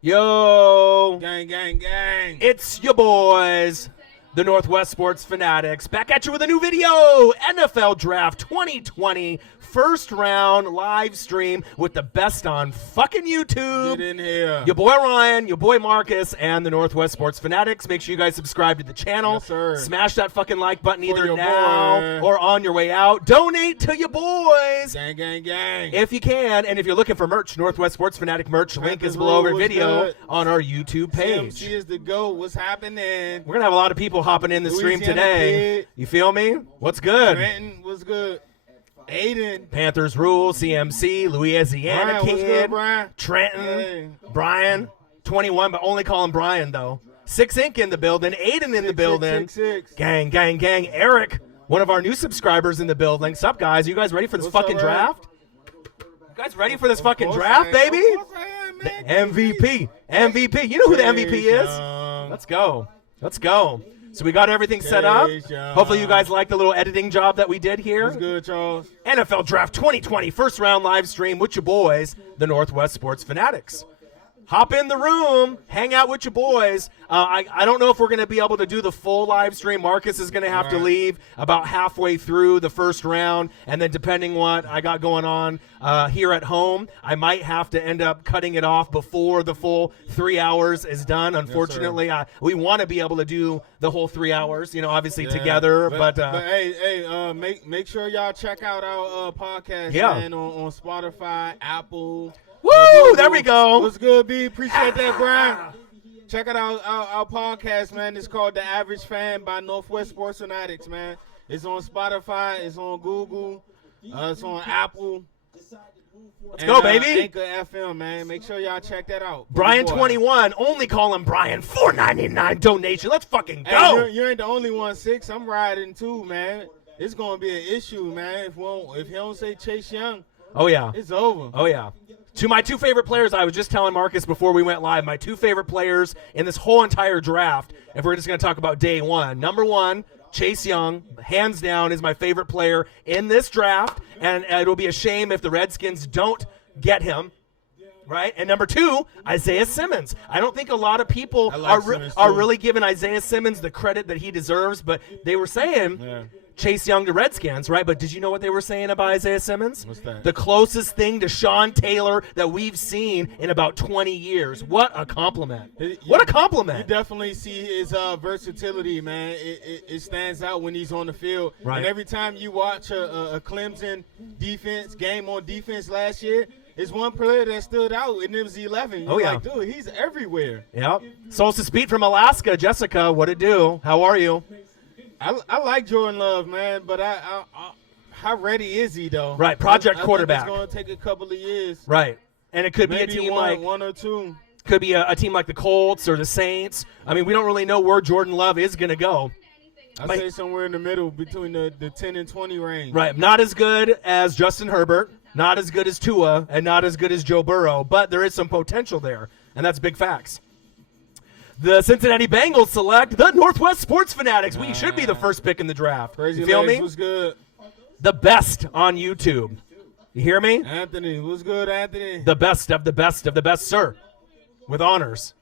Yo. Gang, gang, gang. It's your boys, the Northwest Sports Fanatics, back at you with a new video. NFL Draft 2020 first round live stream with the best on fucking YouTube. Get in here. Your boy Ryan, your boy Marcus, and the Northwest Sports Fanatics. Make sure you guys subscribe to the channel. Yes, sir. Smash that fucking like button For either your now boy. or on your way out. Donate to your boys. Gang, gang, gang. If you can, and if you're looking for merch, Northwest Sports Fanatic merch, link is below our video good? on our YouTube page. CMC is the GOAT. What's happening? We're going to have a lot of people hopping in the stream Louisiana today. kid. You feel me? What's good? Trenton, what's good? Aiden. Panthers rule, CMC, Louisiana Brian, kid. what's good, Brian? Trenton, Hey. Brian, 21, but only call him Brian, though. 6 Inc. in the building, Aiden in the building. 6. Gang, gang, gang. Eric, one of our new subscribers in the building. Sup, guys? You guys ready for this What's fucking up, Eric? draft? You guys ready for this fucking Of course draft, I am. baby? Of course I am, man. MVP. MVP. You know who the MVP is? Young. Let's go. Let's go. So we got everything set up. Young. Hopefully you guys like the little editing job that we did here. What's good, Charles? NFL Draft 2020 first round live stream with your boys, the Northwest Sports Fanatics. Hop in the room, hang out with your boys. I don't know if we're going to be able to do the full live stream. Marcus is going to have to Right. leave about halfway through the first round, and then depending what I got going on here at home, I might have to end up cutting it off before the full 3 hours is done. Unfortunately, we want to be able to do the whole 3 hours, obviously Yeah. together. But hey, make sure y'all check out our podcast, Yeah. man, on Spotify, Apple. woo, there we go. What's good, B? Appreciate that, Brian. Check out our podcast, man. It's called The Average Fan by Northwest Sports Fanatics, man. It's on Spotify. It's on Google. It's on Apple. Let's go, baby. Anchor FM, man. Make sure y'all check that out. Brian Boy. 21, only call him Brian. $4.99 donation. Let's fucking Hey, go. you ain't the only one, 6. I'm riding too, man. It's gonna be an issue, man. If he don't say Chase Young, Oh yeah. it's over. Oh yeah. To my two favorite players, I was just telling Marcus before we went live, my two favorite players in this whole entire draft, if we're just going to talk about day one. Number one, Chase Young, hands down, is my favorite player in this draft, and it'll be a shame if the Redskins don't get him. Right? And number two, Isiah Simmons. I don't think a lot of people like Simmons, are too. really giving Isiah Simmons the credit that he deserves, but they were saying Yeah. Chase Young to Redskins, right? But did you know what they were saying about Isiah Simmons? What's that? The closest thing to Sean Taylor that we've seen in about 20 years. What a compliment. What a You compliment. definitely see his versatility, man. It stands out when he's on the field. Right. And every time you watch a Clemson defense game on defense last year, it's one player that stood out, and it was 11. You're Oh, yeah. like, dude, he's everywhere. Yep. Solstice Beat from Alaska. Jessica, what it do? How are you? I like Jordan Love, man, but how ready is he, though? Right, project I quarterback. think it's going to take a couple of years. Right. And it could be Maybe a team like one or two. could be a team like the Colts or the Saints. I mean, we don't really know where Jordan Love is going to go. I'd Mike- say somewhere in the middle between the 10 and 20 range. Right. Not as good as Justin Herbert, not as good as Tua, and not as good as Joe Burrow, but there is some potential there, and that's big facts. The Cincinnati Bengals select the Northwest Sports Fanatics. We should be the first pick in the draft. Crazy You feel Legs me? was good. The best on YouTube. You hear me? Anthony, what's good, Anthony? The best of the best of the best, sir. With honors.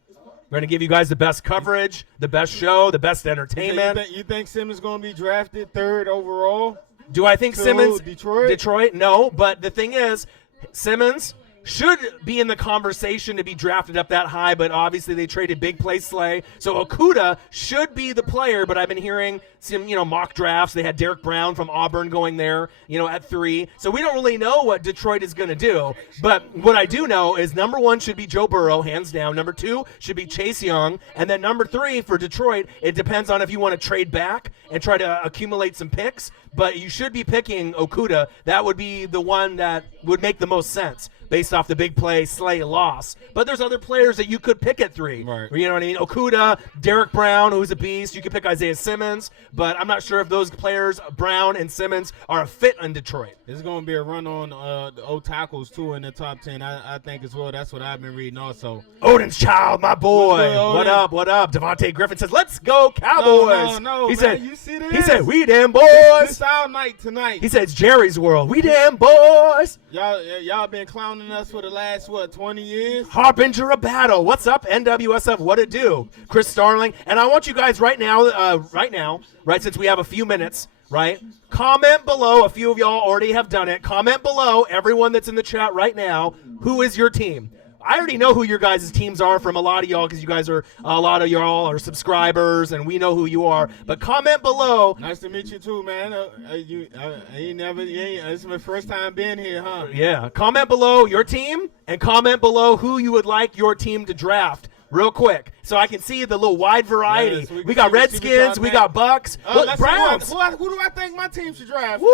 We're going to give you guys the best coverage, the best show, the best entertainment. You think Simmons going to be drafted 3rd overall? Do I think To Simmons? Detroit? No, but the thing is, Simmons should be in the conversation to be drafted up that high, but obviously they traded Big Play Slay. So Okudah should be the player, but I've been hearing some, mock drafts. They had Derek Brown from Auburn going there, at 3. So we don't really know what Detroit is going to do. But what I do know is number 1 should be Joe Burrow, hands down. Number 2 should be Chase Young. And then number 3 for Detroit, it depends on if you want to trade back and try to accumulate some picks. But you should be picking Okudah. That would be the one that would make the most sense based off the big play, Slay loss. But there's other players that you could pick at 3. Right. You know what I mean? Okudah, Derek Brown, who's a beast. You could pick Isiah Simmons. But I'm not sure if those players, Brown and Simmons, are a fit in Detroit. It's going to be a run on the old tackles, too, in the top 10, I think, as well. That's what I've been reading also. Odin's child, my boy. What's good, What Odin? up, what up? Devontae Griffin says, let's go, Cowboys. No, he man, said, you see this? He said, we damn This boys. our night tonight. He said, it's Jerry's world. We damn boys. Y'all been clowning us for the last, 20 years? Harbinger of battle. What's up, NWSF? What it do? Chris Starling. And I want you guys right now, since we have a few minutes, right? Comment below. A few of y'all already have done it. Comment below, everyone that's in the chat right now, who is your team? I already know who your guys' teams are from a lot of y'all because a lot of y'all are subscribers and we know who you are. But comment below. Nice to meet you too, man. It's my first time being here, huh? Yeah. Comment below your team and comment below who you would like your team to draft. Real quick, so I can see the little wide variety. Yes, we got Redskins, we got Bucks, look, Browns. Who do I think my team should draft? Woo!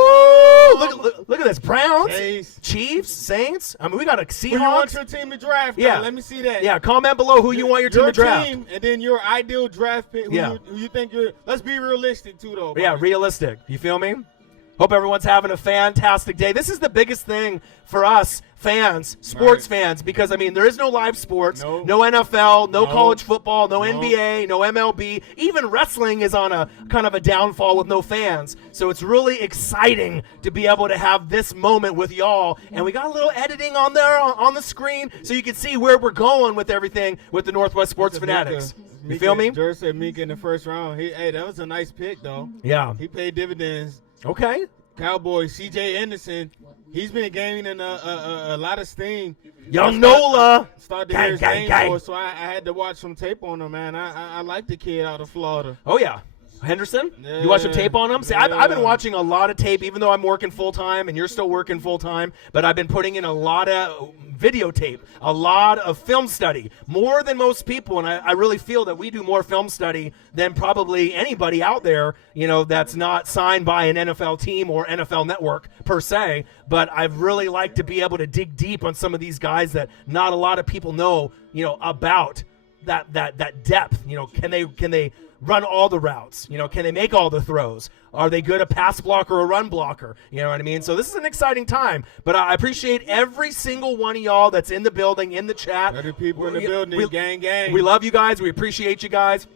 Look at this. Browns, Chase. Chiefs, Saints. I mean, we got a Who you want Seahawks. your team to draft? Yeah. Let me see that. Yeah, comment below who you want your team to draft. Team, and then your ideal draft pick. Who you think you're. Let's be realistic too, though. Yeah, realistic. You feel me? Hope everyone's having a fantastic day. This is the biggest thing for us fans, sports fans, because, I mean, there is no live sports, no NFL, no college football, no NBA, no MLB. Even wrestling is on a kind of a downfall with no fans. So it's really exciting to be able to have this moment with y'all. And we got a little editing on there on the screen so you can see where we're going with everything with the Northwest Sports Fanatics. You feel me? George said Mika in the first round. Hey, that was a nice pick, though. Yeah. He paid dividends. Okay. Cowboys, C.J. Anderson, he's been gaining a lot of steam. Young Nola. Started to hear his name more, so I had to watch some tape on him, man. I like the kid out of Florida. Oh, yeah. Henderson? Yeah. You watch some tape on him? See, Yeah. I've been watching a lot of tape, even though I'm working full-time and you're still working full-time, but I've been putting in a lot of videotape, a lot of film study, more than most people, and I really feel that we do more film study than probably anybody out there, that's not signed by an NFL team or NFL network per se, but I've really liked to be able to dig deep on some of these guys that not a lot of people know, about that depth. Can they run all the routes? Can they make all the throws? Are they good a pass blocker or a run blocker? You know what I mean? So this is an exciting time. But I appreciate every single one of y'all that's in the building, in the chat. Other people in the building, gang. We love you guys. We appreciate you guys.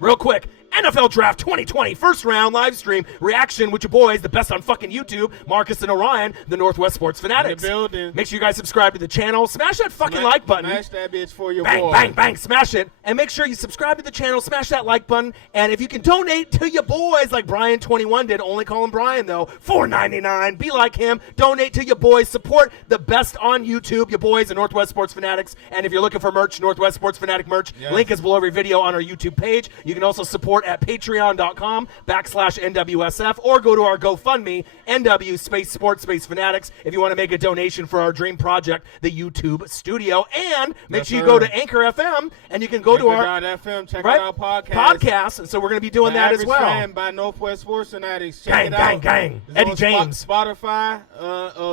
Real quick, NFL Draft 2020, first round live stream reaction with your boys, the best on fucking YouTube, Marcus and Orion, the Northwest Sports Fanatics. In the building. Make sure you guys subscribe to the channel. Smash that fucking like button. Smash that bitch for your bang, boy. Bang, bang, smash it. And make sure you subscribe to the channel, smash that like button. And if you can donate to your boys like Brian21 did, only call him Brian though, $4.99. Be like him. Donate to your boys. Support the best on YouTube, your boys, the Northwest Sports Fanatics. And if you're looking for merch, Northwest Sports Fanatic merch, link is below every video on our YouTube page. You can also support at patreon.com/NWSF or go to our GoFundMe, NW space Sports Space Fanatics, if you want to make a donation for our dream project, the YouTube studio. And make sure you go to Anchor FM and you can go to our FM, check out our podcast. And so we're going to be doing that as well. Fan by Northwest Sports Fanatics. Check it gang, out. gang. It's Eddie on James. Spotify,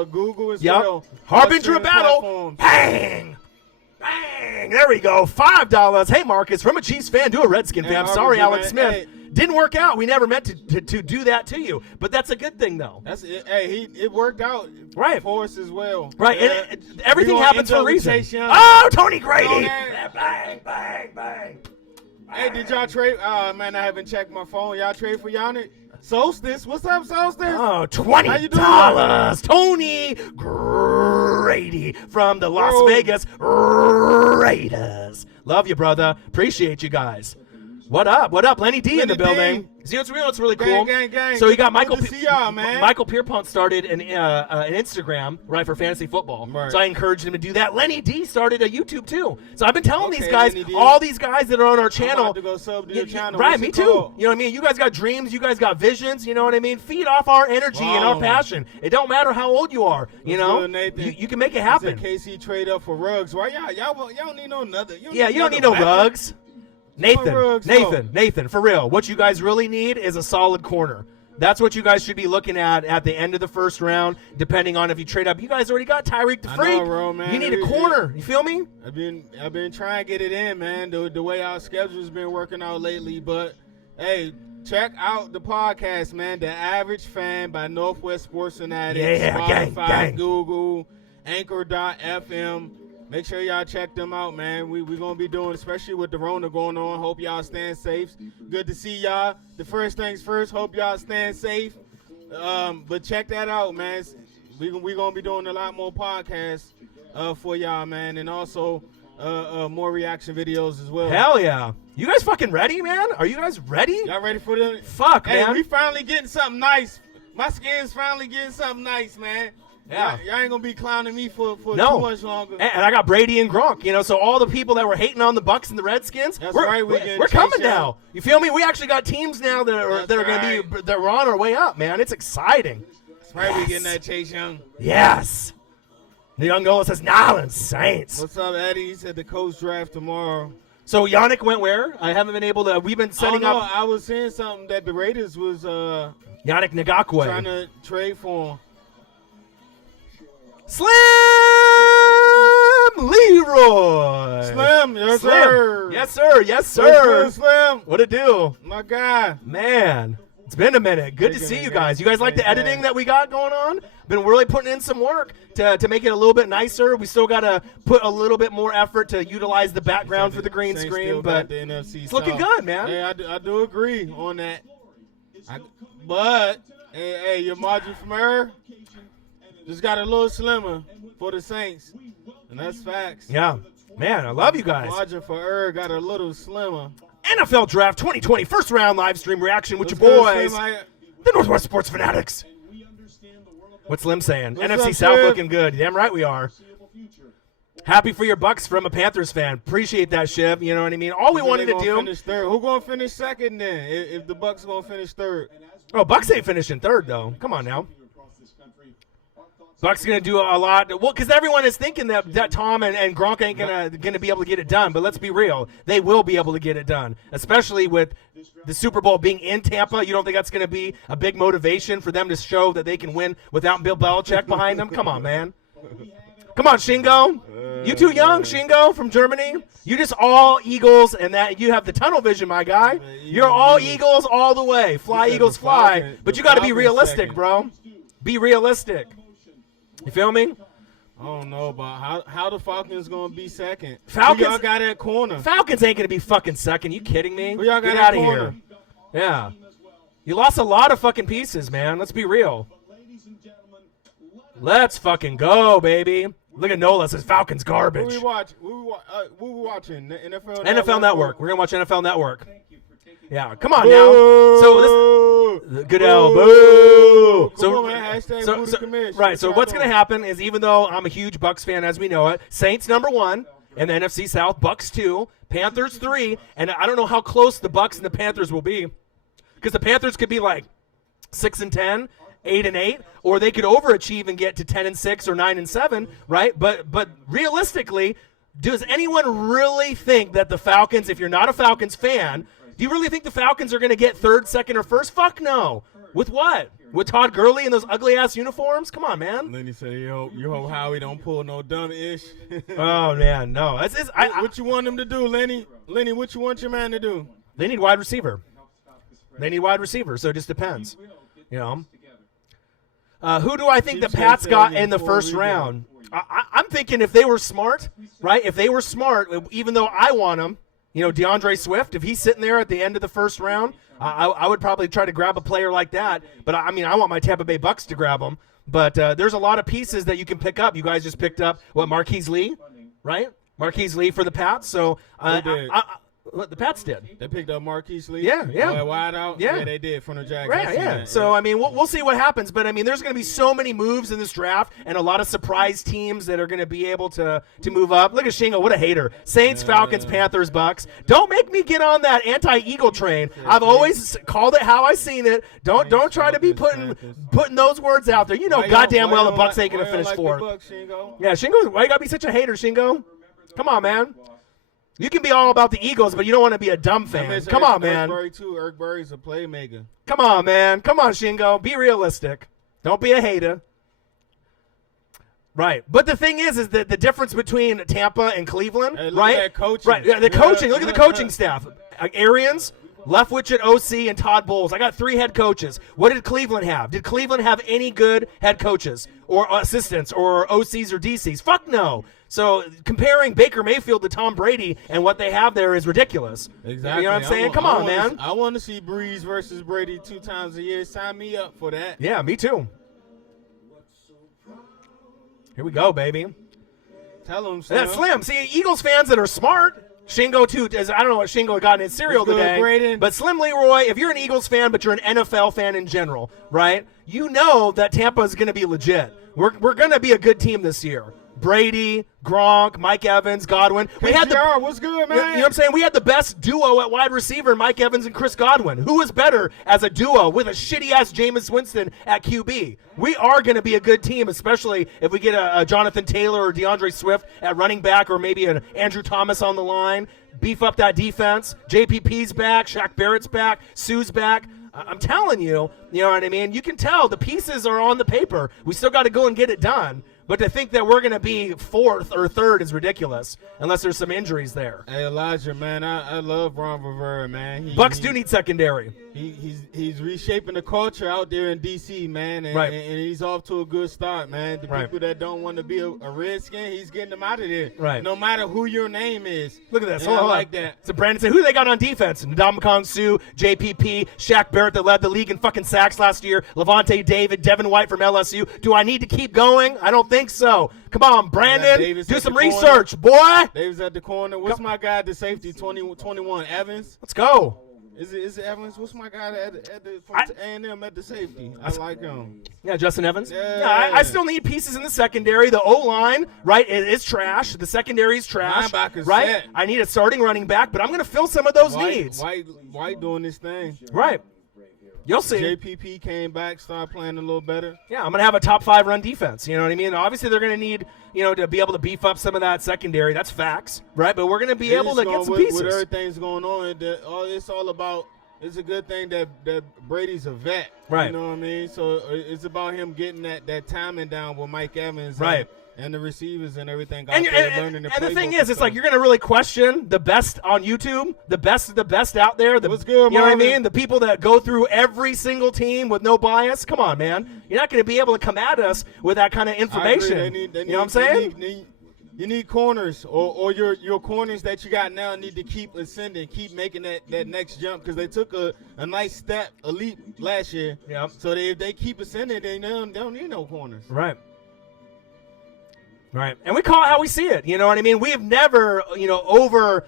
Google as well. Harbinger of battle. Bang. Bang! There we go. $5. Hey, Marcus, from a Chiefs fan to a Redskin fan. I'm sorry, Alex Smith. Hey. Didn't work out. We never meant to do that to you. But that's a good thing, though. That's it. Hey, it worked out for us as well. Right. And everything happens for a reason. Oh, Tony Grady. Bang, bang, bang. Hey, did y'all trade? Man, I haven't checked my phone. Y'all trade for Yannick? Solstice? What's up, Solstice? Oh, $20. Tony Grady from the Las Vegas Raiders. Love you, brother. Appreciate you guys. What up? What up? Lenny D in the building. See what's really cool? Gang. So you got Michael Pierpont started an Instagram, right, for fantasy football. Right. So I encouraged him to do that. Lenny D started a YouTube too. So I've been telling these guys, Lenny D. all these guys that are on our channel. I'm about to go sub to your channel. Right, What's me it too. called? You know what I mean? You guys got dreams. You guys got visions. You know what I mean? Feed off our energy and our passion. It don't matter how old you are. You know, you can make it happen. In case he trade up for rugs, why y'all don't need no another. You don't need no rugs. Nathan, for real, what you guys really need is a solid corner. That's what you guys should be looking at the end of the first round, depending on if you trade up. You guys already got Tyreek the Freak. I know, bro, man. You need a corner. You feel me? I've been trying to get it in, man, the way our schedule's been working out lately. But, hey, check out the podcast, man. The Average Fan by Northwest Sports Fanatics. Yeah, Spotify, gang. Google, Anchor.fm. Make sure y'all check them out, man. We're going to be doing, especially with the Rona going on. Hope y'all staying safe. Good to see y'all. The first things first, hope y'all staying safe. But check that out, man. We're going to be doing a lot more podcasts for y'all, man. And also more reaction videos as well. Hell yeah. You guys fucking ready, man? Are you guys ready? Y'all ready for them? Fuck, Hey, man. we finally getting something nice. My skin's finally getting something nice, man. Yeah. Y'all ain't going to be clowning me for No. too much longer. And I got Brady and Gronk, so all the people that were hating on the Bucks and the Redskins, That's we're right, we're getting coming Chase now. Young. You feel me? We actually got teams now that are That's going to be that we're on our way up, man. It's exciting. That's right, we Yes. getting that Chase Young. Yes. The young Nola says, Nolans Saints. What's up, Eddie? He said the coach draft tomorrow. So Yannick went where? I haven't been able to. We've been setting I don't know. up I was saying something that the Raiders was Yannick Ngakwe. trying to trade for him. Slim Leroy. Slim, yes, Slim. sir. Yes, sir. Yes, What's sir. good, Slim? What it do? My guy. Man, it's been a minute. Good to Taking see it, you man. guys. You guys like the Thanks, editing man. that we got going on? Been really putting in some work to make it a little bit nicer. We still got to put a little bit more effort to utilize the background for the green Saints screen, still but got the NFC it's looking South. good, man. Hey, I do agree on that. But hey, your margin from error just got a little slimmer for the Saints, and that's facts. Yeah. Man, I love you guys. Margin for error got a little slimmer. NFL Draft 2020 first round live stream reaction with What's your good, boys, Slim? the Northwest Sports Fanatics. What's Slim saying? What's NFC up, South Slim? looking good. Damn right we are. Happy for your Bucks from a Panthers fan. Appreciate that, Shiv. You know what I mean? All we So wanted they to gonna do. finish third. Who gonna finish second then? If the Bucks gonna finish third, Oh, Bucks ain't finishing third, though. Come on now. Bucks going to do a lot. Well, because everyone is thinking that Tom and Gronk ain't gonna be able to get it done. But let's be real. They will be able to get it done, especially with the Super Bowl being in Tampa. You don't think that's going to be a big motivation for them to show that they can win without Bill Belichick behind them? Come on, man. Come on, Shingo. You too young, Shingo, from Germany. You just all Eagles, and that you have the tunnel vision, my guy. You're all Eagles all the way. Fly, said Eagles, the fly. Falcon- But the you got to be Falcons realistic, second. bro. Be realistic. You feel me? I don't know about how the Falcons gonna be second. Falcons- Who y'all got at corner? Falcons ain't going to be fucking second. You kidding me? Who y'all got Get at out of corner? here. Yeah. You lost a lot of fucking pieces, man. Let's be real. Let's fucking go, baby. Look at Nola says Falcons Who garbage. we watch? Who we watching? The NFL. NFL Network. We're going to watch NFL Network. Yeah, come on now. So this good elbow. Come on, man. Hashtag Buddha Commish. Right. What So y'all what's going to doing? happen is, even though I'm a huge Bucks fan, as we know it, Saints #1 and the NFC South, Bucks 2, Panthers 3, and I don't know how close the Bucks and the Panthers will be, because the Panthers could be like 6-10, 8-8, or they could overachieve and get to 10-6 or 9-7, right? But realistically, does anyone really think that the Falcons, if you're not a Falcons fan, do you really think the Falcons are going to get third, second, or first? Fuck no. With what? With Todd Gurley in those ugly-ass uniforms? Come on, man. Lenny said, you hope Howie don't pull no dumb ish. Oh, man, no. What you want him to do, Lenny? Lenny, what you want your man to do? They need wide receiver. They need wide receiver, so it just depends. You know? Who do I think the Chiefs Pats said got they in the need first four round? I'm thinking if they were smart, right? If they were smart, even though I want them, DeAndre Swift, if he's sitting there at the end of the first round, I would probably try to grab a player like that. But, I want my Tampa Bay Bucks to grab him. But there's a lot of pieces that you can pick up. You guys just picked up, Marquise Lee, right? Marquise Lee for the Pats. So what the Pats did. They picked up Marquise Lee. Yeah. Wide out. Yeah. They did from the Jags. Right, yeah. So, we'll see what happens. But, there's going to be so many moves in this draft and a lot of surprise teams that are going to be able to move up. Look at Shingo. What a hater. Saints, Falcons, Panthers, Bucks. Don't make me get on that anti-Eagle train. I've always called it how I seen it. Don't try to be putting those words out there. You know goddamn well the Bucks ain't going to finish fourth. Yeah, Shingo, why you got to be such a hater, Shingo? Come on, man. You can be all about the Eagles, but you don't want to be a dumb fan. Come on, man. Eric Berry's a playmaker. Come on, man. Come on, Shingo. Be realistic. Don't be a hater. Right. But the thing is that the difference between Tampa and Cleveland, Hey, look right? at that coaching. Right. Yeah, the coaching. Look at the coaching staff. Arians, Leftwich at OC, and Todd Bowles. I got 3 head coaches. What did Cleveland have? Did Cleveland have any good head coaches or assistants or OCs or DCs? Fuck no. So comparing Baker Mayfield to Tom Brady and what they have there is ridiculous. Exactly. You know what I'm saying? Come on, man. I want to see Breeze versus Brady 2 times a year. Sign me up for that. Yeah, me too. Here we go, baby. Tell him, Slim. That's Slim. See, Eagles fans that are smart. Shingo, too. I don't know what Shingo got in his cereal today. Braden? But Slim Leroy, if you're an Eagles fan, but you're an NFL fan in general, right, you know that Tampa is going to be legit. We're going to be a good team this year. Brady, Gronk, Mike Evans, Godwin. What's good, man? You know what I'm saying? We had the best duo at wide receiver, Mike Evans and Chris Godwin. Who was better as a duo with a shitty-ass Jameis Winston at QB? We are going to be a good team, especially if we get a Jonathan Taylor or DeAndre Swift at running back or maybe an Andrew Thomas on the line. Beef up that defense. JPP's back. Shaq Barrett's back. Sue's back. I'm telling you, you know what I mean? You can tell the pieces are on the paper. We still got to go and get it done. But to think that we're going to be 4th or 3rd is ridiculous, unless there's some injuries there. Hey, Elijah, man, I love Ron Rivera, man. Bucks do need secondary. He's reshaping the culture out there in D.C., man, and, right. and he's off to a good start, man. The people that don't want to be a Redskin, he's getting them out of there. Right. No matter who your name is. Look at this. I like that. So Brandon said, who they got on defense? Ndamukong Suh, JPP, Shaq Barrett that led the league in fucking sacks last year, Levante David, Devin White from LSU. Do I need to keep going? I don't think so. Come on, Brandon. Do some research, boy. Davis at the corner. What's my guy at the safety? 21 Evans. Let's go. Is it Evans? What's my guy at the A&M at the safety? I like him. Yeah, Justin Evans. Yeah. I still need pieces in the secondary. The O-line, right, it is trash. The secondary is trash. Linebackers right? set. I need a starting running back, but I'm going to fill some of those needs. White doing this thing. Right. You'll see. JPP came back, started playing a little better. Yeah, I'm going to have a top 5 run defense. You know what I mean? Obviously, they're going to need, to be able to beef up some of that secondary. That's facts, right? But we're going to be able to get some pieces. With everything's going on, it's all about – it's a good thing that Brady's a vet. Right. You know what I mean? So it's about him getting that timing down with Mike Evans. Right. And the receivers and everything. And the thing is, it's like you're going to really question the best on YouTube, the best of the best out there. What's good, you know what I Marvin? mean? The people that go through every single team with no bias. Come on, man. You're not going to be able to come at us with that kind of information. They you know what I'm saying? You need corners, or your corners that you got now need to keep ascending, keep making that next jump, because they took a nice step, a leap last year. Yep. So if they keep ascending, they don't need no corners. Right. Right. And we call it how we see it. You know what I mean? We have never, overhyped,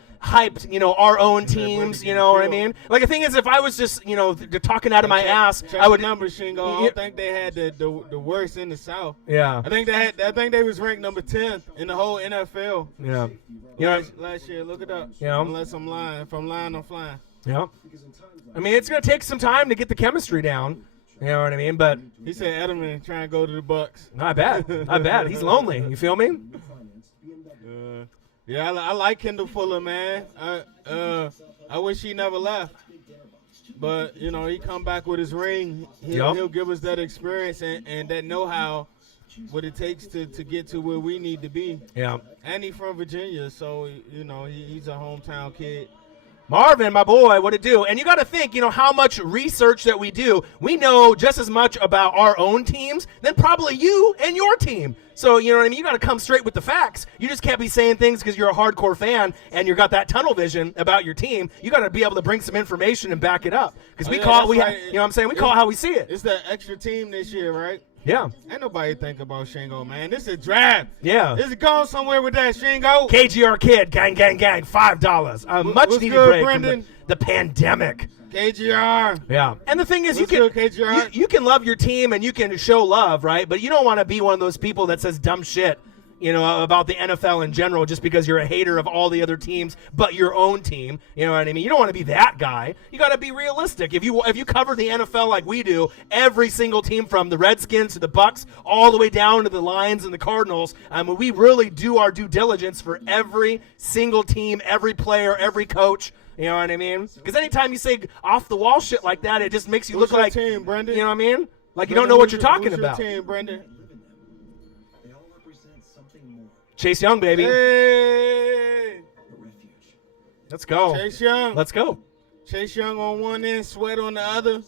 our own teams. You know what I mean? Like, the thing is, if I was just, talking out of my ass, check I would. Numbers, Shingo. I don't think they had the worst in the South. Yeah. I think they was ranked number 10th in the whole NFL. Yeah. Last year, look it up. Yeah. Unless I'm lying. If I'm lying, I'm flying. Yeah. I mean, it's going to take some time to get the chemistry down. You know what I mean? But he said Edelman trying to go to the Bucks. I bet. He's lonely. You feel me? Yeah, I like Kendall Fuller, man. I wish he never left. But, he come back with his ring. He'll give us that experience and that know-how, what it takes to get to where we need to be. Yeah. And he's from Virginia, so, he's a hometown kid. Marvin, my boy, what it do? And you got to think, how much research that we do. We know just as much about our own teams than probably you and your team. So, you know what I mean? You got to come straight with the facts. You just can't be saying things because you're a hardcore fan and you got that tunnel vision about your team. You got to be able to bring some information and back it up. Because we call it, you know what I'm saying? We call it how we see it. It's the extra team this year, right? Yeah. Ain't nobody think about Shingo, man. This is a draft. Yeah. This is going somewhere with that Shingo. KGR Kid, gang, gang, gang, $5. A much-needed break Brendan? from the pandemic. KGR. Yeah. And the thing is, you can love your team and you can show love, right? But you don't want to be one of those people that says dumb shit, about the NFL in general just because you're a hater of all the other teams but your own team. You know what I mean? You don't want to be that guy. You got to be realistic. If you cover the NFL like we do, every single team from the Redskins to the Bucks all the way down to the Lions and the Cardinals, we really do our due diligence for every single team, every player, every coach. You know what I mean? Because anytime you say off-the-wall shit like that, it just makes you look like, team, Brendan? You know what I mean? Like you don't know what you're talking about. Who's your team, Brendan? Chase Young, baby. Hey. Let's go. Chase Young. Let's go. Chase Young on one end, Sweat on the other.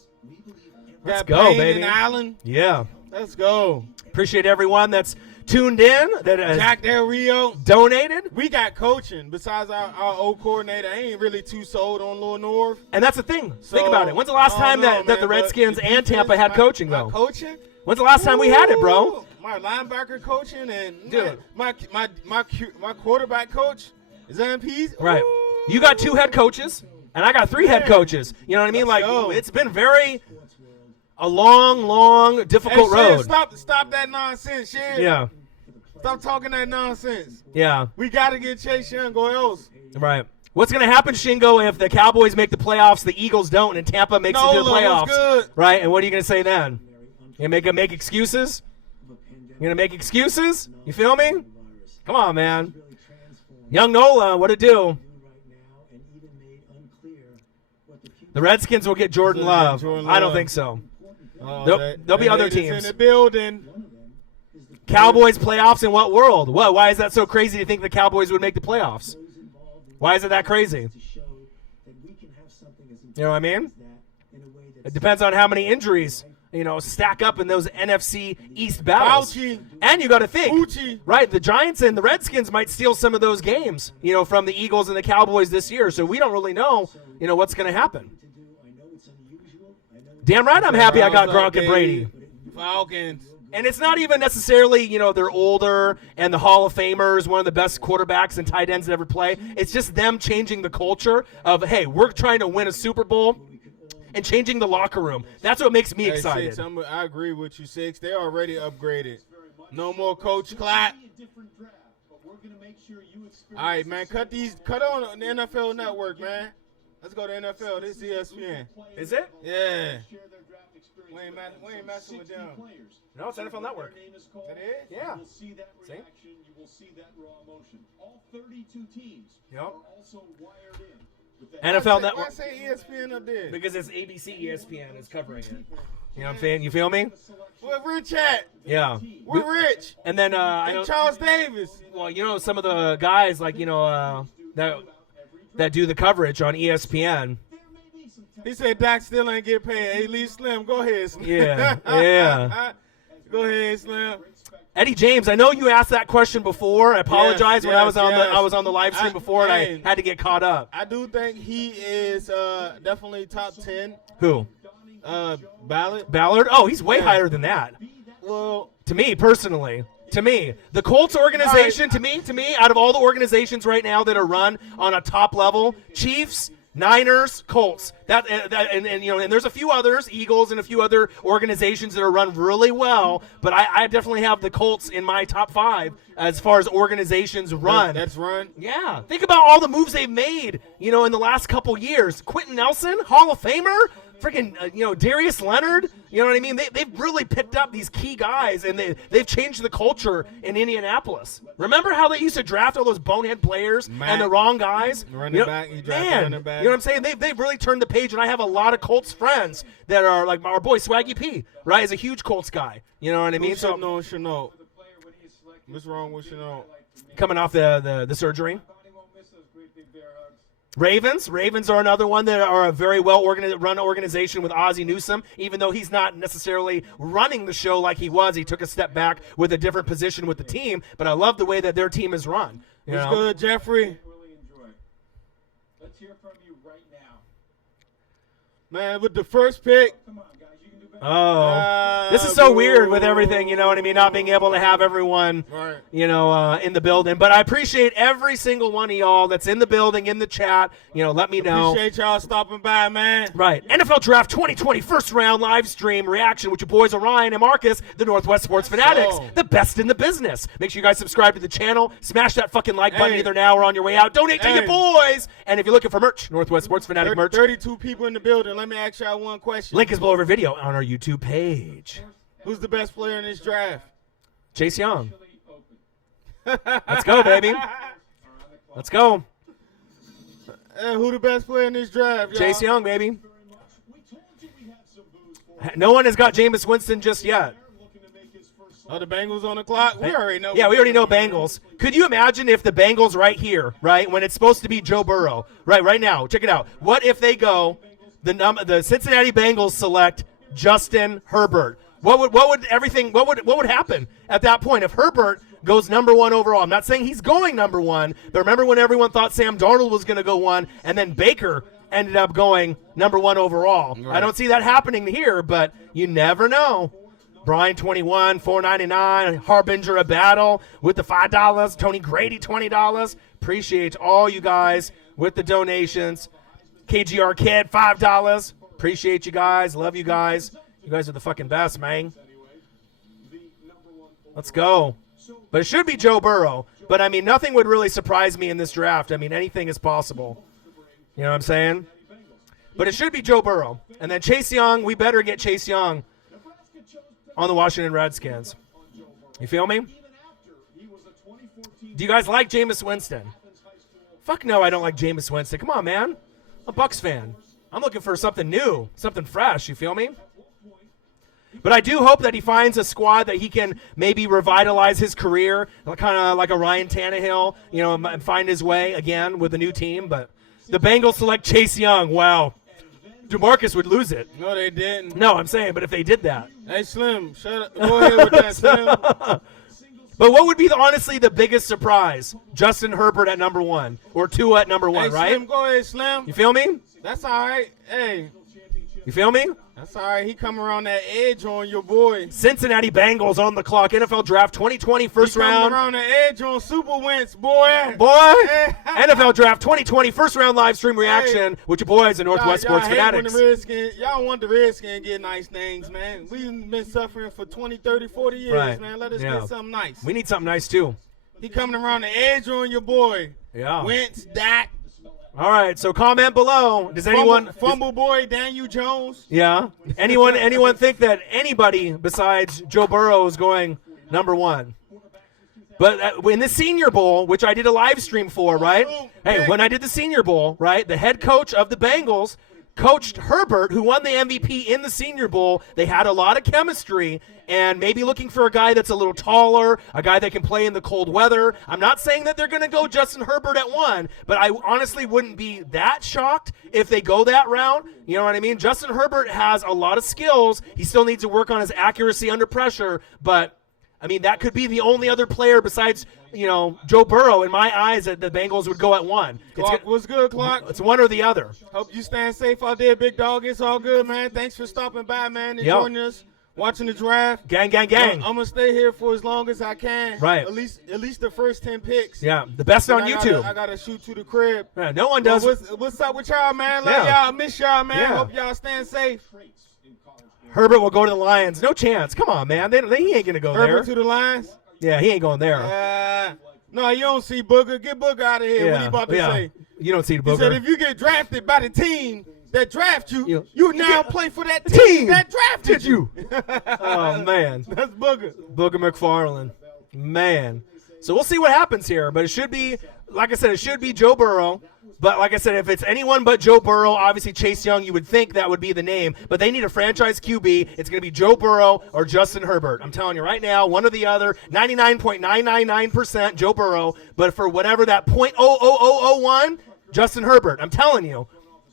Let's Got go, Payne baby. and Allen. Yeah. Let's go. Appreciate everyone that's tuned in, that has Jack Del Rio. donated. We got coaching. Besides our old coordinator, I ain't really too sold on Lil North. And that's the thing. So, Think about it. When's the last time that the Redskins and Tampa had coaching, though? Coaching? When's the last time we had it, bro? My linebacker coaching and Dude. my quarterback coach is MPs. Right. You got 2 head coaches, and I got 3 head coaches. You know what I mean? Let's Like, go. it's been a long, difficult Shan, road. Stop that nonsense, Shan. Yeah. Stop talking that nonsense. Yeah. We got to get Chase Young or else. Right. What's going to happen, Shingo, if the Cowboys make the playoffs, the Eagles don't, and Tampa makes it to the Nola playoffs? was good. Right? And what are you going to say then? You going to make excuses? You going to make excuses? You feel me? Come on, man. Young Nola, what it do? The Redskins will get Jordan Love. I don't think so. There'll be other teams. In the building. Cowboys playoffs in what world? What? Why is that so crazy to think the Cowboys would make the playoffs? Why is it that crazy? You know what I mean? It depends on how many injuries, stack up in those NFC East battles. Fauci. And you got to think, Fauci. right, the Giants and the Redskins might steal some of those games, from the Eagles and the Cowboys this year. So we don't really know, what's going to happen. Damn right I'm happy I got Gronk and Brady. Falcons. And it's not even necessarily, they're older and the Hall of Famers, one of the best quarterbacks and tight ends that ever play. It's just them changing the culture of, hey, we're trying to win a Super Bowl and changing the locker room. That's what makes me excited. Six, I agree with you, Six. They already upgraded. No more Coach Clapp. All right, man, cut on the NFL Network, man. Let's go to NFL. This is ESPN. Is it? Yeah. We ain't messing with them. No, it's NFL Network. It is? Yeah. You will see that reaction. You will see that raw emotion. All 32 teams are also wired in. With that NFL Why Network. say ESPN up there? Because it's ABC ESPN is covering it. You know what I'm saying? You feel me? Where Rich at? Yeah. We're Rich. And then I know, And Charles Davis. well, some of the guys like that do the coverage on ESPN. He said Dak still ain't get paid. Hey, Lee Slim, go ahead, Slim. Yeah. Go ahead, Slim. Eddie James, I know you asked that question before. I apologize when I was on yes. I was on the live stream before and I had to get caught up. I do think he is definitely top 10. Who? Ballard. Ballard? Oh, he's way higher than that. Well, To me, personally. To me, the Colts organization, to me, out of all the organizations right now that are run on a top level, Chiefs, Niners, Colts. And there's a few others, Eagles, and a few other organizations that are run really well. But I definitely have the Colts in my top 5 as far as organizations run. that's run. Yeah, think about all the moves they've made. In the last couple years. Quentin Nelson, Hall of Famer. Freaking, Darius Leonard. You know what I mean? They've really picked up these key guys, and they've changed the culture in Indianapolis. Remember how they used to draft all those bonehead players and the wrong guys? Running back. He drafted running back. You know what I'm saying? They've really turned the page, and I have a lot of Colts friends that are like our boy Swaggy P, right? Is a huge Colts guy. You know what I mean? So Chenault. What's wrong with Chenault? Coming off the surgery. Ravens are another one that are a very well run organization with Ozzie Newsome. Even though he's not necessarily running the show like he was, he took a step back with a different position with the team. But I love the way that their team is run. What's good, Jeffrey? Let's hear from you right now. Man, with the first pick. Come on, guys. You can do better. Oh, this is so weird with everything, you know what I mean? Not being able to have everyone, in the building. But I appreciate every single one of y'all that's in the building, in the chat. Let me know. Appreciate y'all stopping by, man. Right. NFL Draft 2020 first round live stream reaction with your boys Orion and Marcus, the Northwest Sports Fanatics, the best in the business. Make sure you guys subscribe to the channel. Smash that fucking like button either now or on your way out. Donate to your boys. And if you're looking for merch, Northwest Sports Fanatic merch. 32 people in the building. Let me ask y'all one question. Link is below every video on our YouTube page. Who's the best player in this draft? Chase Young. Let's go, baby. Let's go. Who the best player in this draft, y'all? Chase Young, baby. No one has got Jameis Winston just yet. Oh, the Bengals on the clock? We already know. Yeah, we already know Bengals. Could you imagine if the Bengals right here, right, when it's supposed to be Joe Burrow, right now, check it out. What if they go, the Cincinnati Bengals select Justin Herbert? What would happen at that point if Herbert goes number 1 overall? I'm not saying he's going number 1, but remember when everyone thought Sam Darnold was going to go 1, and then Baker ended up going number 1 overall. Right. I don't see that happening here, but you never know. Brian 21, $4.99. Harbinger a battle with the $5. Tony Grady $20. Appreciate all you guys with the donations. KGR Kid $5. Appreciate you guys. Love you guys. You guys are the fucking best, man. Let's go. But it should be Joe Burrow. But I mean, nothing would really surprise me in this draft. I mean, anything is possible. You know what I'm saying? But it should be Joe Burrow. And then Chase Young, we better get Chase Young on the Washington Redskins. You feel me? Do you guys like Jameis Winston? Fuck no, I don't like Jameis Winston. Come on, man. I'm a Bucs fan. I'm looking for something new, something fresh. You feel me? But I do hope that he finds a squad that he can maybe revitalize his career, kind of like a Ryan Tannehill, you know, and find his way again with a new team. But the Bengals select Chase Young. Wow. DeMarcus would lose it. No, they didn't. No, I'm saying, but if they did that. Hey, Slim, shut up. Go ahead with that, Slim. But what would be honestly the biggest surprise? Justin Herbert at number 1 or Tua at number 1, hey, right? Slim, go ahead, Slim. You feel me? That's all right. Hey. You feel me? That's all right. He coming around that edge on your boy. Cincinnati Bengals on the clock. NFL Draft 2020 first round. Coming around the edge on Super Wentz, boy. NFL Draft 2020 first round live stream reaction with your boys in Northwest Sports Fanatics. Y'all want the Redskins get nice things, man. We've been suffering for 20, 30, 40 years, man. Let us get something nice. We need something nice, too. He coming around the edge on your boy. Yeah. Wentz, Dak. All right, so comment below. Does anyone fumble boy Daniel Jones? Yeah. Anyone think that anybody besides Joe Burrow is going number 1? But in the Senior Bowl, which I did a live stream for, right? Hey, when I did the Senior Bowl, right, the head coach of the Bengals coached Herbert, who won the MVP in the Senior Bowl. They had a lot of chemistry, and maybe looking for a guy that's a little taller, a guy that can play in the cold weather. I'm not saying that they're going to go Justin Herbert at 1, but I honestly wouldn't be that shocked if they go that route. You know what I mean? Justin Herbert has a lot of skills. He still needs to work on his accuracy under pressure, but I mean, that could be the only other player besides, you know, Joe Burrow, in my eyes, that the Bengals would go at 1. What's good, Clark? It's one or the other. Hope you staying safe out there, big dog. It's all good, man. Thanks for stopping by, man, and joining us, watching the draft. Gang, gang, gang. I'm going to stay here for as long as I can. Right. At least the first 10 picks. Yeah, the best on YouTube. I got to shoot to the crib. Yeah, no one does. What's up with y'all, man? Love y'all. Miss y'all, man. Yeah. Hope y'all staying safe. Herbert will go to the Lions. No chance. Come on, man. He ain't going to go there. Herbert to the Lions? Yeah, he ain't going there. No, you don't see Booger. Get Booger out of here. What he about to say? You don't see the Booger. He said if you get drafted by the team that draft you, you now play for that team that drafted you. Oh, man. That's Booger. Booger McFarland. Man. So we'll see what happens here. But it should be, like I said, it should be Joe Burrow. But like I said, if it's anyone but Joe Burrow, obviously Chase Young, you would think that would be the name. But they need a franchise QB. It's going to be Joe Burrow or Justin Herbert. I'm telling you right now, one or the other, 99.999% Joe Burrow. But for whatever that .00001, Justin Herbert. I'm telling you.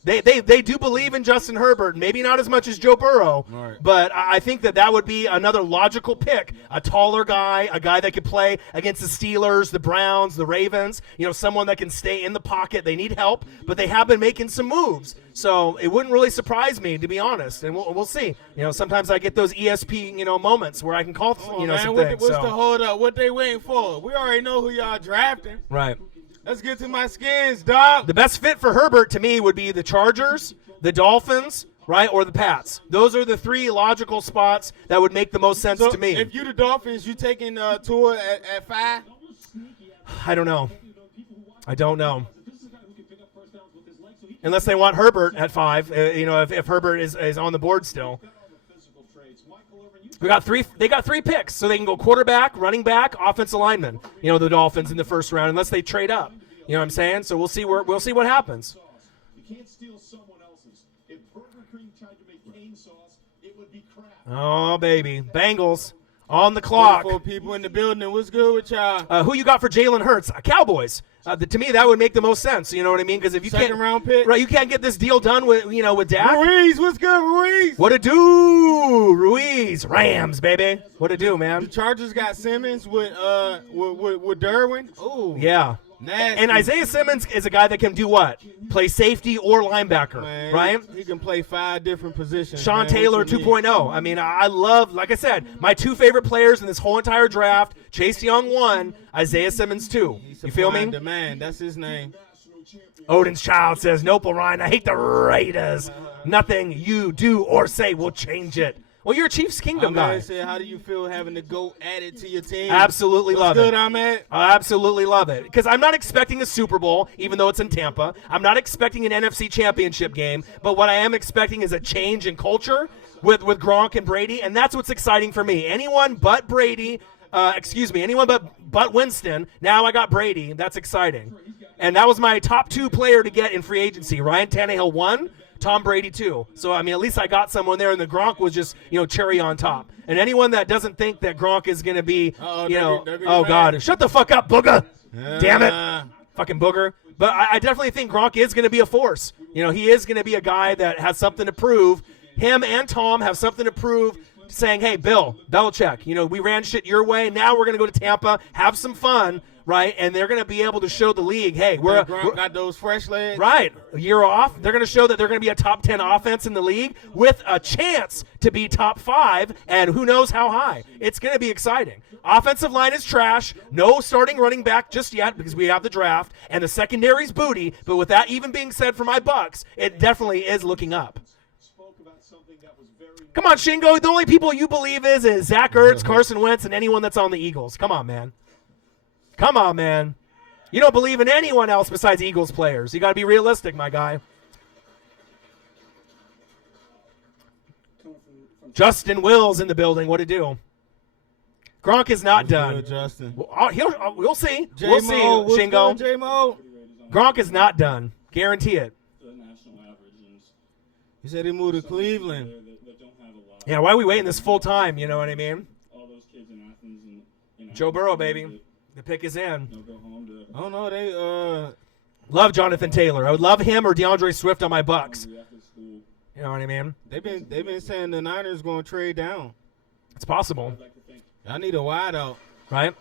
They do believe in Justin Herbert, maybe not as much as Joe Burrow, but I think that would be another logical pick. A taller guy, a guy that could play against the Steelers, the Browns, the Ravens, you know, someone that can stay in the pocket. They need help, but they have been making some moves. So it wouldn't really surprise me, to be honest, and we'll see. You know, sometimes I get those ESP, you know, moments where I can call, some things. What's the hold up? What they waiting for? We already know who y'all drafting. Right. Let's get to my Skins, dog. The best fit for Herbert to me would be the Chargers, the Dolphins, right, or the Pats. Those are the 3 logical spots that would make the most sense to me. If you the Dolphins, you taking Tua at 5? I don't know. Unless they want Herbert at 5, you know, if Herbert is on the board still. They got 3 picks, so they can go quarterback, running back, offensive lineman. You know, the Dolphins in the first round, unless they trade up. You know what I'm saying? So we'll see what happens. You can't steal someone else's. If Burger King tried to make cane sauce, it would be crap. Oh baby, Bengals On the clock. 4 people in the building. What's good with y'all? Who you got for Jalen Hurts? Cowboys. To me, that would make the most sense. You know what I mean? Because if you Second round pick. right, you can't get this deal done with with Dak. Ruiz, what's good, Ruiz? What it do, Ruiz? Rams, baby. What it do, The man? Chargers got Simmons with Derwin. Oh, Yeah. nasty. And Isiah Simmons is a guy that can do what? Play safety or linebacker, Man, right? He can play 5 different positions. Sean man. Taylor What you need? 2.0. I mean, I love, like I said, my 2 favorite players in this whole entire draft. Chase Young 1, Isiah Simmons 2. He's You feel supply me? and demand. That's his name. Odin's Child says, nope, Ryan, I hate the Raiders. Nothing you do or say will change it. Well, you're a Chiefs Kingdom My guy. man said, how do you feel having the GOAT added to your team? Absolutely What's love good, it. Ahmed? I absolutely love it. Because I'm not expecting a Super Bowl, even though it's in Tampa. I'm not expecting an NFC Championship game. But what I am expecting is a change in culture with Gronk and Brady. And that's what's exciting for me. Anyone but Brady, anyone but Winston. Now I got Brady. That's exciting. And that was my top 2 player to get in free agency. Ryan Tannehill 1. Tom Brady too. So, I mean, at least I got someone there, and the Gronk was just, cherry on top. And anyone that doesn't think that Gronk is going to be, oh, God. Shut the fuck up, booger. Damn it. Fucking booger. But I definitely think Gronk is going to be a force. He is going to be a guy that has something to prove. Him and Tom have something to prove, saying, hey, Bill Belichick, we ran shit your way. Now we're going to go to Tampa, have some fun. Right, and they're going to be able to show the league, hey, we're got those fresh legs. Right, a year off. They're going to show that they're going to be a top 10 offense in the league with a chance to be top 5, and who knows how high. It's going to be exciting. Offensive line is trash. No starting running back just yet because we have the draft, and the secondary's booty. But with that even being said for my Bucks, it definitely is looking up. Come on, Shingo. The only people you believe is Zach Ertz, Carson Wentz, and anyone that's on the Eagles. Come on, man. Come on, man. You don't believe in anyone else besides Eagles players. You got to be realistic, my guy. Justin Wills in the building. What to do? Gronk is not done. Good, Justin. We'll see. J-Mo, We'll see, Shingo. Good, J-Mo? Gronk is not done. Guarantee it. He said he moved to Cleveland. Yeah, why are we waiting this full time? You know what I mean? Joe Burrow, baby. The pick is in. I don't know. They Love Jonathan Taylor. I would love him or DeAndre Swift on my Bucks. You know what I mean? they've been saying the Niners going to trade down. It's possible, I need a wide out. right?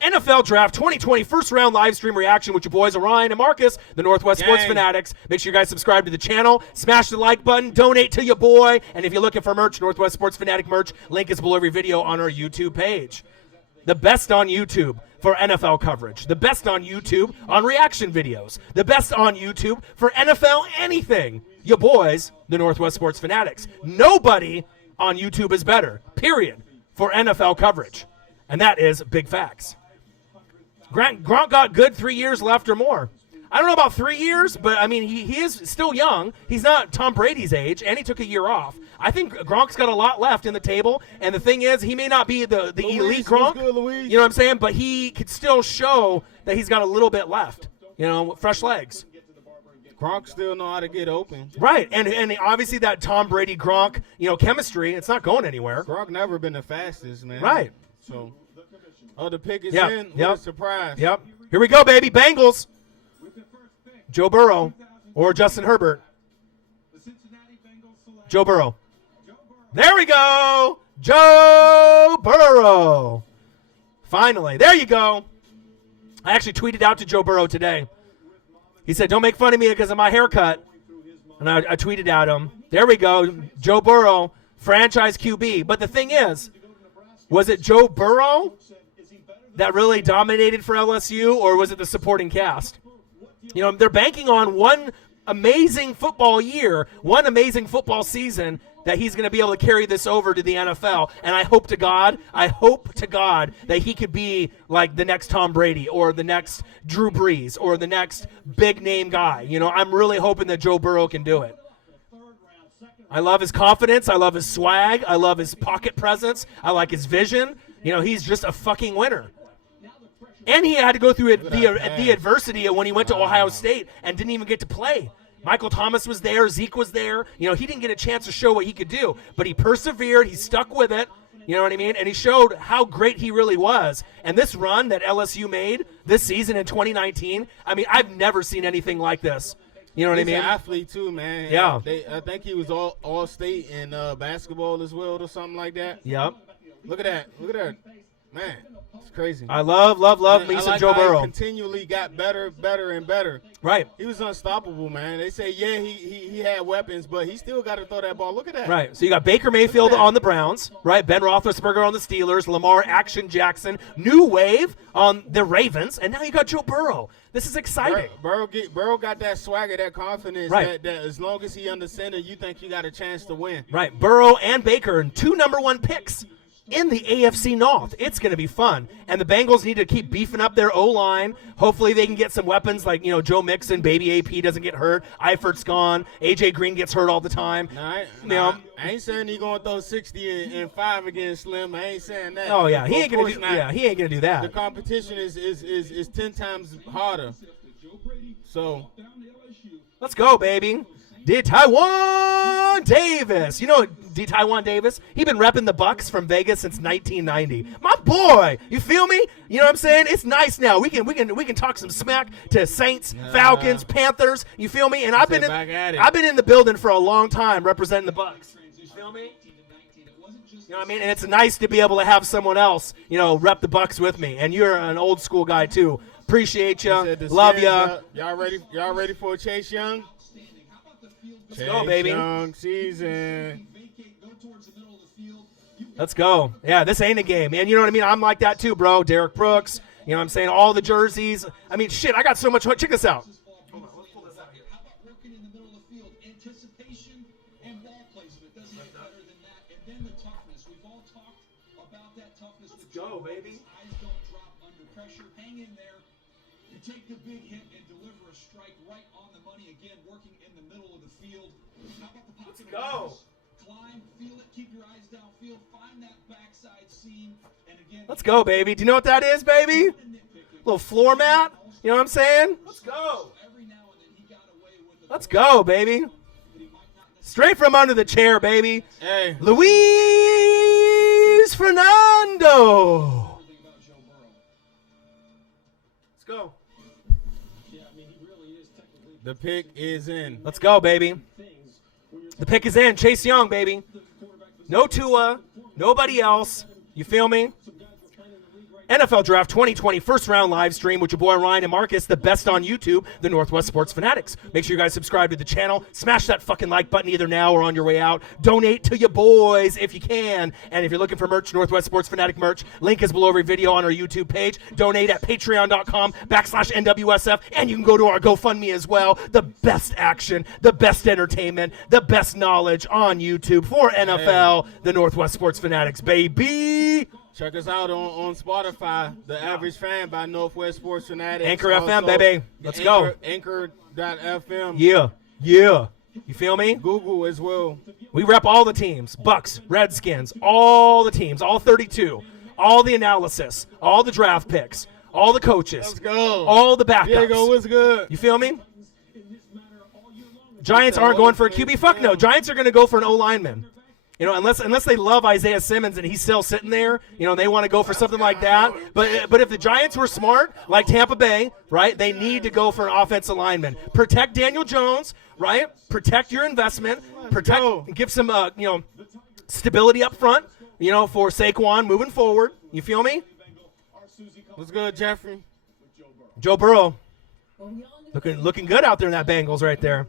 NFL Draft 2020 first round live stream reaction with your boys Orion and Marcus, the Northwest Sports Gang. Fanatics. Make sure you guys subscribe to the channel, smash the like button, donate to your boy, and if you're looking for merch, Northwest Sports Fanatic merch, link is below every video on our YouTube page. The best on YouTube for NFL coverage. The best on YouTube on reaction videos. The best on YouTube for NFL anything. Your boys, the Northwest Sports Fanatics. Nobody on YouTube is better, period, for NFL coverage. And that is big facts. Gronk got good 3 years left or more. I don't know about 3 years, but, I mean, he is still young. He's not Tom Brady's age, and he took a year off. I think Gronk's got a lot left in the table, and the thing is, he may not be the elite Gronk, good, Louise? you know what I'm saying, but he could still show that he's got a little bit left, fresh legs. Gronk still know how to get open. Right, and obviously that Tom Brady-Gronk, chemistry, it's not going anywhere. Gronk never been the fastest, man. Right. So, the pick is Yep, in. yep. What a surprise. Yep. Here we go, baby. Bengals. Joe Burrow or Justin Herbert. Joe Burrow. There we go. Joe Burrow. Finally. There you go. I actually tweeted out to Joe Burrow today. He said, don't make fun of me because of my haircut. And I tweeted at him. There we go. Joe Burrow, franchise QB. But the thing is, was it Joe Burrow that really dominated for LSU, or was it the supporting cast? They're banking on one amazing football year, one amazing football season that he's going to be able to carry this over to the NFL. And I hope to God that he could be like the next Tom Brady or the next Drew Brees or the next big name guy. I'm really hoping that Joe Burrow can do it. I love his confidence. I love his swag. I love his pocket presence. I like his vision. He's just a fucking winner. And he had to go through the adversity of when he went to Ohio State and didn't even get to play. Michael Thomas was there. Zeke was there. He didn't get a chance to show what he could do. But he persevered. He stuck with it. You know what I mean? And he showed how great he really was. And this run that LSU made this season in 2019, I mean, I've never seen anything like this. You know what I He's mean? an athlete too, man. Yeah. I think he was all state in basketball as well or something like that. Yep. Look at that. Man, it's crazy. I love me I some like Joe how he Burrow. continually got better, and better. Right. He was unstoppable, man. They say, yeah, he had weapons, but he still got to throw that ball. Look at that. Right. So you got Baker Mayfield on the Browns, right? Ben Roethlisberger on the Steelers, Lamar Action Jackson, new wave on the Ravens, and now you got Joe Burrow. This is exciting. Burrow got that swagger, that confidence Right. that as long as he under center, you think you got a chance to win. Right. Burrow and Baker, and 2 number-1 picks in the AFC North. It's going to be fun. And the Bengals need to keep beefing up their O-line. Hopefully they can get some weapons like, Joe Mixon, Baby AP doesn't get hurt. Eifert's gone. AJ Green gets hurt all the time. I ain't saying he going to throw 60 and 5 against Slim. I ain't saying that. Oh, yeah. He ain't going to do The that. competition is 10 times harder. So Let's go, baby. Taiwan Davis. You know Taiwan Davis? He been repping the Bucks from Vegas since 1990. My boy, you feel me? You know what I'm saying? It's nice now. We can talk some smack to Saints, Falcons, Panthers. You feel me? And I've been in the building for a long time representing the Bucks. You feel me? You know what I mean? And it's nice to be able to have someone else, rep the Bucks with me. And you're an old school guy too. Appreciate you. Love ya. Y'all ready for a Chase Young? Let's go, baby. Young season. Let's go. Yeah, this ain't a game, man. You know what I mean? I'm like that too, bro. Derek Brooks. You know what I'm saying? All the jerseys. I mean, shit, I got so much. Check this out. Hold on, let's pull this out here. How about working in the middle of the field? Anticipation and ball placement. It doesn't get better than that. And then the toughness. We've all talked about that toughness. Let's go, baby. Eyes don't drop under pressure. Hang in there. You take the big hit and deliver a strike right on the money. Again, working in the middle of the field. How about the pocket? Let's go. Climb, feel it, keep your eyes downfield, find that backside seam, and again. Let's go, baby. Do you know what that is, baby? Little floor mat. You know what I'm saying? Let's go. Let's go, baby. Straight from under the chair, baby. Hey. Luis Fernando. Let's go. The pick is in. Let's go, baby. The pick is in. Chase Young, baby. No Tua. Nobody else. You feel me? NFL Draft 2020 first round live stream with your boy Ryan and Marcus, the best on YouTube, the Northwest Sports Fanatics. Make sure you guys subscribe to the channel. Smash that fucking like button either now or on your way out. Donate to your boys if you can. And if you're looking for merch, Northwest Sports Fanatic merch, link is below every video on our YouTube page. Donate at patreon.com/NWSF. And you can go to our GoFundMe as well. The best action, the best entertainment, the best knowledge on YouTube for NFL, the Northwest Sports Fanatics, baby. Check us out on Spotify, The Average Fan by Northwest Sports Fanatics. Anchor FM, baby. Let's go. Anchor.fm. Yeah. You feel me? Google as well. We rep all the teams. Bucks, Redskins, all the teams, all 32, all the analysis, all the draft picks, all the coaches. Let's go. All the backups. Diego, what's good? You feel me? Giants aren't going for a QB. Fuck no. Giants are going to go for an O-lineman. Unless they love Isiah Simmons and he's still sitting there, and they want to go for something like that. But if the Giants were smart, like Tampa Bay, right, they need to go for an offensive lineman. Protect Daniel Jones, right? Protect your investment. Give some, stability up front, for Saquon moving forward. You feel me? What's good, Jeffrey? Joe Burrow. Looking good out there in that Bengals right there.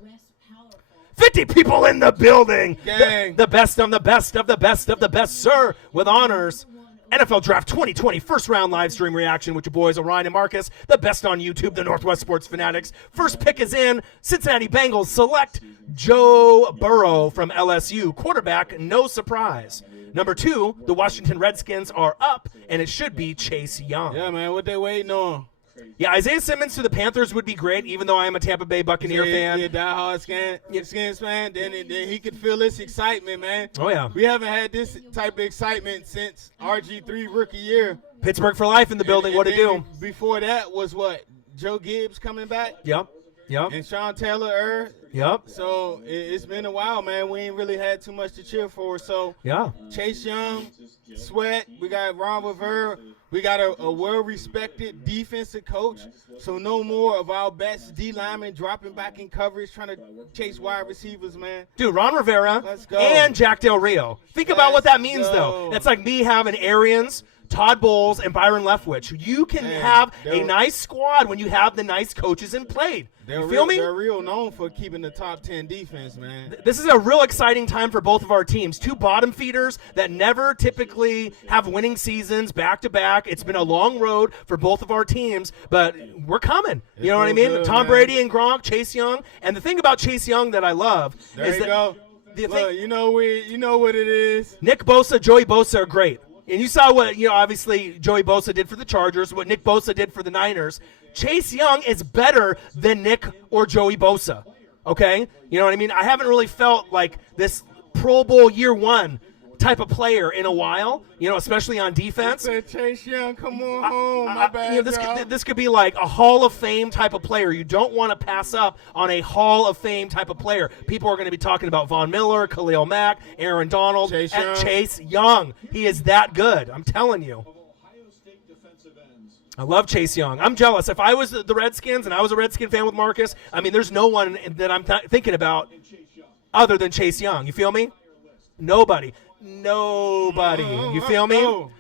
50 people in the building. The best of the best of the best of the best, sir, with honors. NFL Draft 2020 first round live stream reaction with your boys Orion and Marcus. The best on YouTube, the Northwest Sports Fanatics. First pick is in. Cincinnati Bengals select Joe Burrow from LSU. Quarterback, no surprise. Number 2, the Washington Redskins are up, and it should be Chase Young. Yeah, man, what they waiting on? Yeah, Isiah Simmons to the Panthers would be great, even though I am a Tampa Bay Buccaneer fan. Yeah, diehard Skins fan. Then he could feel this excitement, man. Oh, yeah. We haven't had this type of excitement since RG3 rookie year. Pittsburgh for life in the building. What to do? Before that was what? Joe Gibbs coming back? Yep. Yep. and Sean Taylor. Yep. So it's been a while, man. We ain't really had too much to cheer for. So Yeah. Chase Young, Sweat. We got Ron Rivera. We got a well-respected defensive coach. So no more of our best D linemen dropping back in coverage, trying to chase wide receivers, man. Dude, Ron Rivera Let's go. and Jack Del Rio. Think about what that means, Let's though. go. That's like me having Arians, Todd Bowles, and Byron Leftwich. You can Man, have a they're- nice squad when you have the nice coaches in play. They're You feel me? They're real known for keeping the top 10 defense, man. This is a real exciting time for both of our teams. Two bottom feeders that never typically have winning seasons back to back. It's been a long road for both of our teams, but we're coming. You know what I mean? good, Tom man. Brady and Gronk, Chase Young. And the thing about Chase Young that I love There is you that go. the Look, thing, you know what it is. Nick Bosa, Joey Bosa are great. And you saw what, obviously Joey Bosa did for the Chargers, what Nick Bosa did for the Niners. Chase Young is better than Nick or Joey Bosa. Okay? You know what I mean? I haven't really felt like this Pro Bowl year one type of player in a while, especially on defense. Said Chase Young, come on home. My bad, This could be like a Hall of Fame type of player. You don't want to pass up on a Hall of Fame type of player. People are going to be talking about Von Miller, Khalil Mack, Aaron Donald, Chase and Young. Chase Young. He is that good. I'm telling you. Ohio State defensive ends. I love Chase Young. I'm jealous. If I was the Redskins and I was a Redskin fan with Marcus, there's no one that I'm thinking about other than Chase Young. You feel me? Nobody. You feel me? go.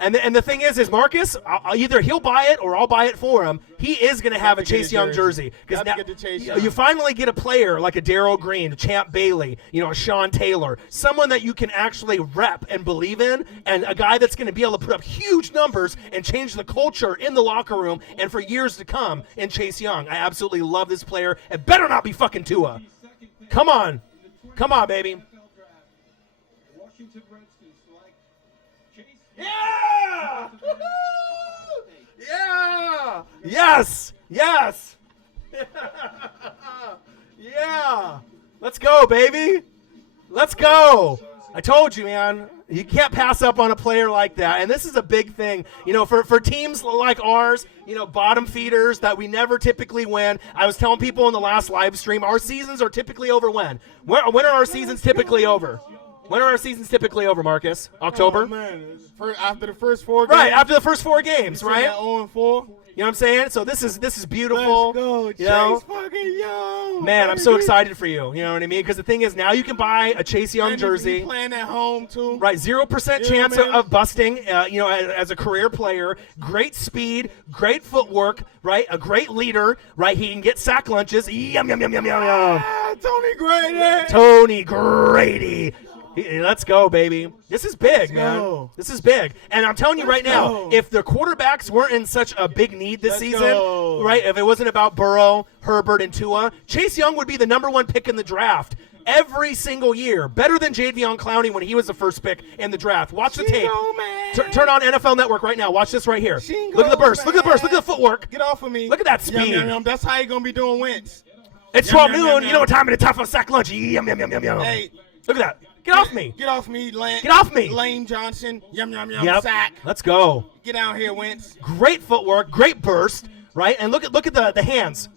And the thing is Marcus, either he'll buy it or I'll buy it for him. He is going to have a to get Chase a Young jersey. jersey because Got to get the Chase Young. you finally get a player like a Darryl Green, a Champ Bailey, a Sean Taylor, someone that you can actually rep and believe in, and a guy that's going to be able to put up huge numbers and change the culture in the locker room and for years to come. In Chase Young, I absolutely love this player. It better not be fucking Tua. Come on, baby. Washington Redskins select Chase Yeah! Woo-hoo! Yeah! Yes! Yeah! Let's go, baby! Let's go! I told you, man. You can't pass up on a player like that. And this is a big thing. For teams like ours, bottom feeders that we never typically win. I was telling people in the last live stream, our seasons are typically over when? When are our seasons typically over? When are our seasons typically over, Marcus? October? Oh, man. After the first 4 games. Right, after the first 4 games, right? 0-4. You know what I'm saying? So this is beautiful. Let's go, you know? Chase fucking Young. Man, I'm so baby. excited for you. You know what I mean? Because the thing is, now you can buy a Chase Young And jersey. He playing at home too. Right, 0% You chance know what I mean? of busting. As a career player, great speed, great footwork. Right, a great leader. Right, he can get sack lunches. Yum yum yum yum yum yum. Ah, Tony Grady. Tony Grady. Let's go, baby. This is big, man. go. This is big. And I'm telling you right now, go. if the quarterbacks weren't in such a big need this Let's season, go. right, if it wasn't about Burrow, Herbert, and Tua, Chase Young would be the number 1 pick in the draft every single year. Better than Jadeveon Clowney when he was the first pick in the draft. Watch the tape. Shingo, man. Turn on NFL Network right now. Watch this right here. Shingo, Look at the burst. Look at the burst. man. Look at the footwork. Get off of me. Look at that Yum, speed. yum, yum. That's how you gonna be doing Wentz. It's Yum, 12 yum, noon. yum, You yum. know what time it is? Time for a sack lunch. Yum, yum, yum, yum, yum. Hey. Look at that. Get off me. Get off me, Lane. Get off me. Lane Johnson. Yum yum yum. Yep. Sack. Let's go. Get out here, Wentz. Great footwork, great burst, right? And look at the hands.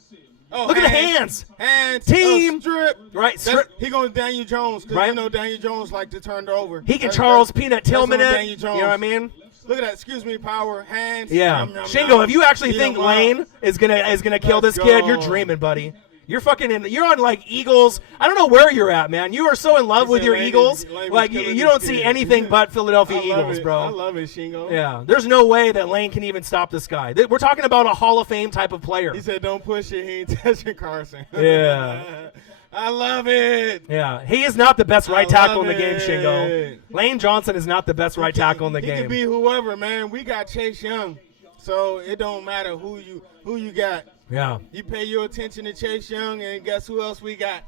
Oh, Look at the hands. Hands. Team. Strip. Right, That's- strip. He going Daniel Jones because Right. Daniel Jones like to turn it over. He can That's- Charles that's- Peanut that's Tillman on it. Daniel You Jones. know what I mean? Look at that. Excuse me, power. Hands. Yeah. Yum, yum, Shingo, yum. if you actually Eat think 'em up. Lane is gonna kill this Let's kid, you're go. dreaming, buddy. You're you're on like Eagles. I don't know where you're at, man. You are so in love He with said your Lane Eagles. is- Lane Like was killing you this don't see kid. anything but Philadelphia I love Eagles, it. bro. I love it, Shingo. Yeah. There's no way that Lane can even stop this guy. We're talking about a Hall of Fame type of player. He said, "Don't push it. He ain't touching Carson." Yeah. I love it. Yeah, he is not the best right I tackle love in the game, it. Shingo. Lane Johnson is not the best right tackle in the He game. can be whoever, man. We got Chase Young, so it don't matter who you got. Yeah. You pay your attention to Chase Young, and guess who else we got?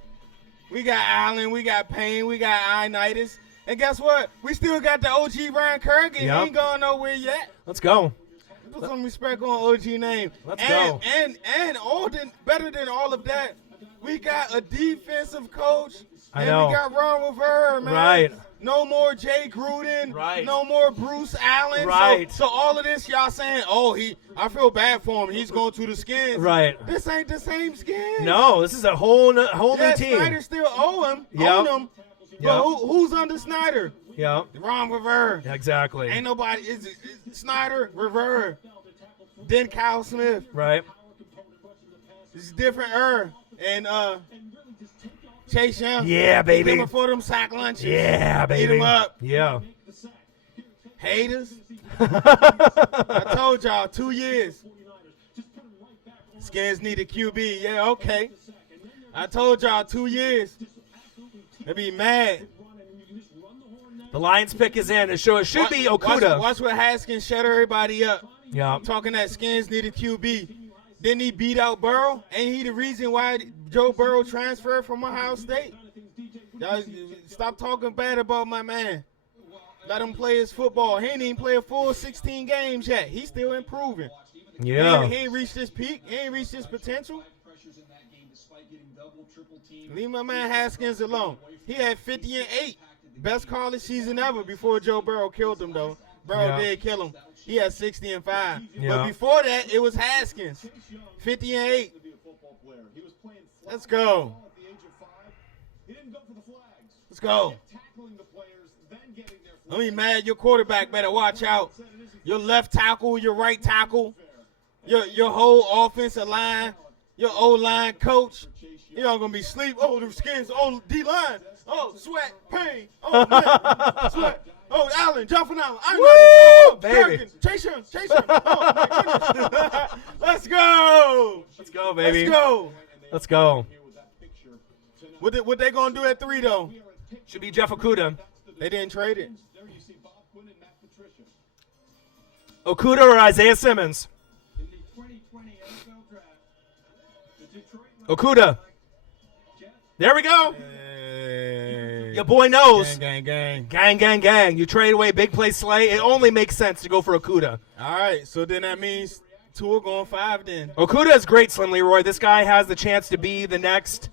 We got Allen, we got Payne, we got Initis, and guess what? We still got the OG Brian Kirk, and Yep. he ain't going nowhere yet. Let's go. Put some respect on OG name. Let's and, go. And better than all of that, we got a defensive coach I and know. we got Ron Rivera, man. Right. No more Jay Gruden. Right. No more Bruce Allen. Right. So all of this, y'all saying, I feel bad for him. He's going to the Skins. Right. This ain't the same Skins. No, this is a whole new team. Snyder still own him. Yep. But who's under Snyder? Yeah. Ron Rivera. Exactly. Ain't nobody. Is Snyder, Rivera, then Kyle Smith. Right. It's different and Chase Young. Yeah, baby. Coming for them sack lunches. Yeah, baby. Eat them up. Yeah. Haters. I told y'all 2 years. Skins need a QB. Yeah, okay. I told y'all 2 years. They be mad. The Lions pick is in. It should be Okudah. Watch what Haskins shut everybody up. Yeah. Talking that Skins need a QB. Didn't he beat out Burrow? Ain't he the reason why Joe Burrow transferred from Ohio State? Y'all stop talking bad about my man. Let him play his football. He ain't even play a full 16 games yet. He's still improving. Yeah. He ain't reached his peak. He ain't reached his potential. Leave my man Haskins alone. He had 50 and 8. Best college season ever before Joe Burrow killed him, though. Burrow did kill him. He had 60 and 5. Yeah. But before that, it was Haskins. 50 and 8. Let's go. Let's go. I mean, man, your quarterback better watch out. Your left tackle, your right tackle, your whole offensive line, your O-line coach. You're all going to be asleep. Oh, the Skins. Oh, D-line. Oh, Sweat. Pain. Oh, man. Sweat. Oh, Allen. Jonathan Allen. Oh, baby. Durkin, Chase Young. Oh, my goodness. Let's go. Let's go, baby. Let's go. Let's go. What they going to do at 3, though? Should be Jeff Okudah. They didn't trade it. Okudah or Isiah Simmons? Okudah. There we go. Hey. Your boy knows. Gang, gang, gang. Gang, gang, gang. You trade away big play Slay. It only makes sense to go for Okudah. All right, so then that means 2 are going 5 then. Okudah is great, Slim Leroy. This guy has the chance to be the next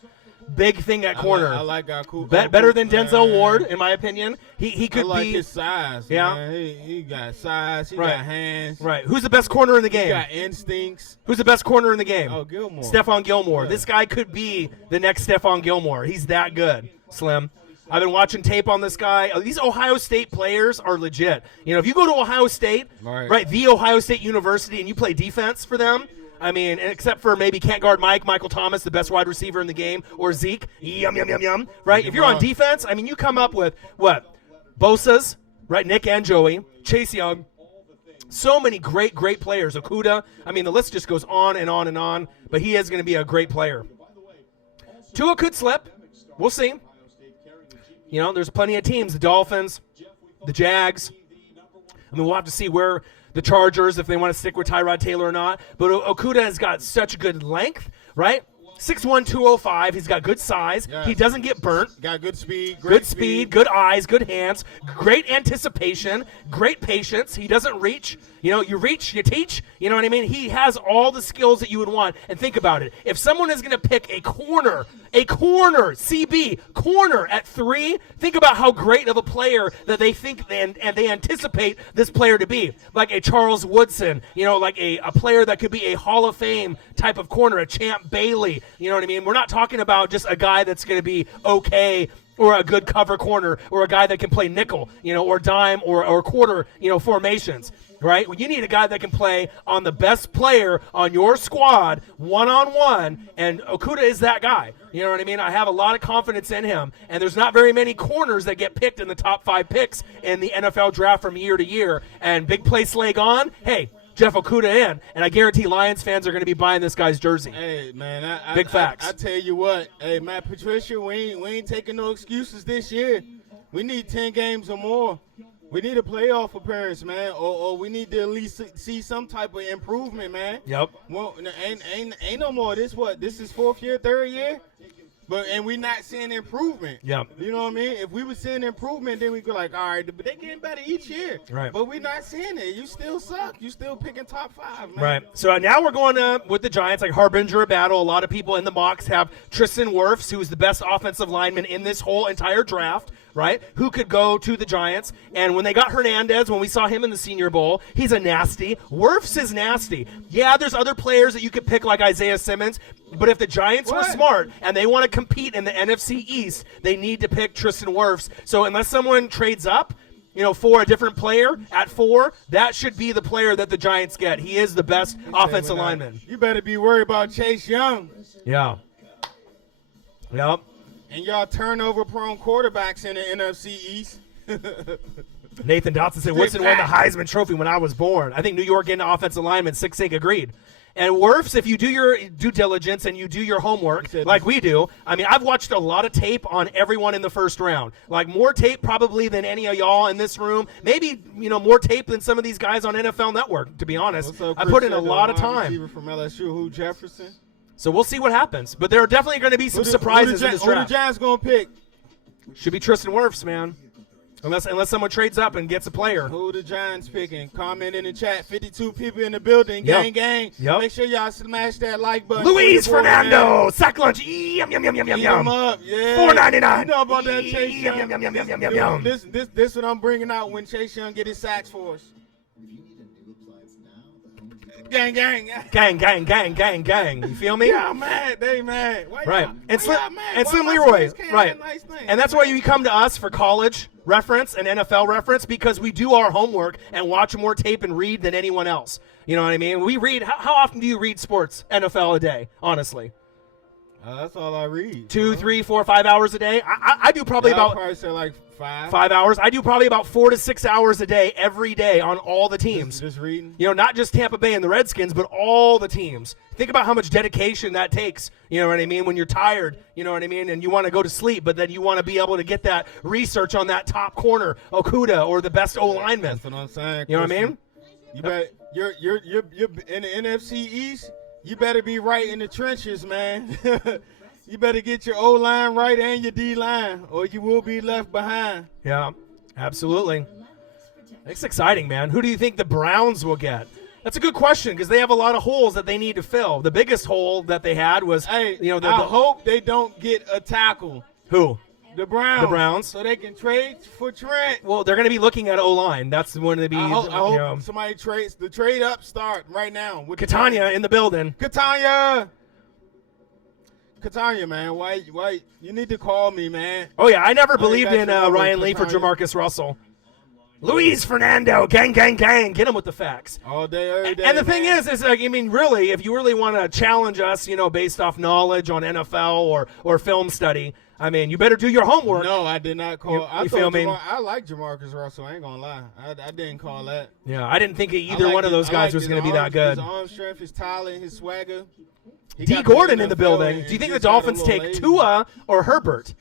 big thing at corner. I like Okudah. Better than Denzel Ward, in my opinion. He could I like be. his size. Yeah. Man. He got size. He Right. got hands. Right. Who's the best corner in the He game? got instincts. Who's the best corner in the game? Oh, Gilmore. Stephon Gilmore. Yeah. This guy could be the next Stephon Gilmore. He's that good, Slim. I've been watching tape on this guy. These Ohio State players are legit. You know, if you go to Ohio State, right, the Ohio State University, and you play defense for them, I mean, except for maybe can't guard Michael Thomas, the best wide receiver in the game, or Zeke, yum, yum, yum, yum, right? If you're on defense, I mean, you come up with, what, Bosa's, right, Nick and Joey, Chase Young, so many great players. Okudah, I mean, the list just goes on and on and on, but he is going to be a great player. Tua could slip. We'll see. You know, there's plenty of teams, the Dolphins, the Jags. I mean, we'll have to see where the Chargers, if they want to stick with Tyrod Taylor or not. But Okudah has got such good length, right? 6'1", 205. He's got good size. Yeah. He doesn't get burnt. Got good speed. Good speed, good eyes, good hands, great anticipation, great patience. He doesn't reach. You know, you reach, you teach. You know what I mean? He has all the skills that you would want. And think about it. If someone is going to pick a corner, CB, corner at 3, think about how great of a player that they think and they anticipate this player to be. Like a Charles Woodson, you know, like a player that could be a Hall of Fame type of corner, a Champ Bailey. You know what I mean? We're not talking about just a guy that's going to be okay or a good cover corner or a guy that can play nickel, you know, or dime or quarter, you know, formations. Right? Well, you need a guy that can play on the best player on your squad, one-on-one, and Okudah is that guy. You know what I mean? I have a lot of confidence in him, and there's not very many corners that get picked in the top 5 picks in the NFL draft from year to year. And big play Slay on, hey, Jeff Okudah in, and I guarantee Lions fans are going to be buying this guy's jersey. Hey, man. Big facts. I tell you what. Hey, Matt Patricia, we ain't taking no excuses this year. We need 10 games or more. We need a playoff appearance, man, or we need to at least see some type of improvement, man. Yep. Well, ain't no more. This is 4th year, 3rd year. and we not seeing improvement. Yeah. You know what I mean? If we were seeing improvement, then we go like, all right, but they getting better each year. Right. But we're not seeing it. You still suck. You still picking top 5, man. Right. So now we're going with the Giants, like harbinger of battle. A lot of people in the mocks have Tristan Wirfs, who is the best offensive lineman in this whole entire draft, right? Who could go to the Giants. And when they got Hernandez, when we saw him in the Senior Bowl, he's a nasty. Wirfs is nasty. Yeah, there's other players that you could pick like Isiah Simmons, but if the Giants were smart and they want to compete in the NFC East, they need to pick Tristan Wirfs. So unless someone trades up, for a different player at 4, that should be the player that the Giants get. He is the best offensive lineman. You better be worried about Chase Young. Yeah. Yep. And y'all turnover-prone quarterbacks in the NFC East. Nathan Dotson said Woodson won the Heisman Trophy when I was born. I think New York getting offensive lineman, 6'8", agreed. And Wirfs, if you do your due diligence and you do your homework like we do, I mean, I've watched a lot of tape on everyone in the first round. Like more tape probably than any of y'all in this room. Maybe, more tape than some of these guys on NFL Network, to be honest. I put in a lot of time. Receiver from LSU, who Jefferson? So we'll see what happens. But there are definitely going to be some surprises in this draft. Who the Giants going to pick? Should be Tristan Wirfs, man. Unless someone trades up and gets a player. Who the Giants picking? Comment in the chat. 52 people in the building. Gang, gang. Yep. Make sure y'all smash that like button. Luis Fernando. Sack lunch. Yum, yum, yum, yum, yum, yum. Up. Yeah. $4.99. You know about that Chase Young. Yum, yum, yum, yum, yum, yum. This what I'm bringing out when Chase Young get his sacks for us. Gang, gang. Gang, gang, gang, gang, gang. You feel me? Yeah, mad. They mad. Why right. And Slim Why Leroy. Right. Nice And that's why you come to us for college reference and NFL reference, because we do our homework and watch more tape and read than anyone else. You know what I mean? We read. How often do you read sports, NFL a day, honestly? That's all I read. 2, 3, 4, 5 hours a day. I do probably I'll about probably say like 5. 5 hours. I do probably about 4 to 6 hours a day every day on all the teams. Just reading. Not just Tampa Bay and the Redskins, but all the teams. Think about how much dedication that takes. You know what I mean? When you're tired, you know what I mean, and you want to go to sleep, but then you want to be able to get that research on that top corner, Okuda, or the best O lineman. That's what I'm saying. You know what I mean? You bet. You're in the NFC East. You better be right in the trenches, man. You better get your O-line right and your D-line, or you will be left behind. Yeah, absolutely. It's exciting, man. Who do you think the Browns will get? That's a good question, because they have a lot of holes that they need to fill. The biggest hole that they had was, I hope they don't get a tackle. Who? The Browns. The Browns. So they can trade for Trent. Well, they're going to be looking at O-line. That's one of the. I hope somebody trades. The trade up start right now. With Catania in the building. Catania, man. Why? You need to call me, man. Oh, yeah. I never believed in Ryan Lee for Jamarcus Russell. Luis Fernando, gang, gang, gang. Get him with the facts. All day, every day. And the thing is like, I mean, really, if you really want to challenge us, based off knowledge on NFL or film study, I mean, you better do your homework. No, I did not call. You feel me? I like Jamarcus Russell. I ain't gonna lie. I didn't call that. Yeah, I didn't think either one of those guys was going to be that good. His arm strength, his talent, his swagger. D. Gordon in the building. Do you think the Dolphins take Tua or Herbert?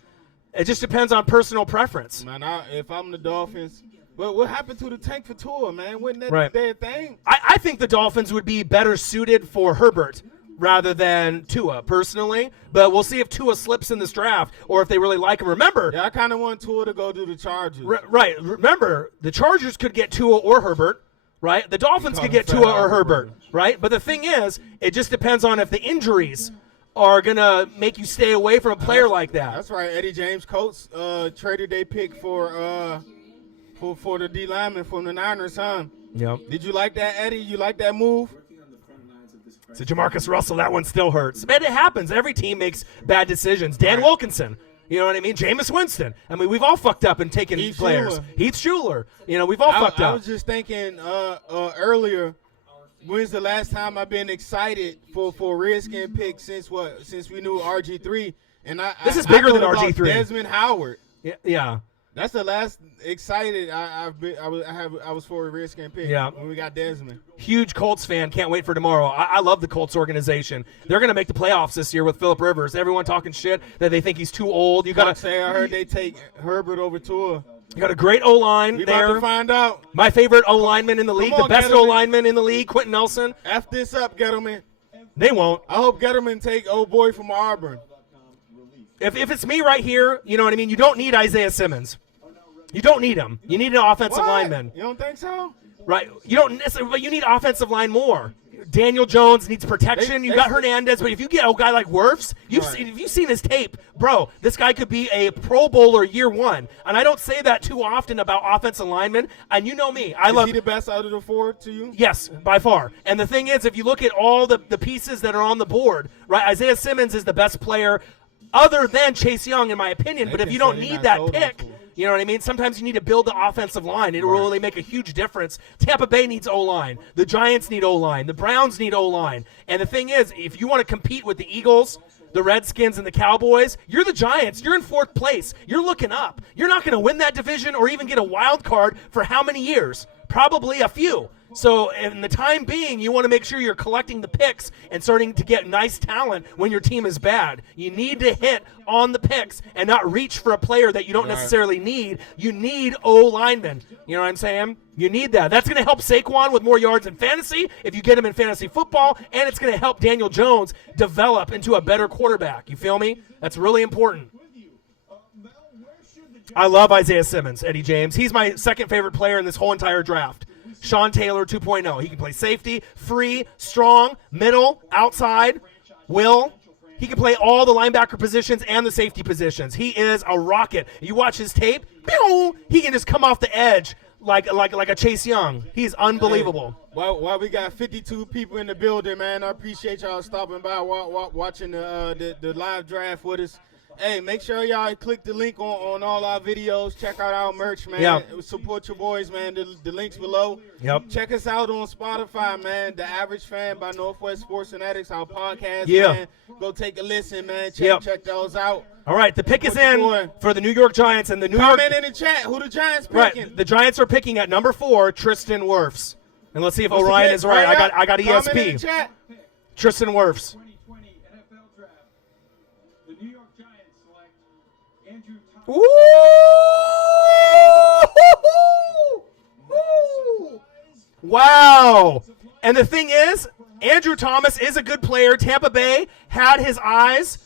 It just depends on personal preference. Man, if I'm the Dolphins. But what happened to the tank for Tua, man? Wasn't that their thing? I think the Dolphins would be better suited for Herbert rather than Tua, personally. But we'll see if Tua slips in this draft or if they really like him. Remember. Yeah, I kind of want Tua to go do the Chargers. Right. Remember, the Chargers could get Tua or Herbert, right? The Dolphins could get Tua or Herbert, right? But the thing is, it just depends on if the injuries are going to make you stay away from a player like that. That's right. Eddie James Coates traded their pick for the D lineman from the Niners, huh? Yep. Did you like that, Eddie? You like that move? So Jamarcus Russell, that one still hurts. Man, it happens. Every team makes bad decisions. Dan Wilkinson, you know what I mean? Jameis Winston. I mean, we've all fucked up and taken players. Heath Schuler. We've all fucked up. I was just thinking earlier, when's the last time I've been excited for a Redskin pick since we knew RG3? And this is bigger than RG3. RG3. Desmond Howard. Yeah. That's the last excited I was for a Redskin pick. Yeah. When we got Desmond. Huge Colts fan. Can't wait for tomorrow. I love the Colts organization. They're going to make the playoffs this year with Phillip Rivers. Everyone talking shit that they think he's too old. I heard they take Herbert over Tua. You got a great O-line there. there. About to find out. My favorite O-lineman in the league, the best O-lineman in the league, Quentin Nelson. F this up, Gettleman. They won't. I hope Gettleman take old boy from Auburn. If it's me right here, you know what I mean? You don't need Isiah Simmons. You don't need him. You need an offensive What? lineman. You don't think so? Right. You don't necessarily, but you need offensive line more. Daniel Jones needs protection. You got Hernandez, but if you get a guy like Wirfs, if you've seen his tape, bro, this guy could be a Pro Bowler year one. And I don't say that too often about offensive linemen. And you know me, Is he the best out of the four to you? Yes, by far. And the thing is, if you look at all the pieces that are on the board, right, Isiah Simmons is the best player other than Chase Young, in my opinion. But if you don't need that pick, you know what I mean? Sometimes you need to build the offensive line. It'll really make a huge difference. Tampa Bay needs O-line. The Giants need O-line. The Browns need O-line. And the thing is, if you want to compete with the Eagles, the Redskins, and the Cowboys, you're the Giants. You're in fourth place. You're looking up. You're not going to win that division or even get a wild card for how many years? Probably a few. So in the time being, you want to make sure you're collecting the picks and starting to get nice talent when your team is bad. You need to hit on the picks and not reach for a player that you don't necessarily need. You need O-linemen. You know what I'm saying? You need that. That's going to help Saquon with more yards in fantasy if you get him in fantasy football, and it's going to help Daniel Jones develop into a better quarterback. You feel me? That's really important. I love Isiah Simmons, Eddie James. He's my second favorite player in this whole entire draft. Sean Taylor 2.0. He can play safety, free, strong, middle, outside, He can play all the linebacker positions and the safety positions. He is a rocket. You watch his tape, he can just come off the edge like a Chase Young. He's unbelievable. Well, we got 52 people in the building, man. I appreciate y'all stopping by, watching the live draft with us. Hey, make sure y'all click the link on all our videos. Check out our merch, man. Yep. Support your boys, man. The link's below. Yep. Check us out on Spotify, man. The Average Fan by Northwest Sports Fanatics, our podcast, man. Go take a listen, man. Check those out. All right, the pick is in for the New York Giants. And the New Comment York... in the chat. Who the Giants picking? Right, the Giants are picking at number 4, Tristan Wirfs. And let's see if Orion is right. I got ESP. Comment in the chat. Tristan Wirfs. 2020 NFL Draft. The New York Giants select Andrew Thomas. Woo! Wow. And the thing is, Andrew Thomas is a good player. Tampa Bay had his eyes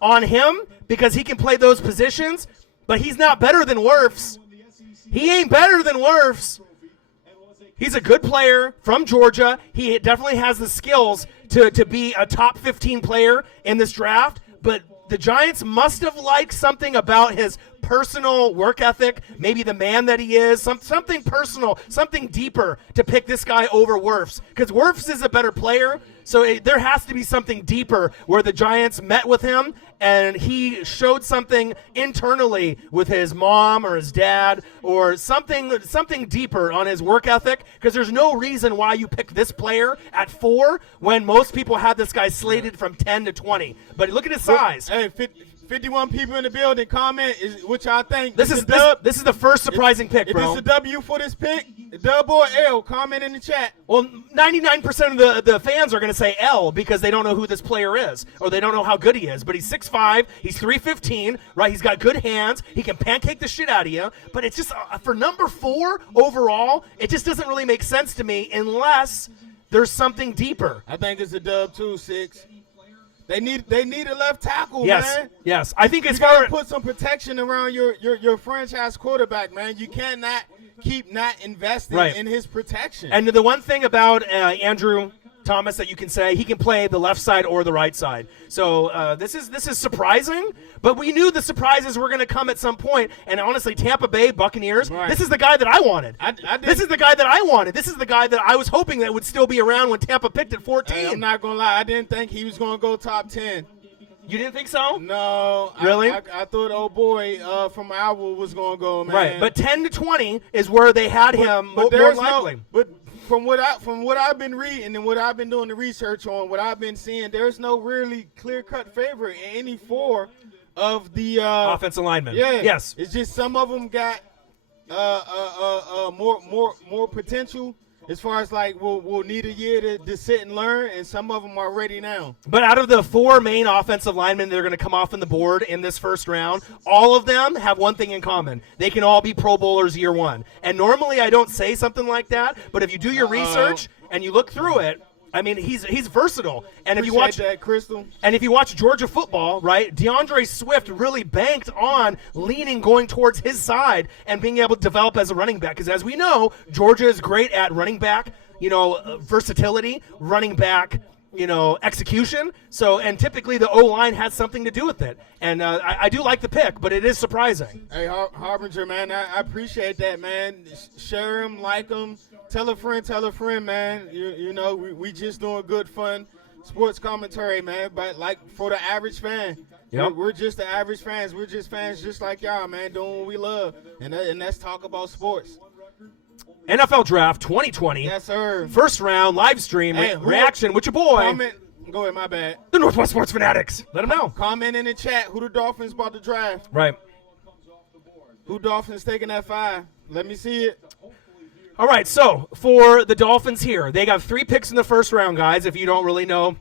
on him because he can play those positions, but he's not better than Wirfs. He ain't better than Wirfs. He's a good player from Georgia. He definitely has the skills to be a top 15 player in this draft, but the Giants must have liked something about his personal work ethic, maybe the man that he is, something personal, something deeper to pick this guy over Wirfs, because Wirfs is a better player, so there has to be something deeper where the Giants met with him and he showed something internally with his mom or his dad or something deeper on his work ethic, because there's no reason why you pick this player at 4 when most people have this guy slated from 10 to 20. But look at his size. Hey, 51 people in the building. Comment what y'all think. This is the first surprising pick, Is bro. this a W for this pick? Dub or L? Comment in the chat. Well, 99% of the fans are going to say L because they don't know who this player is or they don't know how good he is. But he's 6'5", he's 315, right? He's got good hands. He can pancake the shit out of you. But it's just for number 4 overall, it just doesn't really make sense to me unless there's something deeper. I think it's a dub too, 6. They need a left tackle, man. Yes. I think You as got far to put some protection around your franchise quarterback, man. You cannot keep not investing in his protection. And the one thing about Andrew Thomas that you can say, he can play the left side or the right side. So this is surprising, but we knew the surprises were going to come at some point. And honestly, Tampa Bay Buccaneers, this is the guy that I wanted. This is the guy that I wanted. This is the guy that I was hoping that would still be around when Tampa picked at 14. Hey, I'm not going to lie. I didn't think he was going to go top 10. You didn't think so? No. Really? I thought old boy from Iowa was going to go, man. Right, but 10 to 20 is where they had him more likely. But from what I've been reading and what I've been doing the research on, what I've been seeing, there's no really clear-cut favorite in any 4 of the offensive linemen. Yeah. Yes. It's just some of them got more potential. As far as like we'll need a year to sit and learn, and some of them are ready now. But out of the 4 main offensive linemen that are going to come off on the board in this first round, all of them have one thing in common. They can all be Pro Bowlers year 1. And normally I don't say something like that, but if you do your research and you look through it, I mean, he's versatile. And if you Appreciate watch that, Crystal. And if you watch Georgia football, right, DeAndre Swift really banked on going towards his side and being able to develop as a running back. Because as we know, Georgia is great at running back, versatility, running back, execution. So, and typically the O-line has something to do with it. And I do like the pick, but it is surprising. Hey, Harbinger, man, I appreciate that, man. Share him, like him. Tell a friend, man. We just doing good, fun sports commentary, man. But like for the average fan, we're just the average fans. We're just fans just like y'all, man, doing what we love. And that's talk about sports. NFL Draft 2020. Yes, sir. First round, live stream, reaction with your boy. Comment. Go ahead, my bad. The Northwest Sports Fanatics. Let them know. Comment in the chat who the Dolphins about to draft. Right. Who Dolphins taking that 5? Let me see it. All right, so for the Dolphins here, they got 3 picks in the first round, guys, if you don't really know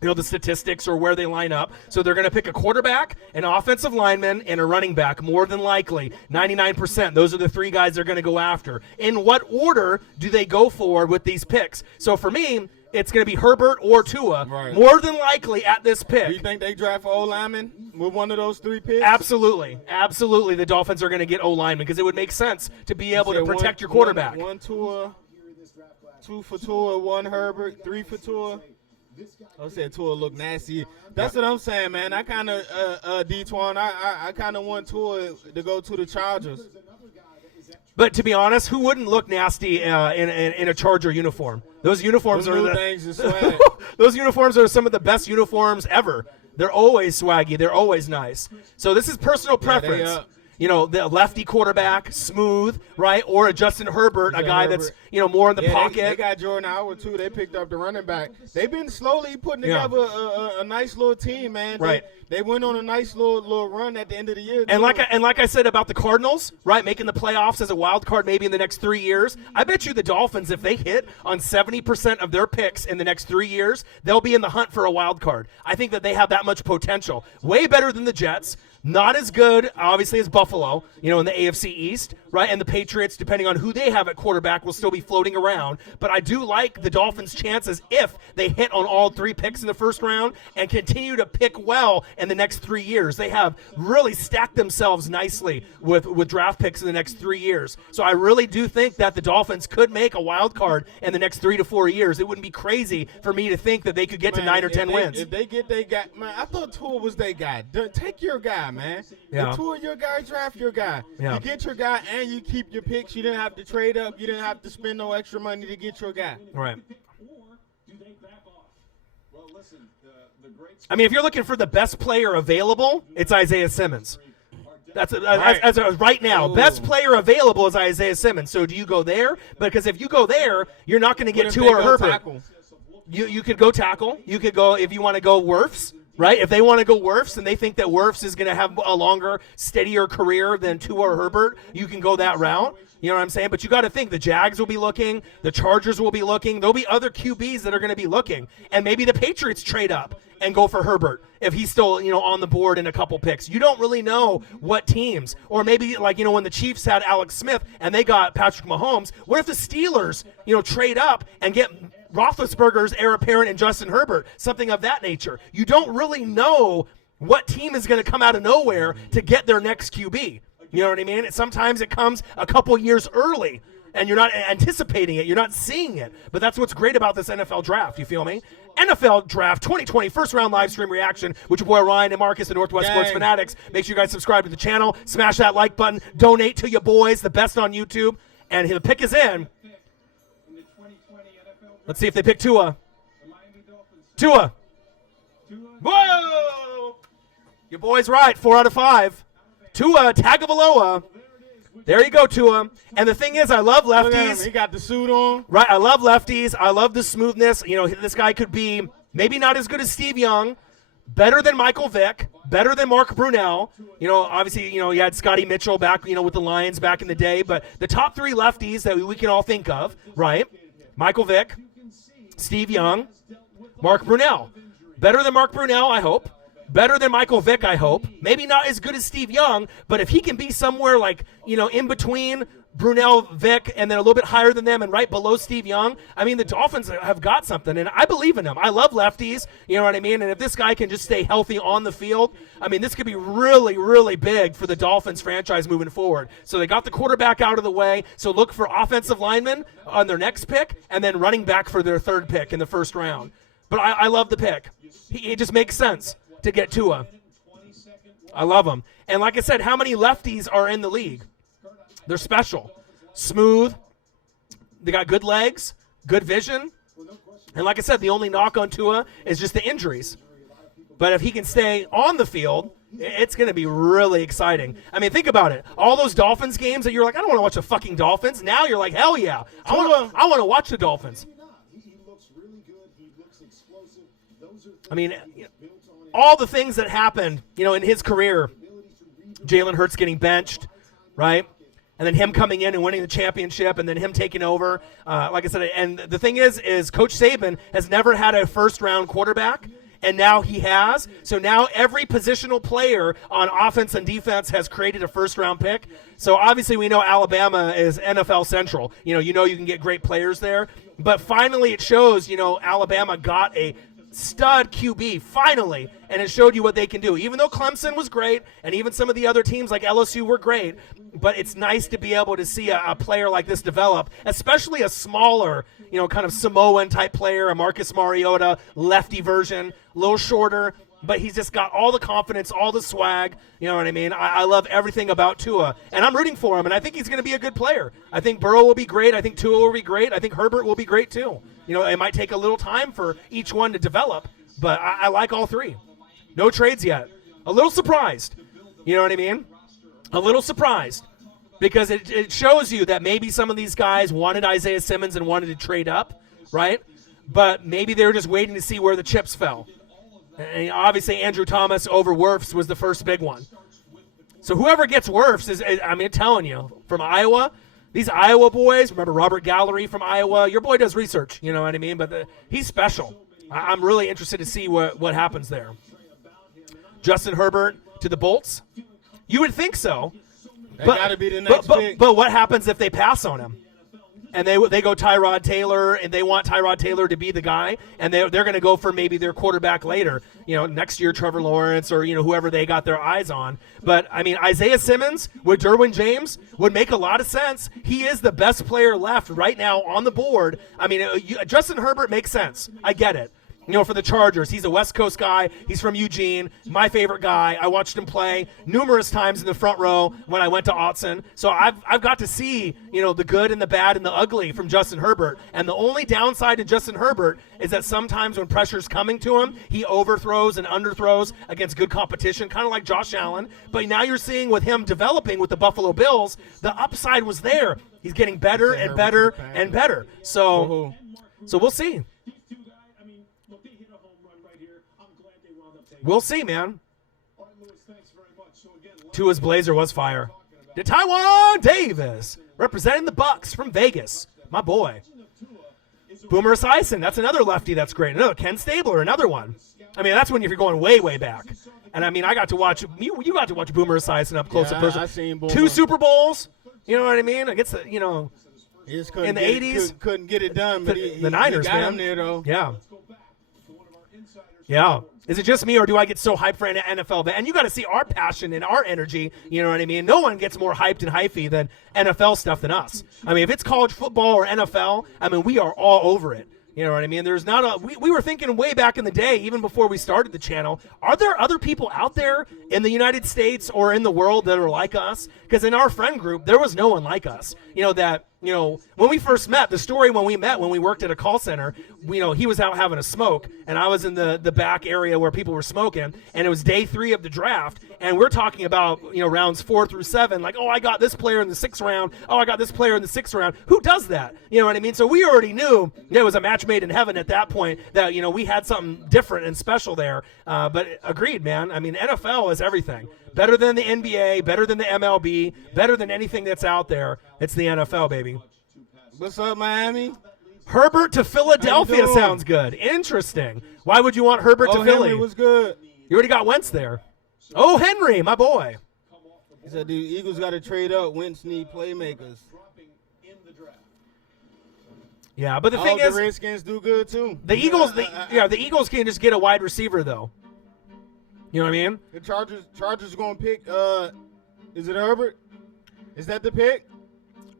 the statistics or where they line up. So they're going to pick a quarterback, an offensive lineman, and a running back, more than likely. 99%. Those are the 3 guys they're going to go after. In what order do they go for with these picks? So for me, it's going to be Herbert or Tua, more than likely at this pick. Do you think they draft an O-lineman with one of those 3 picks? Absolutely. Absolutely, the Dolphins are going to get O-lineman because it would make sense to be able to protect your quarterback. One Tua, 2 for Tua, 1 Herbert, 3 for Tua. I said Tua look nasty. That's what I'm saying, man. I kind of, D-Twan, I kind of want Tua to go to the Chargers. But to be honest, who wouldn't look nasty in a Charger uniform? Those uniforms those uniforms are some of the best uniforms ever. They're always swaggy. They're always nice. So this is personal preference. The lefty quarterback, smooth, right? Or a Justin Herbert, a guy that's, more in the pocket. They got Jordan Howard, too. They picked up the running back. They've been slowly putting together a nice little team, man. Right. They went on a nice little run at the end of the year. And like I said about the Cardinals, right, making the playoffs as a wild card maybe in the next 3 years, I bet you the Dolphins, if they hit on 70% of their picks in the next 3 years, they'll be in the hunt for a wild card. I think that they have that much potential. Way better than the Jets. Not as good, obviously, as Buffalo, in the AFC East, right? And the Patriots, depending on who they have at quarterback, will still be floating around. But I do like the Dolphins' chances if they hit on all 3 picks in the first round and continue to pick well in the next 3 years. They have really stacked themselves nicely with draft picks in the next 3 years. So I really do think that the Dolphins could make a wild card in the next 3 to 4 years. It wouldn't be crazy for me to think that they could get to 9 or 10 wins. If they get their guy, man, I thought Tua was their guy. Take your guy, man. Yeah. If Tua your guy, draft your guy. Yeah. You get your guy and you keep your picks. You didn't have to trade up. You didn't have to spend no extra money to get your guy. Right. Or do they back off? Well, listen, the great. I mean, if you're looking for the best player available, it's Isiah Simmons. That's right now. Best player available is Isiah Simmons. So do you go there? Because if you go there, you're not going to get Tua or Herbert. Tackle? You could go tackle. You could go if you want to go Wirfs. Right? If they want to go Wirfs and they think that Wirfs is going to have a longer, steadier career than Tua or Herbert, you can go that route. You know what I'm saying? But you got to think the Jags will be looking, the Chargers will be looking, there'll be other QBs that are going to be looking, and maybe the Patriots trade up and go for Herbert if he's still on the board in a couple picks. You don't really know what teams, or maybe like when the Chiefs had Alex Smith and they got Patrick Mahomes. What if the Steelers trade up and get Roethlisberger's heir apparent and Justin Herbert, something of that nature? You don't really know what team is going to come out of nowhere to get their next QB. You know what I mean? Sometimes it comes a couple years early, and you're not anticipating it. You're not seeing it. But that's what's great about this NFL draft. You feel me? NFL Draft 2020 first round live stream reaction with your boy Ryan and Marcus, the Northwest Sports Fanatics. Make sure you guys subscribe to the channel. Smash that like button. Donate to your boys, the best on YouTube. And the pick is in. Let's see if they pick Tua. Tua. Whoa! Your boy's right. 4 out of 5. Tua Tagovailoa. There you go, Tua. And the thing is, I love lefties. He got the suit on. Right, I love lefties. I love the smoothness. This guy could be maybe not as good as Steve Young, better than Michael Vick, better than Mark Brunell. Obviously, you had Scotty Mitchell back, with the Lions back in the day. But the top 3 lefties that we can all think of, right? Michael Vick, Steve Young, Mark Brunell. Better than Mark Brunell, I hope. Better than Michael Vick, I hope. Maybe not as good as Steve Young, but if he can be somewhere like, in between Brunell, Vick, and then a little bit higher than them and right below Steve Young, I mean, the Dolphins have got something, and I believe in them. I love lefties, you know what I mean? And if this guy can just stay healthy on the field, I mean, this could be really, really big for the Dolphins franchise moving forward. So they got the quarterback out of the way, so look for offensive linemen on their next pick, and then running back for their third pick in the first round. But I love the pick. It just makes sense to get Tua. I love him. And like I said, how many lefties are in the league? They're special. Smooth. They got good legs, good vision. And like I said, the only knock on Tua is just the injuries. But if he can stay on the field, it's going to be really exciting. I mean, think about it. All those Dolphins games that you're like, I don't want to watch the fucking Dolphins. Now you're like, hell yeah. I want to watch the Dolphins. I mean, all the things that happened, in his career, Jalen Hurts getting benched, right? And then him coming in and winning the championship, and then him taking over. Like I said, and the thing is Coach Saban has never had a first-round quarterback, and now he has. So now every positional player on offense and defense has created a first-round pick. So obviously we know Alabama is NFL Central. You can get great players there. But finally it shows, Alabama got a stud QB finally, and it showed you what they can do. Even though Clemson was great, and even some of the other teams like LSU were great, but it's nice to be able to see a player like this develop, especially a smaller, kind of Samoan type player, a Marcus Mariota lefty version, a little shorter, but he's just got all the confidence, all the swag. You know what I mean? I love everything about Tua, and I'm rooting for him, and I think he's going to be a good player. I think Burrow will be great. I think Tua will be great. I think Herbert will be great too. It might take a little time for each one to develop, but I like all three. No trades yet. A little surprised. You know what I mean? A little surprised because it shows you that maybe some of these guys wanted Isiah Simmons and wanted to trade up, right? But maybe they were just waiting to see where the chips fell. And obviously Andrew Thomas over Wirfs was the first big one. So whoever gets Wirfs is, I'm telling you, from Iowa, these Iowa boys, remember Robert Gallery from Iowa, your boy does research, you know what I mean? But he's special. I'm really interested to see what happens there. Justin Herbert to the Bolts? You would think so. That got to be the next pick. But what happens if they pass on him? And they go Tyrod Taylor, and they want Tyrod Taylor to be the guy, and they're going to go for maybe their quarterback later. Next year Trevor Lawrence or whoever they got their eyes on. But I mean, Isiah Simmons with Derwin James would make a lot of sense. He is the best player left right now on the board. I mean, Justin Herbert makes sense. I get it. For the Chargers. He's a West Coast guy. He's from Eugene. My favorite guy. I watched him play numerous times in the front row when I went to Autzen. So I've got to see, the good and the bad and the ugly from Justin Herbert. And the only downside to Justin Herbert is that sometimes when pressure's coming to him, he overthrows and underthrows against good competition, kind of like Josh Allen. But now you're seeing with him developing with the Buffalo Bills, the upside was there. He's getting better and better and better. So we'll see. We'll see, man. Tua's blazer was fire. Tywan Davis representing the Bucks from Vegas. My boy. Boomer Esiason, that's another lefty that's great. Another Ken Stabler, another one. I mean, that's when you're going way, way back. And I mean, I got to watch you got to watch Boomer Esiason up close and personal. I seen Boomer. 2 Super Bowls. You know what I mean? Against the, he just in the 80s. Couldn't get it done, but the Niners, he got man. him there, though. Yeah. Yeah. Is it just me, or do I get so hyped for an NFL? And you got to see our passion and our energy. You know what I mean? No one gets more hyped and hyphy than NFL stuff than us. I mean, if it's college football or NFL, I mean, we are all over it. You know what I mean? There's not we were thinking way back in the day, even before we started the channel, are there other people out there in the United States or in the world that are like us? Because in our friend group, there was no one like us. When we first met, the story when we worked at a call center, he was out having a smoke, and I was in the back area where people were smoking, and it was day 3 of the draft, and we're talking about, rounds 4 through 7, like, oh, I got this player in the 6th round, oh, I got this player in the 6th round. Who does that? You know what I mean? So we already knew it was a match made in heaven at that point, that, we had something different and special there. But agreed, man. I mean, NFL is everything. Better than the NBA, better than the MLB, better than anything that's out there. It's the NFL, baby. What's up, Miami? Herbert to Philadelphia sounds good. Interesting. Why would you want Herbert to Philly? Henry was good. You already got Wentz there. Oh, Henry, my boy. He said the Eagles got to trade up. Wentz need playmakers. Yeah, but the I thing hope is, the Redskins do good too. the Eagles can just get a wide receiver though. You know what I mean? The Chargers going to pick. Is it Herbert? Is that the pick?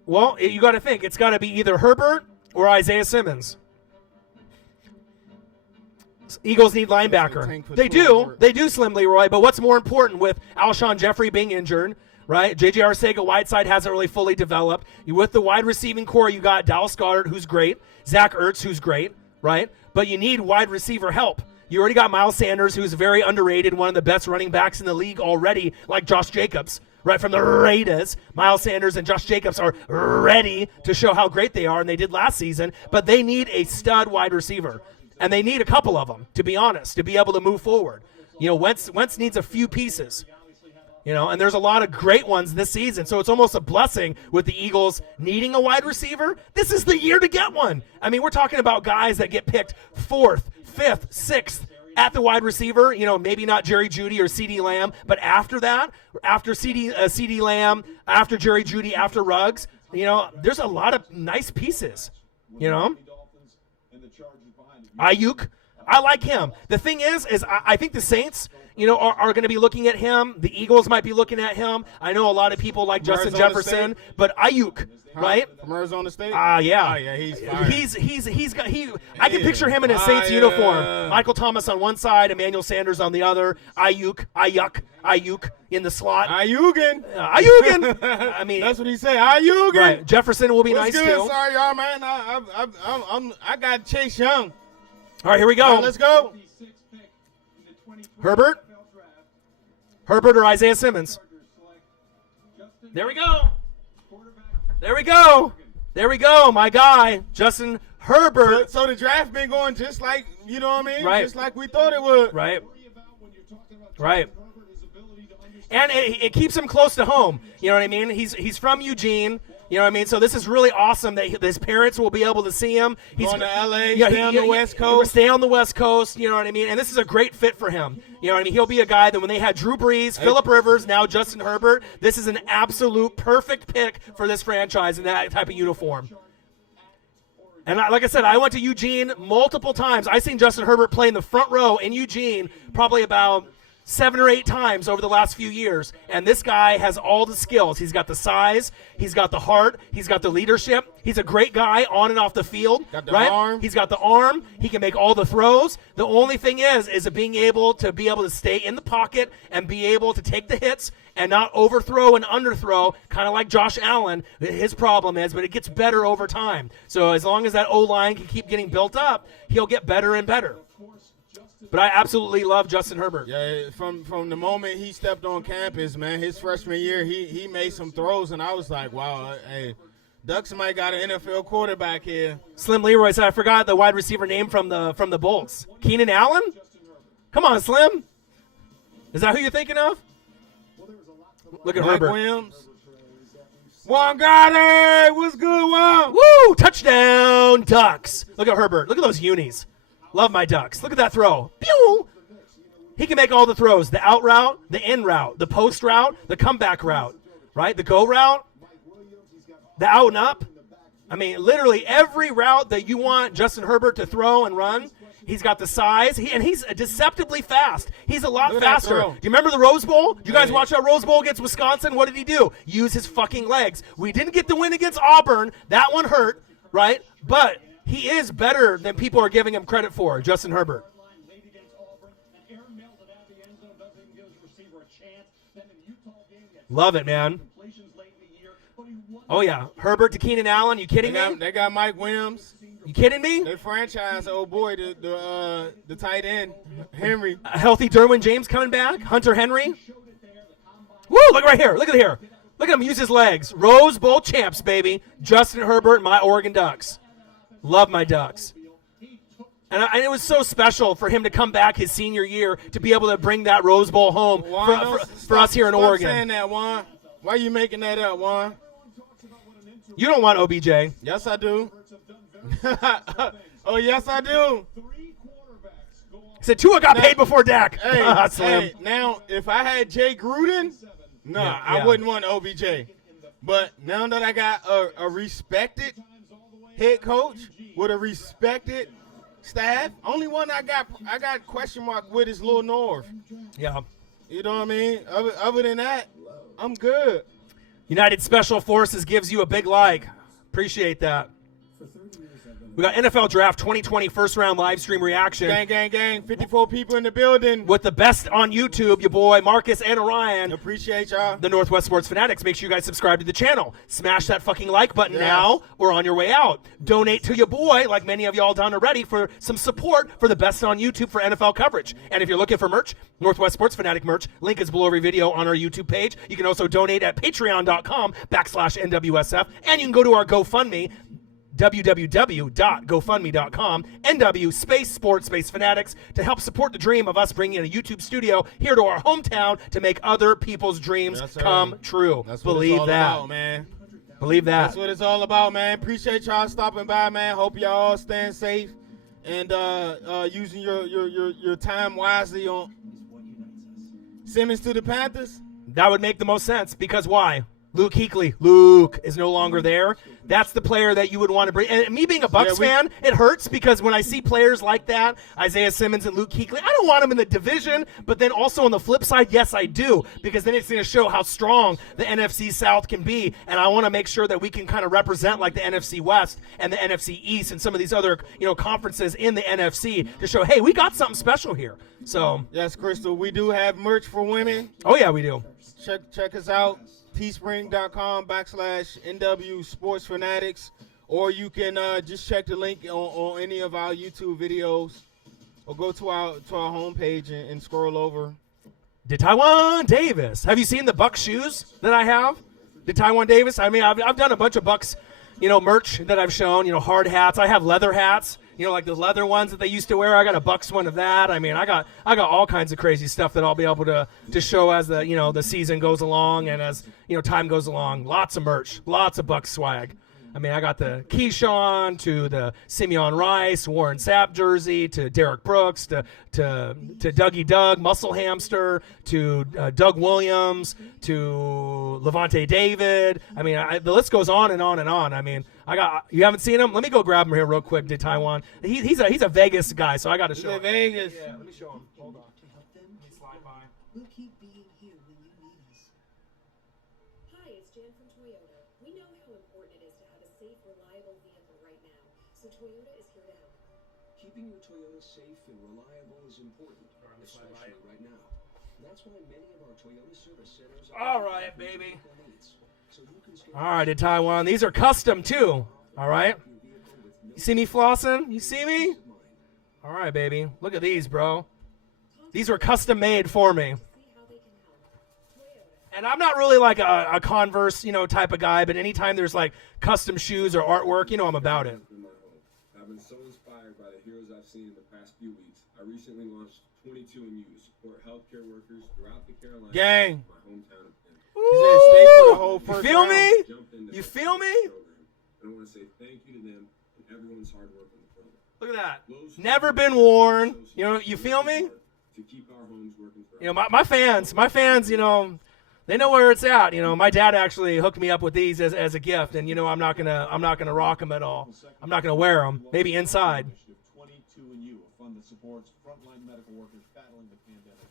Well, you got to think it's got to be either Herbert or Isiah Simmons. Eagles need linebacker. They do, Slim Leroy. But what's more important with Alshon Jeffrey being injured, right? J.J. Arcega-Whiteside hasn't really fully developed. With the wide receiving core, you got Dallas Goedert, who's great. Zach Ertz, who's great, right? But you need wide receiver help. You already got Miles Sanders, who's very underrated, one of the best running backs in the league already, like Josh Jacobs, right from the Raiders. Miles Sanders and Josh Jacobs are ready to show how great they are, and they did last season. But they need a stud wide receiver. And they need a couple of them, to be honest, to be able to move forward. You know, Wentz needs a few pieces. You know, and there's a lot of great ones this season. So it's almost a blessing with the Eagles needing a wide receiver. This is the year to get one. I mean, we're talking about guys that get picked 4th, 5th, 6th at the wide receiver. You know, maybe not Jerry Jeudy or CeeDee Lamb, but after that, after CeeDee Lamb, after Jerry Jeudy, after Ruggs, you know, there's a lot of nice pieces, you know. Ayuk, I like him. The thing is I think the Saints, you know, are going to be looking at him. The Eagles might be looking at him. I know a lot of people like Justin Jefferson, but Ayuk, right? From Arizona State? Yeah. Oh, yeah, he's got I can picture him in a Saints uniform. Michael Thomas on one side, Emmanuel Sanders on the other. Ayuk in the slot. Ayukin. I mean, that's what he said. Ayukin. Right. Jefferson will be What's nice good? too. Sorry, y'all, man. I got Chase Young. All right, here we go. All right, let's go. Herbert or Isiah Simmons. There we go, my guy, Justin Herbert. So the draft been going just like, you know what I mean? Right. Just like we thought it would. Right. And it keeps him close to home. You know what I mean? He's from Eugene. You know what I mean? So this is really awesome that his parents will be able to see him. He's going to L.A., stay on the West Coast. Stay on the West Coast, you know what I mean? And this is a great fit for him. You know what I mean? He'll be a guy that when they had Drew Brees, Phillip Rivers, now Justin Herbert, this is an absolute perfect pick for this franchise in that type of uniform. And like I said, I went to Eugene multiple times. I seen Justin Herbert play in the front row in Eugene probably about 7 or 8 times over the last few years. And this guy has all the skills. He's got the size. He's got the heart. He's got the leadership. He's a great guy on and off the field. Got the right? arm. He's got the arm. He can make all the throws. The only thing is being able to stay in the pocket and be able to take the hits and not overthrow and underthrow, kind of like Josh Allen. His problem is, but it gets better over time. So as long as that O-line can keep getting built up, he'll get better and better. But I absolutely love Justin Herbert. Yeah, from the moment he stepped on campus, man, his freshman year, he made some throws, and I was like, wow, hey, Ducks might got an NFL quarterback here. Slim Leroy said, I forgot the wide receiver name from the Bolts. Keenan Allen? Come on, Slim. Is that who you're thinking of? Look at Mike Herbert. Williams. Juan got it. What's good, Juan? Woo! Touchdown, Ducks. Look at Herbert. Look at those unis. Love my Ducks. Look at that throw. Pew! He can make all the throws. The out route, the in route, the post route, the comeback route, right? The go route, the out and up. I mean, literally every route that you want Justin Herbert to throw and run, he's got the size. He's deceptively fast. He's a lot Look at that faster. throw. Do you remember the Rose Bowl? Did you guys watch that Rose Bowl against Wisconsin? What did he do? Use his fucking legs. We didn't get the win against Auburn. That one hurt, right? But he is better than people are giving him credit for, Justin Herbert. Love it, man. Oh, yeah. Herbert to Keenan Allen. You kidding me? They got Mike Williams. You kidding me? They franchise, oh boy, the tight end, Henry. A healthy Derwin James coming back. Hunter Henry. Woo, look right here. Look at here. Look at him use his legs. Rose Bowl champs, baby. Justin Herbert, my Oregon Ducks. Love my Ducks. And it was so special for him to come back his senior year to be able to bring that Rose Bowl home for us here in Oregon. Stop saying that, Juan. Why are you making that up, Juan? You don't want OBJ. Yes, I do. Oh, yes, I do. Said Tua got paid before Dak. Hey, Slim. hey, now, if I had Jay Gruden, no, Yeah. I wouldn't want OBJ. But now that I got a respected head coach with a respected staff, only one I got question mark with is Lil North. Yeah. You know what I mean? Other than that, I'm good. United Special Forces gives you a big like. Appreciate that. We got NFL Draft 2020 first round live stream reaction. Gang, gang, gang. 54 people in the building. With the best on YouTube, your boy Marcus and Orion. Appreciate y'all. The Northwest Sports Fanatics. Make sure you guys subscribe to the channel. Smash that fucking like button Yes. now or on your way out. Donate to your boy, like many of y'all done already, for some support for the best on YouTube for NFL coverage. And if you're looking for merch, Northwest Sports Fanatic merch, link is below every video on our YouTube page. You can also donate at patreon.com/NWSF. And you can go to our GoFundMe, www.gofundme.com, NW space sports space fanatics, to help support the dream of us bringing a YouTube studio here to our hometown to make other people's dreams Yes, sir. come true. That's what Believe it's all that. about, man. Believe that. That's what it's all about, man. Appreciate y'all stopping by, man. Hope y'all all staying safe and using your time wisely on Simmons to the Panthers. That would make the most sense, because why? Luke Kuechly. Luke is no longer there. That's the player that you would want to bring. And me being a Bucs fan, it hurts, because when I see players like that, Isiah Simmons and Luke Kuechly, I don't want them in the division. But then also on the flip side, yes, I do, because then it's going to show how strong the NFC South can be. And I want to make sure that we can kind of represent like the NFC West and the NFC East and some of these other conferences in the NFC to show, hey, we got something special here. So, Yes, Crystal, we do have merch for women. oh yeah, we do. Check us out. teespring.com/NW Sports Fanatics, or you can just check the link on any of our YouTube videos, or go to our homepage and scroll over. Did Taiwan Davis. Have you seen the Bucks shoes that I have? Did Taiwan Davis? I mean, I've done a bunch of Bucks, merch that I've shown, hard hats. I have leather hats, like the leather ones that they used to wear. I got a Bucks one of that. I mean, I got all kinds of crazy stuff that I'll be able to show as the, the season goes along and as, time goes along. Lots of merch, lots of Bucks swag. I mean, I got the Keyshawn to the Simeon Rice, Warren Sapp jersey, to Derek Brooks, to Dougie Doug, Muscle Hamster, to Doug Williams, to Levante David. I mean, the list goes on and on and on. I mean, you haven't seen him? Let me go grab him here real quick, to Taiwan. He's a Vegas guy, so I got to show him. Vegas. Yeah, let me show him. Hold on. Let me slide by. We'll keep being here when you need us. Hi, it's Jan from Toyota. We know how important it is to have a safe, reliable vehicle right now, so Toyota is here to help. Keeping your Toyota safe and reliable is important, especially right now. That's why many of our Toyota service centers All right, baby. needs. So you can schedule All right, to Taiwan. These are custom, too. All right? You see me flossing? You see me? All right, baby. Look at these, bro. These were custom made for me. See how they can help. Toyota. And I'm not really like a Converse, type of guy, but anytime there's like custom shoes or artwork, I'm about it. in my home. I've been so inspired by the heroes I've seen in the past few weeks. I recently launched 22 and You, support healthcare workers throughout the Carolinas, Gang. my hometown of Denver. He said stay for the whole You first feel round. me? Jumped into You the feel me? program, and I want to say thank you to them and everyone's hard work on the program. Look at that. Lowe's Never been worn. You feel me? to keep our homes working for My fans, they know where it's at. My dad actually hooked me up with these as a gift, and I'm not gonna rock them at all. I'm not gonna wear them. Maybe inside. Initiative 22 and You, a fund that supports frontline medical workers battling the pandemic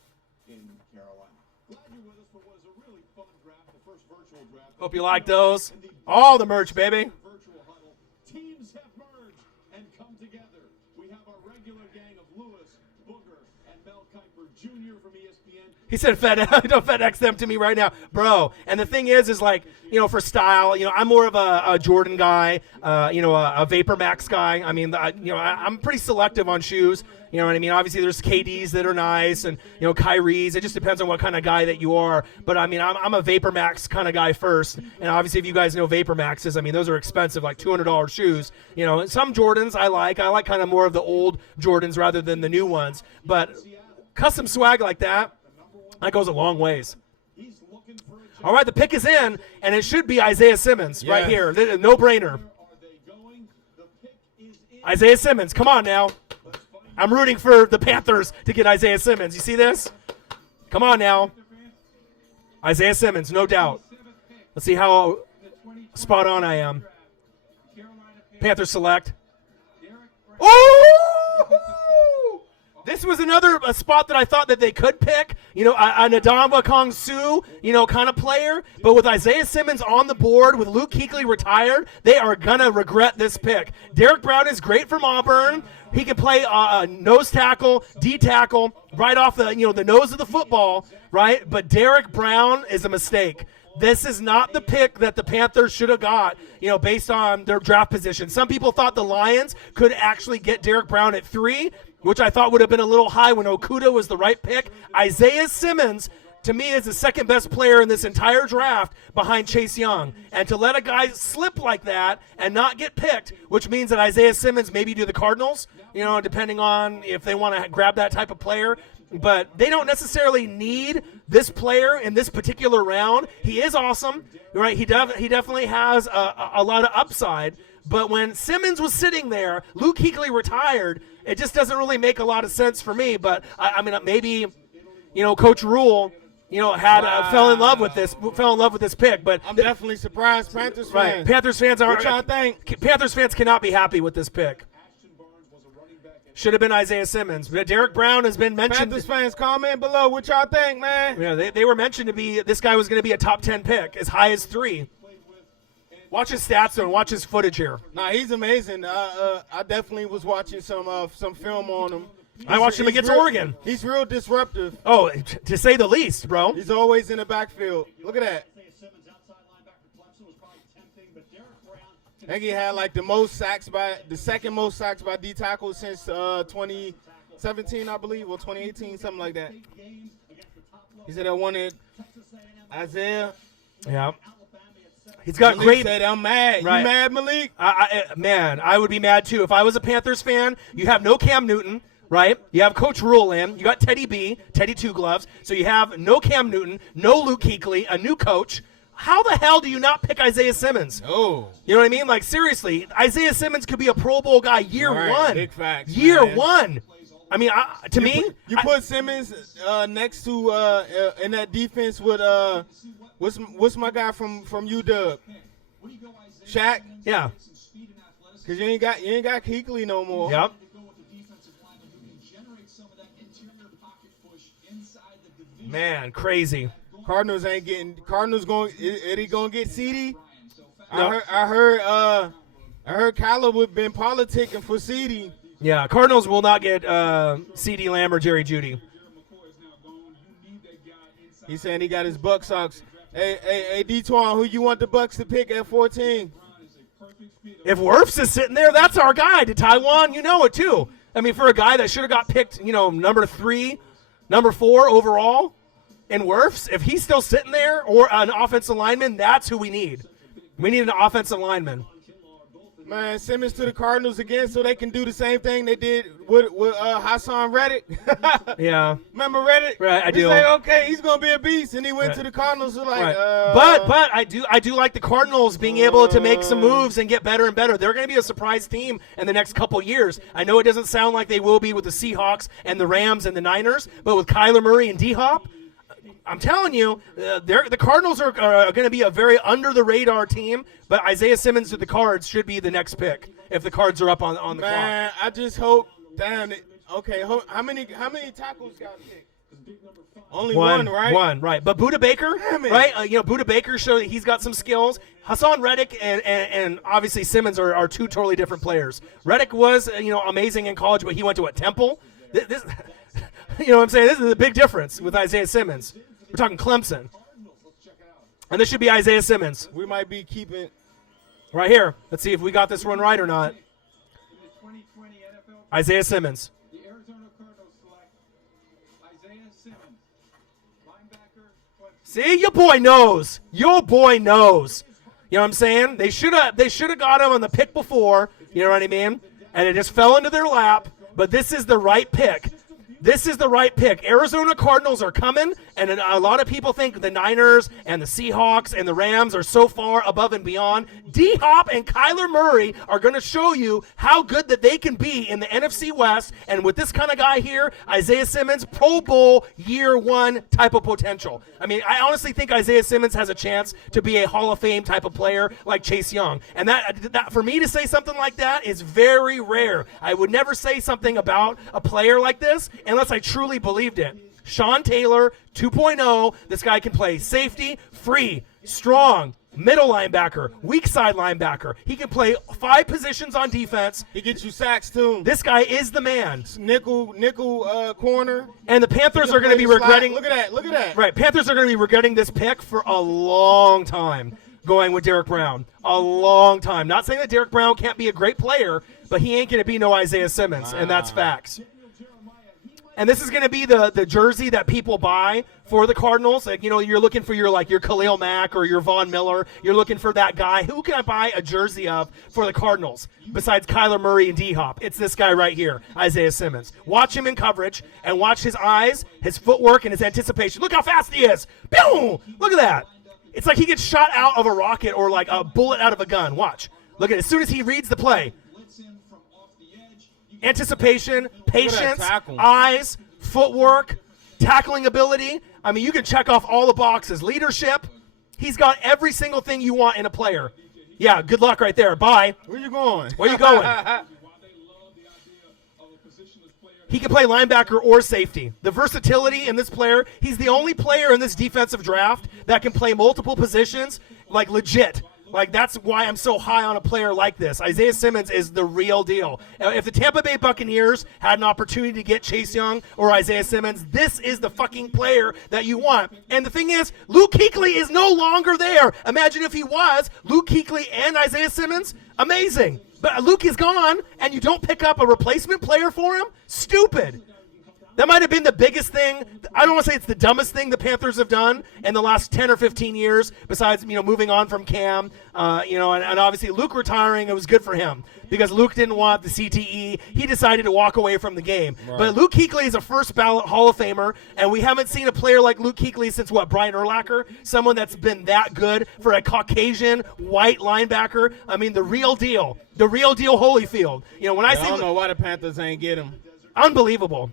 in Carolina. Glad you're with us for what is a really fun draft, the first virtual draft. Hope you like those. All the merch, baby. Virtual huddle. Teams have merged and come together. We have our regular gang of Lewis, Booger, and Mel Kiper Jr. from ESPN. He said don't FedEx them to me right now, bro. And the thing is like, for style, I'm more of a Jordan guy, a Vapor Max guy. I mean, I'm pretty selective on shoes. You know what I mean? Obviously, there's KDs that are nice, and Kyrie's. It just depends on what kind of guy that you are. But I mean, I'm a Vapor Max kind of guy first. And obviously, if you guys know Vapor Maxes, I mean, those are expensive, like $200 shoes. Some Jordans I like kind of more of the old Jordans rather than the new ones. But custom swag like that goes a long ways. He's looking for a job. All right, the pick is in, and it should be Isiah Simmons right here. No brainer. Are they going? The pick is in. Isiah Simmons, come on now. Let's find I'm rooting for the Panthers to get Isiah Simmons. You see this? Come on now. Isiah Simmons, no doubt. Let's see how spot on I am. Panthers select. Oh! This was another spot that I thought that they could pick, a Ndamukong Kong Su, kind of player. But with Isiah Simmons on the board, with Luke Kuechly retired, they are going to regret this pick. Derek Brown is great from Auburn. He can play nose tackle, D tackle, right off the nose of the football, right? But Derek Brown is a mistake. This is not the pick that the Panthers should have got, based on their draft position. Some people thought the Lions could actually get Derek Brown at 3, which I thought would have been a little high when Okudah was the right pick. Isiah Simmons, to me, is the second best player in this entire draft behind Chase Young. And to let a guy slip like that and not get picked, which means that Isiah Simmons maybe to the Cardinals, depending on if they want to grab that type of player. But they don't necessarily need this player in this particular round. He is awesome, right? He definitely has a lot of upside. But when Simmons was sitting there, Luke Kuechly retired, it just doesn't really make a lot of sense for me. But I mean, maybe, Coach Rule, fell in love with this pick. But I'm definitely surprised, Panthers fans. Right, Panthers fans are. What y'all think? Panthers fans cannot be happy with this pick. Should have been Isiah Simmons. But Derek Brown has been mentioned. Panthers fans, comment below what y'all think, man. Yeah, they were mentioned to be, this guy was going to be a top 10 pick, as high as 3. Watch his stats, though, and watch his footage here. Nah, he's amazing. I definitely was watching some film on him. I watched him against Oregon. He's real disruptive. Oh, to say the least, bro. He's always in the backfield. Look at that. I think he had like the second most sacks by D tackles since 2017, I believe, or 2018, something like that. He said I wanted Isiah. Yeah. He's got Malik great. Said I'm mad. Right. You mad, Malik? Man, I would be mad too if I was a Panthers fan. You have no Cam Newton, right? You have Coach Rule in. You got Teddy B, Teddy Two Gloves. So you have no Cam Newton, no Luke Kuechly, a new coach. How the hell do you not pick Isiah Simmons? Oh. You know what I mean? Like, seriously, Isiah Simmons could be a Pro Bowl guy year one. Big facts, year man. one. I mean, you put Simmons next to in that defense with what's my guy from UW? Shaq? Yeah. Because you ain't got Kuechly no more. Yep. Man, crazy. Cardinals going to get CD? No. I heard Kyler would been politicking for CD. Yeah, Cardinals will not get CeeDee Lamb or Jerry Jeudy. He's saying he got his Buck socks. Hey, D-Twan, who you want the Bucks to pick at 14? If Wirfs is sitting there, that's our guy. To Taiwan, you know it too. I mean, for a guy that should have got picked, number 3, number 4 overall, and Wirfs, if he's still sitting there, or an offensive lineman, that's who we need. We need an offensive lineman. Man, Simmons to the Cardinals again so they can do the same thing they did with Hassan Reddick. Yeah. Remember Reddick? Right, I do. He's like, okay, he's going to be a beast. And he went to the Cardinals. Like, right. But I do like the Cardinals being able to make some moves and get better and better. They're going to be a surprise team in the next couple years. I know it doesn't sound like they will be with the Seahawks and the Rams and the Niners, but with Kyler Murray and D-Hop, I'm telling you, the Cardinals are going to be a very under-the-radar team, but Isiah Simmons to the Cards should be the next pick if the Cards are up on the clock. Man, I just hope, damn it. Okay, how many tackles got picked? Only one, right? One, right. But Budda Baker, right? Budda Baker showed that he's got some skills. Hassan Reddick and obviously Simmons are two totally different players. Reddick was, amazing in college, but he went to Temple. This you know what I'm saying? This is a big difference with Isiah Simmons. We're talking Clemson. And this should be Isiah Simmons. We might be keeping right here. Let's see if we got this one right or not. Isiah Simmons. The Arizona Cardinals select Isiah Simmons, linebacker. See, your boy knows. Your boy knows. You know what I'm saying? They should have got him on the pick before. You know what I mean? And it just fell into their lap. But this is the right pick. This is the right pick. Arizona Cardinals are coming, And a lot of people think the Niners and the Seahawks and the Rams are so far above and beyond. D-Hop and Kyler Murray are going to show you how good that they can be in the NFC West. And with this kind of guy here, Isiah Simmons, Pro Bowl year one type of potential. I mean, I honestly think Isiah Simmons has a chance to be a Hall of Fame type of player like Chase Young. And that for me to say something like that is very rare. I would never say something about a player like this unless I truly believed it. Sean Taylor 2.0, this guy can play safety, free, strong, middle linebacker, weak side linebacker. He can play 5 positions on defense. He gets you sacks too. This guy is the man. Nickel corner. And the Panthers are going to be regretting. Look at that. Right, Panthers are going to be regretting this pick for a long time, going with Derek Brown. A long time. Not saying that Derek Brown can't be a great player, but he ain't going to be no Isiah Simmons, and that's facts. And this is going to be the jersey that people buy for the Cardinals. Like, you're looking for your Khalil Mack or your Von Miller. You're looking for that guy. Who can I buy a jersey of for the Cardinals besides Kyler Murray and D-Hop? It's this guy right here, Isiah Simmons. Watch him in coverage and watch his eyes, his footwork, and his anticipation. Look how fast he is. Boom! Look at that. It's like he gets shot out of a rocket or like a bullet out of a gun. Watch. Look at it. As soon as he reads the play. Anticipation, patience, eyes, footwork, tackling ability. I mean, you can check off all the boxes. Leadership. He's got every single thing you want in a player. Yeah, good luck right there. Bye. Where you going? Where you going? He can play linebacker or safety. The versatility in this player, he's the only player in this defensive draft that can play multiple positions, like legit. Like, that's why I'm so high on a player like this. Isiah Simmons is the real deal. If the Tampa Bay Buccaneers had an opportunity to get Chase Young or Isiah Simmons, this is the fucking player that you want. And the thing is, Luke Kuechly is no longer there. Imagine if he was, Luke Kuechly and Isiah Simmons, amazing. But Luke is gone, and you don't pick up a replacement player for him? Stupid. That might have been the biggest thing. I don't want to say it's the dumbest thing the Panthers have done in the last 10 or 15 years, besides, moving on from Cam, and obviously Luke retiring, it was good for him because Luke didn't want the CTE. He decided to walk away from the game. Right. But Luke Kuechly is a first ballot Hall of Famer, and we haven't seen a player like Luke Kuechly since, Brian Urlacher, someone that's been that good for a Caucasian white linebacker. I mean, the real deal Holyfield. When I don't know why the Panthers ain't get him. Unbelievable.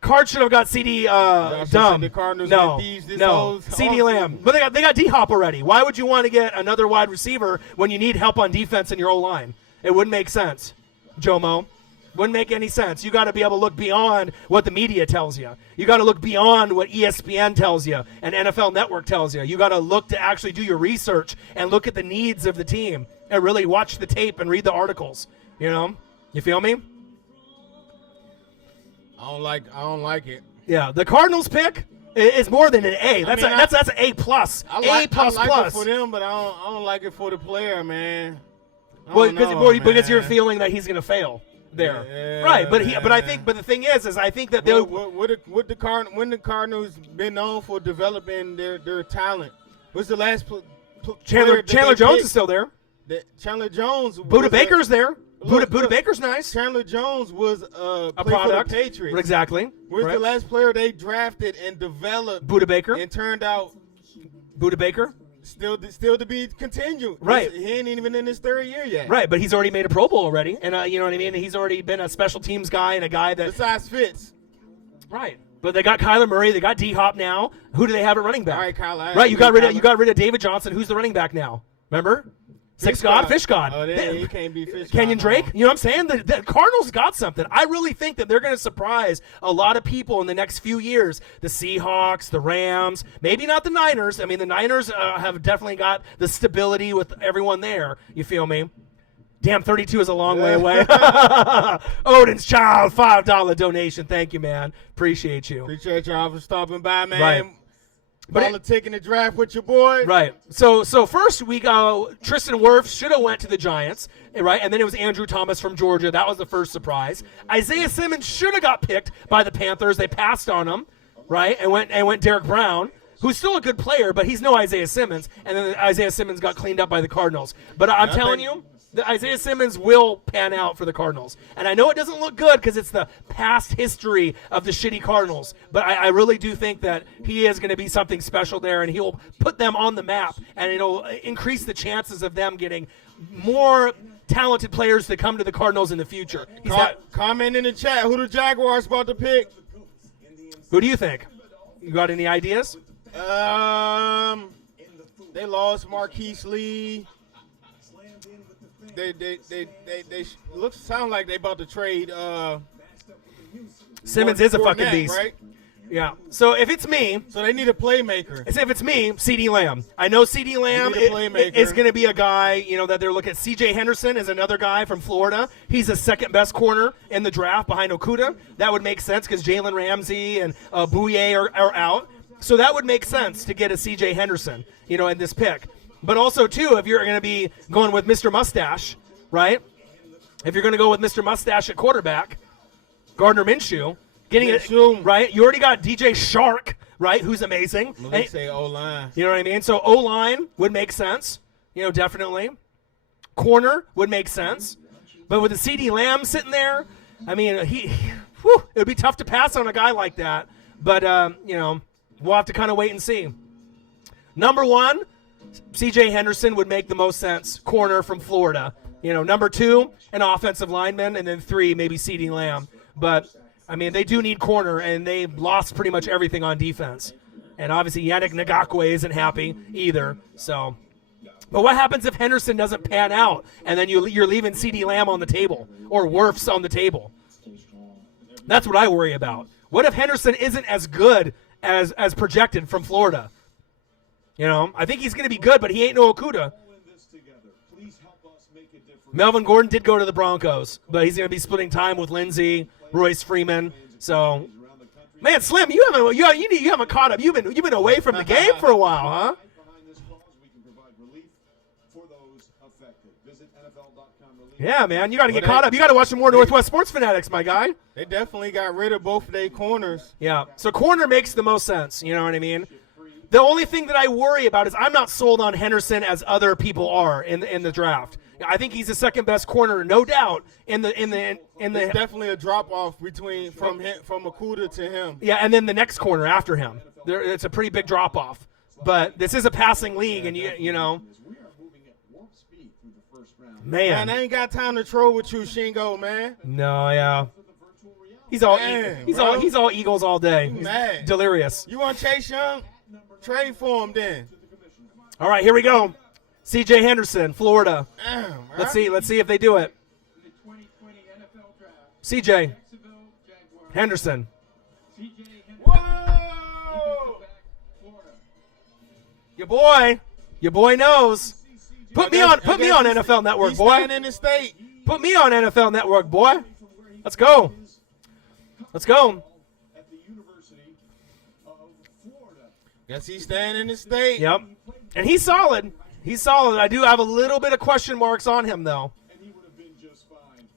Cards should have got CD Dumb. The Cardinals no. whole CD Lamb. But they got D-Hop already. Why would you want to get another wide receiver when you need help on defense in your O-line? It wouldn't make sense, Jomo. Wouldn't make any sense. You got to be able to look beyond what the media tells you. You got to look beyond what ESPN tells you and NFL Network tells you. You got to look to actually do your research and look at the needs of the team and really watch the tape and read the articles. You feel me? I don't like it. Yeah, the Cardinals pick is more than an A. That's an A plus. I like it for them, but I don't like it for the player, man. Because you're feeling that he's going to fail there, yeah, right? But the thing is I think that when the Cardinals been known for developing their talent. What's the last Chandler Jones is still there. Chandler Jones. Buda Baker's there. Buda Baker's nice. Chandler Jones was a product for the Patriots. Exactly. Where's the last player they drafted and developed? Buda Baker. And turned out Buda Baker. Still to be continued. Right. He ain't even in his 3rd year yet. Right, but he's already made a Pro Bowl already, and you know what I mean. He's already been a special teams guy and a guy that besides Fitz. Right. But they got Kyler Murray. They got D-Hop now. Who do they have at running back? All right, Kyler. Right. You got rid of David Johnson. Who's the running back now? Remember? Fish God. Oh, he can't be Fish God. Kenyon Drake. You know what I'm saying? The Cardinals got something. I really think that they're going to surprise a lot of people in the next few years. The Seahawks, the Rams, maybe not the Niners. I mean, the Niners have definitely got the stability with everyone there. You feel me? Damn, 32 is a long way away. Odin's Child, $5 donation. Thank you, man. Appreciate you. Appreciate y'all for stopping by, man. Right. Taking the draft with your boy. Right. So first we go, Tristan Wirfs should have went to the Giants, right? And then it was Andrew Thomas from Georgia. That was the first surprise. Isiah Simmons should have got picked by the Panthers. They passed on him, right? And went Derek Brown, who's still a good player, but he's no Isiah Simmons. And then Isiah Simmons got cleaned up by the Cardinals. But I'm telling you, The Isiah Simmons will pan out for the Cardinals. And I know it doesn't look good because it's the past history of the shitty Cardinals, but I really do think that he is going to be something special there, and he'll put them on the map, and it'll increase the chances of them getting more talented players to come to the Cardinals in the future. Comment in the chat, who the Jaguars about to pick? Who do you think? You got any ideas? They lost Marquise Lee. They sound like they about to trade. Simmons is a fucking Fournette, beast, right? Yeah. So if it's me, So they need a playmaker. if it's me, C.D. Lamb. I know C.D. Lamb You need a playmaker. is going to be a guy, that they're looking at. C.J. Henderson is another guy from Florida. He's the second best corner in the draft behind Okudah. That would make sense because Jalen Ramsey and Bouye are out. So that would make sense to get a C.J. Henderson, in this pick. But also, too, if you're going to be going with Mr. Mustache, right? If you're going to go with Mr. Mustache at quarterback, Gardner Minshew, getting it right. You already got DJ Shark, right? Who's amazing. Malik say O-line. You know what I mean? So O-line would make sense. Definitely. Corner would make sense. But with the C.D. Lamb sitting there, I mean, it would be tough to pass on a guy like that. But we'll have to kind of wait and see. Number 1, C.J. Henderson would make the most sense. Corner from Florida. Number 2, an offensive lineman, and then 3, maybe C.D. Lamb. But I mean, they do need corner, and they've lost pretty much everything on defense. And obviously, Yannick Ngakoue isn't happy either. So, but what happens if Henderson doesn't pan out, and then you're leaving C.D. Lamb on the table or Wirfs on the table? That's what I worry about. What if Henderson isn't as good as projected from Florida? I think he's going to be good, but he ain't no Okudah. Melvin Gordon did go to the Broncos, but he's going to be splitting time with Lindsey, Royce Freeman. So, man, Slim, you haven't caught up. You've been away from the game for a while, huh? Yeah, man, you got to get caught up. You got to watch some more Northwest Sports Fanatics, my guy. They definitely got rid of both of their corners. Yeah, so corner makes the most sense. You know what I mean? The only thing that I worry about is I'm not sold on Henderson as other people are in the draft. I think he's the second best corner, no doubt. There's definitely a drop off from Okudah to him. Yeah, and then the next corner after him. It's a pretty big drop off. But this is a passing league, and man, I ain't got time to troll with you, Shingo, man. No, yeah. He's all Eagles all day. He's mad. Delirious. You want Chase Young? Trade for him then. All right, here we go. C.J. Henderson, Florida. Damn, Let's see if they do it. C.J. Henderson. Whoa! Your boy knows. Put me on NFL Network, He's boy. staying in the state. Put me on NFL Network, boy. Let's go. Guess he's staying in the state. Yep. And he's solid. I do have a little bit of question marks on him, though.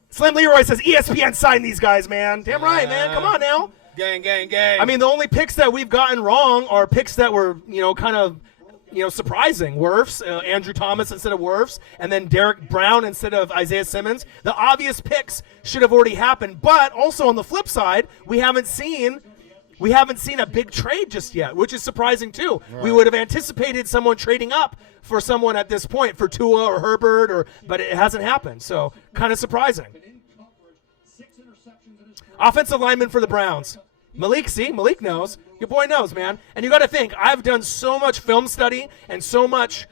Slim Leroy says ESPN signed these guys, man. Damn right, man. Come on now. Gang. I mean, the only picks that we've gotten wrong are picks that were, kind of, surprising. Wirfs, Andrew Thomas instead of Wirfs, and then Derek Brown instead of Isiah Simmons. The obvious picks should have already happened. But also on the flip side, we haven't seen a big trade just yet, which is surprising too. Right. We would have anticipated someone trading up for someone at this point, for Tua or Herbert, but it hasn't happened. So kind of surprising. Offensive lineman for the Browns. Malik knows. Your boy knows, man. And you got to think, I've done so much film study and so much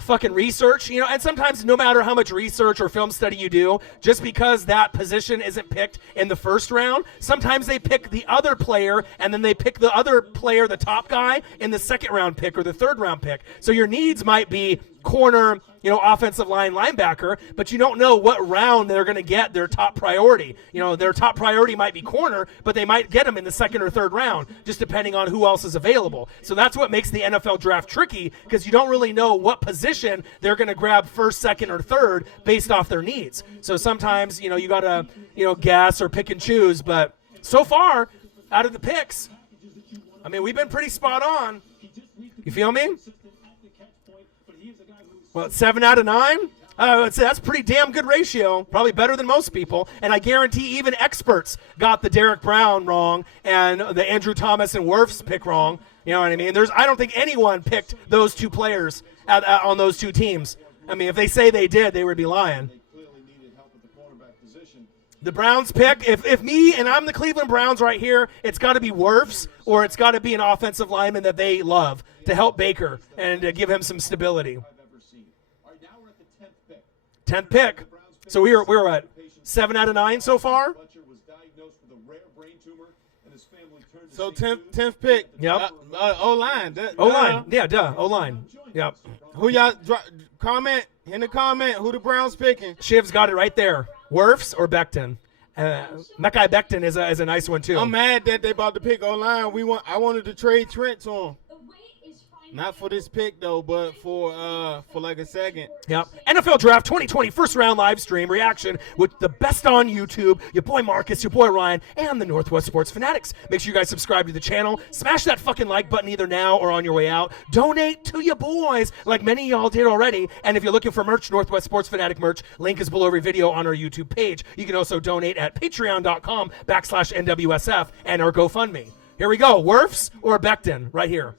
fucking research, and sometimes no matter how much research or film study you do, just because that position isn't picked in the first round, sometimes they pick the other player and then they pick the other player, the top guy, in the second round pick or the third round pick. So your needs might be corner, offensive line, linebacker, but you don't know what round they're going to get their top priority. Their top priority might be corner, but they might get them in the second or third round, just depending on who else is available. So that's what makes the NFL draft tricky, because you don't really know what position they're going to grab first, second, or third based off their needs. So sometimes, you got to, guess or pick and choose. But so far, out of the picks, I mean, we've been pretty spot on. You feel me? Well, 7 out of 9? That's a pretty damn good ratio. Probably better than most people. And I guarantee even experts got the Derek Brown wrong and the Andrew Thomas and Wirfs pick wrong. You know what I mean? I don't think anyone picked those two players on those two teams. I mean, if they say they did, they would be lying. The Browns pick, if me and I'm the Cleveland Browns right here, it's got to be Wirfs or it's got to be an offensive lineman that they love to help Baker and to give him some stability. 10th pick. So we're at 7 out of 9 so far. So 10th pick. Yep. O-line. O-line. Yeah, duh. O-line. Yep. Who y'all comment in the comment who the Browns picking? Shiv's got it right there. Wirfs or Becton. Mekhi Becton is a nice one too. I'm mad that they about to pick O-line. I wanted to trade Trent to him. Not for this pick though, but for like a second. Yep. NFL Draft 2020 first round live stream reaction with the best on YouTube. Your boy Marcus, your boy Ryan, and the Northwest Sports Fanatics. Make sure you guys subscribe to the channel. Smash that fucking like button either now or on your way out. Donate to your boys like many of y'all did already. And if you're looking for merch, Northwest Sports Fanatic merch, link is below every video on our YouTube page. You can also donate at patreon.com/NWSF and our GoFundMe. Here we go. Wirfs or Becton right here.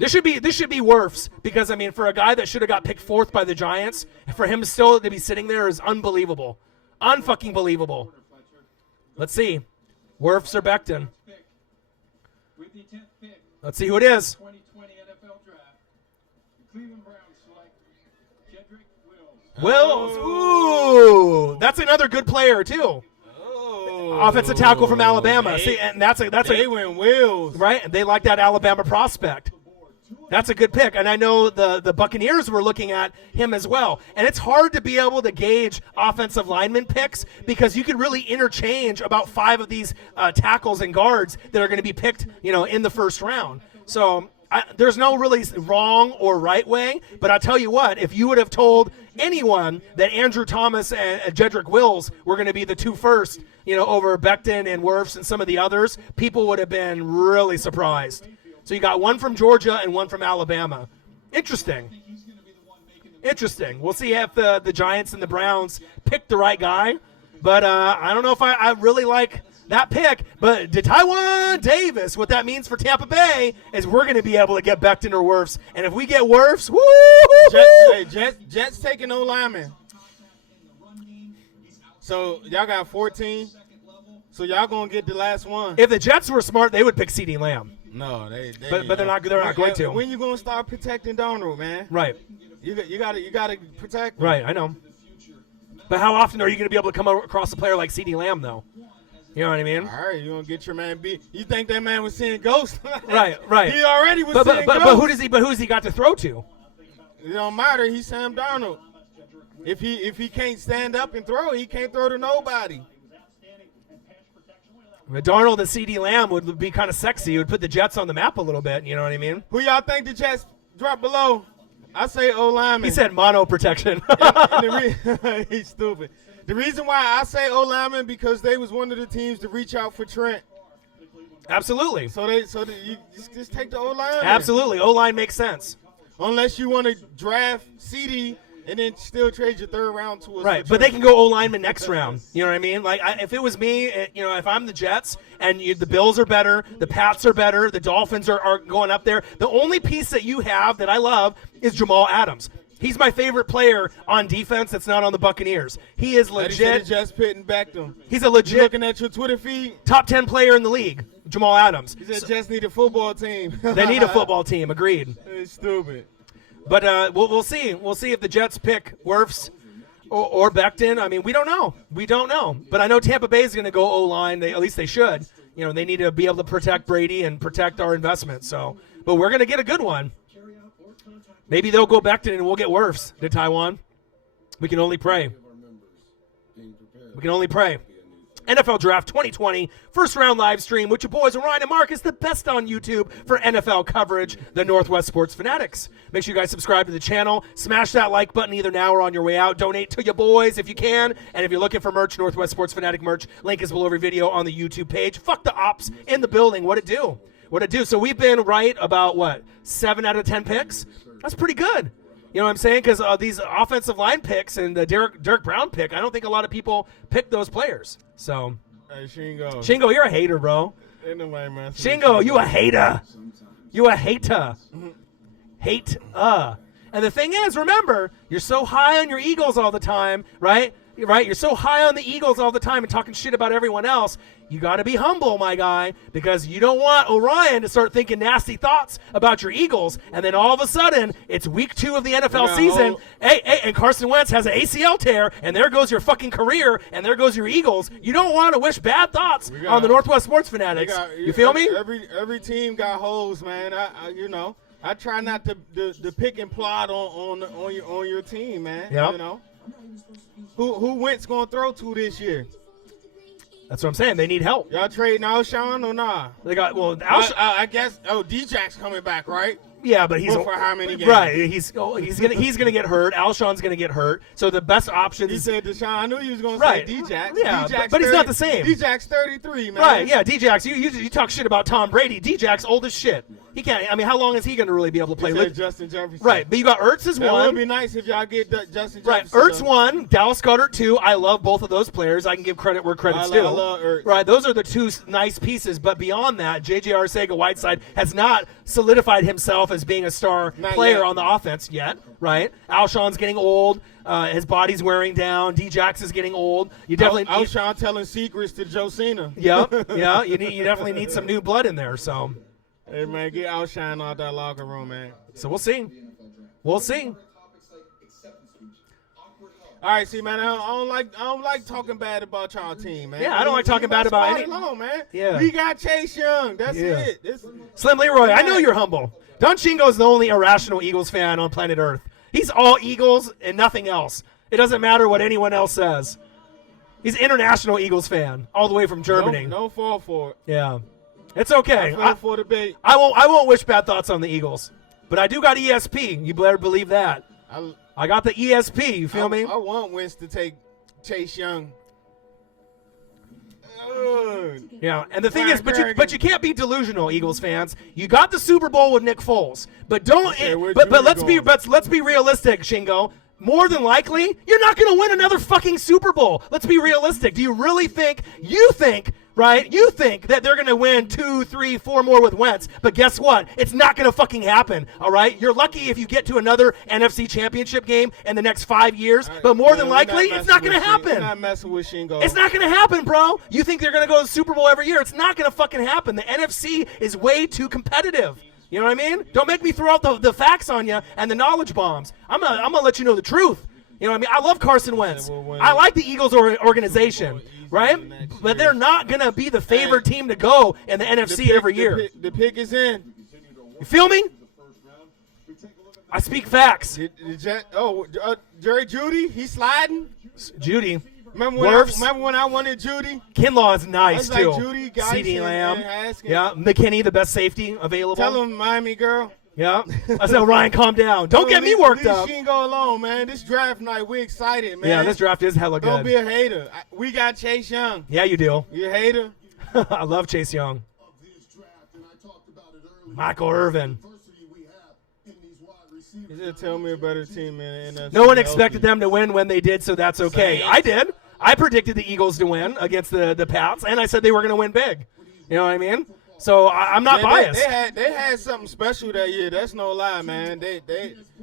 This should be Wirfs because, I mean, for a guy that should have got picked 4th by the Giants, for him still to be sitting there is unbelievable. Unfucking believable. Let's see. Wirfs or Becton. Let's see who it is. 2020 NFL Draft. The Cleveland Browns select Jedrick Wills. Ooh. That's another good player, too. Offensive tackle from Alabama. See, and they went Wills. Right? And they like that Alabama prospect. That's a good pick, and I know the Buccaneers were looking at him as well. And it's hard to be able to gauge offensive lineman picks because you could really interchange about 5 of these tackles and guards that are going to be picked, in the first round. So there's no really wrong or right way, but I'll tell you what, if you would have told anyone that Andrew Thomas and Jedrick Wills were going to be the 2 first, over Becton and Wirfs and some of the others, people would have been really surprised. So you got one from Georgia and one from Alabama. Interesting. We'll see if the Giants and the Browns pick the right guy. But I don't know if I really like that pick. But Tywan Davis, what that means for Tampa Bay is we're going to be able to get Becton or Wirfs. And if we get Wirfs, woo! Jets taking no lineman. So y'all got 14. So y'all going to get the last one. If the Jets were smart, they would pick CeeDee Lamb. No, but they're not going to. When you gonna start protecting Donald, man? Right. You gotta protect him. Right, I know. But how often are you gonna be able to come across a player like CeeDee Lamb though? You know what I mean? All right, you gonna get your man beat. You think that man was seeing ghosts? Right. He already was seeing ghosts. But who's he got to throw to? It don't matter. He's Sam Darnold. If he can't stand up and throw, he can't throw to nobody. Darnold and CeeDee Lamb would be kind of sexy. It would put the Jets on the map a little bit. You know what I mean? Who y'all think the Jets drop below? I say O-lineman. He said mono protection. He's stupid. The reason why I say O-lineman because they was one of the teams to reach out for Trent. Absolutely. So you just take the O-lineman. Absolutely. O-line makes sense. Unless you want to draft CD and then still trade your 3rd round to us. Right, but they can go O-lineman next round. You know what I mean? Like, if it was me, if I'm the Jets and the Bills are better, the Pats are better, the Dolphins are going up there, the only piece that you have that I love is Jamal Adams. He's my favorite player on defense that's not on the Buccaneers. He is legit. Just pitting back them. He's a legit. Looking at your Twitter feed. Top 10 player in the league, Jamal Adams. He said Jets need a football team. They need a football team, agreed. It's stupid. But we'll see. We'll see if the Jets pick Wirfs or Becton. I mean, we don't know. But I know Tampa Bay is going to go O-line. At least they should. They need to be able to protect Brady and protect our investment. So, but we're going to get a good one. Maybe they'll go Becton and we'll get Wirfs to Taiwan. We can only pray. NFL Draft 2020, first round live stream with your boys Ryan and Marcus, the best on YouTube for NFL coverage, the Northwest Sports Fanatics. Make sure you guys subscribe to the channel. Smash that like button either now or on your way out. Donate to your boys if you can. And if you're looking for merch, Northwest Sports Fanatic merch, link is below every video on the YouTube page. Fuck the ops in the building. What'd it do? So we've been right about, 7 out of 10 picks? That's pretty good. You know what I'm saying? Because these offensive line picks and the Derek Brown pick, I don't think a lot of people pick those players. So, Hey, Shingo. Shingo, you're a hater, bro. Ain't nobody messing with Shingo, you a hater. You a hater. Hate. And the thing is, remember, you're so high on your Eagles all the time, right? Right? You're so high on the Eagles all the time and talking shit about everyone else. You got to be humble, my guy, because you don't want Orion to start thinking nasty thoughts about your Eagles, and then all of a sudden, it's week 2 of the NFL season, and Carson Wentz has an ACL tear, and there goes your fucking career, and there goes your Eagles. You don't want to wish bad thoughts on the Northwest Sports Fanatics. You feel me? Every team got holes, man. I try not to pick and plot on your team, man. Yep. You know, who Wentz gonna throw to this year? That's what I'm saying. They need help. Y'all trading Alshon or nah? They got I guess. Oh, D-Jack's coming back, right? Yeah, but he's for how many games? Right. He's gonna get hurt. Alshon's gonna get hurt. So the best option He is said Deshaun. I knew he was gonna Right. say D-Jack. Yeah, D-Jack's but he's not the same. D-Jack's 33, man. right. Yeah, D-Jax. You talk shit about Tom Brady. D-Jax old as shit. He can't. I mean, how long is he gonna really be able to play? He said Justin Jefferson. Right, but you got Ertz as That one. would be nice if y'all get Justin Right, Jefferson. Ertz 1, Dallas Goedert 2. I love both of those players. I can give credit where credit's due. I love Ertz. Right, those are the two nice pieces. But beyond that, J.J. Arcega-Whiteside has not solidified himself as being a star Not player yet. on the offense yet. Right, Alshon's getting old. His body's wearing down. D-Jax is getting old. You definitely. Alshon telling secrets to Josina. Yeah. You definitely need some new blood in there. So. Hey, man, get Alshon out that locker room, man. So we'll see. We'll see. All right, see, man, I don't like talking bad about y'all team, man. Yeah, I don't like talking bad about any. Alone, man. Yeah. We got Chase Young. That's Yeah. it. Slim Leroy, I know you're humble. Don Chingo's the only irrational Eagles fan on planet Earth. He's all Eagles and nothing else. It doesn't matter what anyone else says. He's an international Eagles fan, all the way from Germany. No fall for it. Yeah, it's okay. I fall for the bait. I won't wish bad thoughts on the Eagles, but I do got ESP. You better believe that. I got the ESP. You feel me? I want Wentz to take Chase Young. Yeah, and the thing is, but you can't be delusional, Eagles fans. You got the Super Bowl with Nick Foles, but let's be realistic, Shingo. More than likely, you're not going to win another fucking Super Bowl. Let's be realistic. Do you really think that they're going to win 2, 3, 4 more with Wentz? But guess what? It's not going to fucking happen, all right? You're lucky if you get to another NFC championship game in the next 5 years, but more than likely, it's not going to happen. We're not messing with Shingo. It's not going to happen, bro. You think they're going to go to the Super Bowl every year. It's not going to fucking happen. The NFC is way too competitive. You know what I mean? Don't make me throw out the facts on you and the knowledge bombs. I'm gonna let you know the truth. You know what I mean? I love Carson Wentz. I like the Eagles organization, right? But they're not going to be the favored team to go in the NFC every year. The pick is in. You feel me? I speak facts. Jerry Judy, he's sliding. Judy. Remember when I wanted Judy? Kinlaw is nice, I was too. like Judy, Geis, CeeDee Lamb. and Haskins. Yeah, McKinney, the best safety available. Tell him, Miami girl. Yeah. I said, Ryan, calm down. Don't get me worked up. Leave Shingo alone, man. This draft night, we excited, man. Yeah, this draft is hella good. Don't be a hater. We got Chase Young. Yeah, you do. You a hater? I love Chase Young. Michael Irvin. You just tell me a better team in the NFC. No one expected them to win when they did, so that's okay. I did. I predicted the Eagles to win against the Pats, and I said they were going to win big. You know what I mean? So I'm not biased. They had something special that year. That's no lie, man. They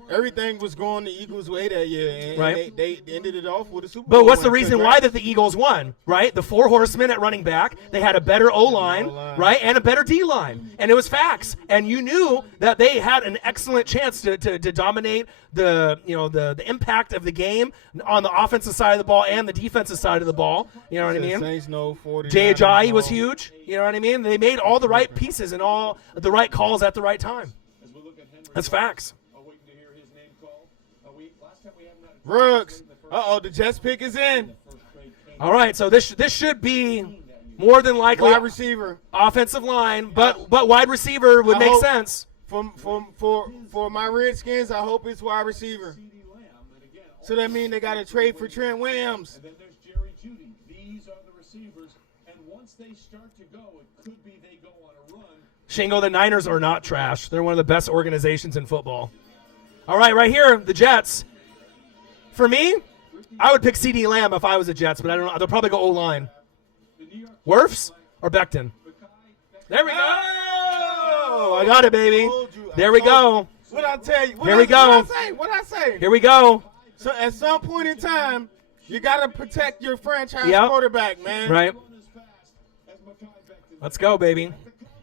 everything was going the Eagles' way that year, and right. they ended it off with a Super Bowl. But what's the reason why that the Eagles won? Right, the 4 horsemen at running back. They had a better O-line, right, and a better D-line, and it was facts. And you knew that they had an excellent chance to dominate the impact of the game on the offensive side of the ball and the defensive side of the ball. You know what I mean? Jai was huge. You know what I mean? They made all the right pieces and all the right calls at the right time. That's facts. Ruggs. The Jets pick is in. All right, so this should be more than likely wide receiver, offensive line, but wide receiver would make sense. For my Redskins, I hope it's wide receiver. So that means they got to trade for Trent Williams. And then there's Jerry Judy. These are the receivers. And once they start to go, it could be they go on a run. Shingo, the Niners are not trash. They're one of the best organizations in football. All right here, the Jets. For me, I would pick C.D. Lamb if I was the Jets, but I don't know. They'll probably go O-line. Wirfs or Becton? There we go. I got it, baby. There we go. What I tell you? Here we go. What I say? Here we go. So at some point in time, you got to protect your franchise Yep. quarterback, man. Right. Let's go, baby.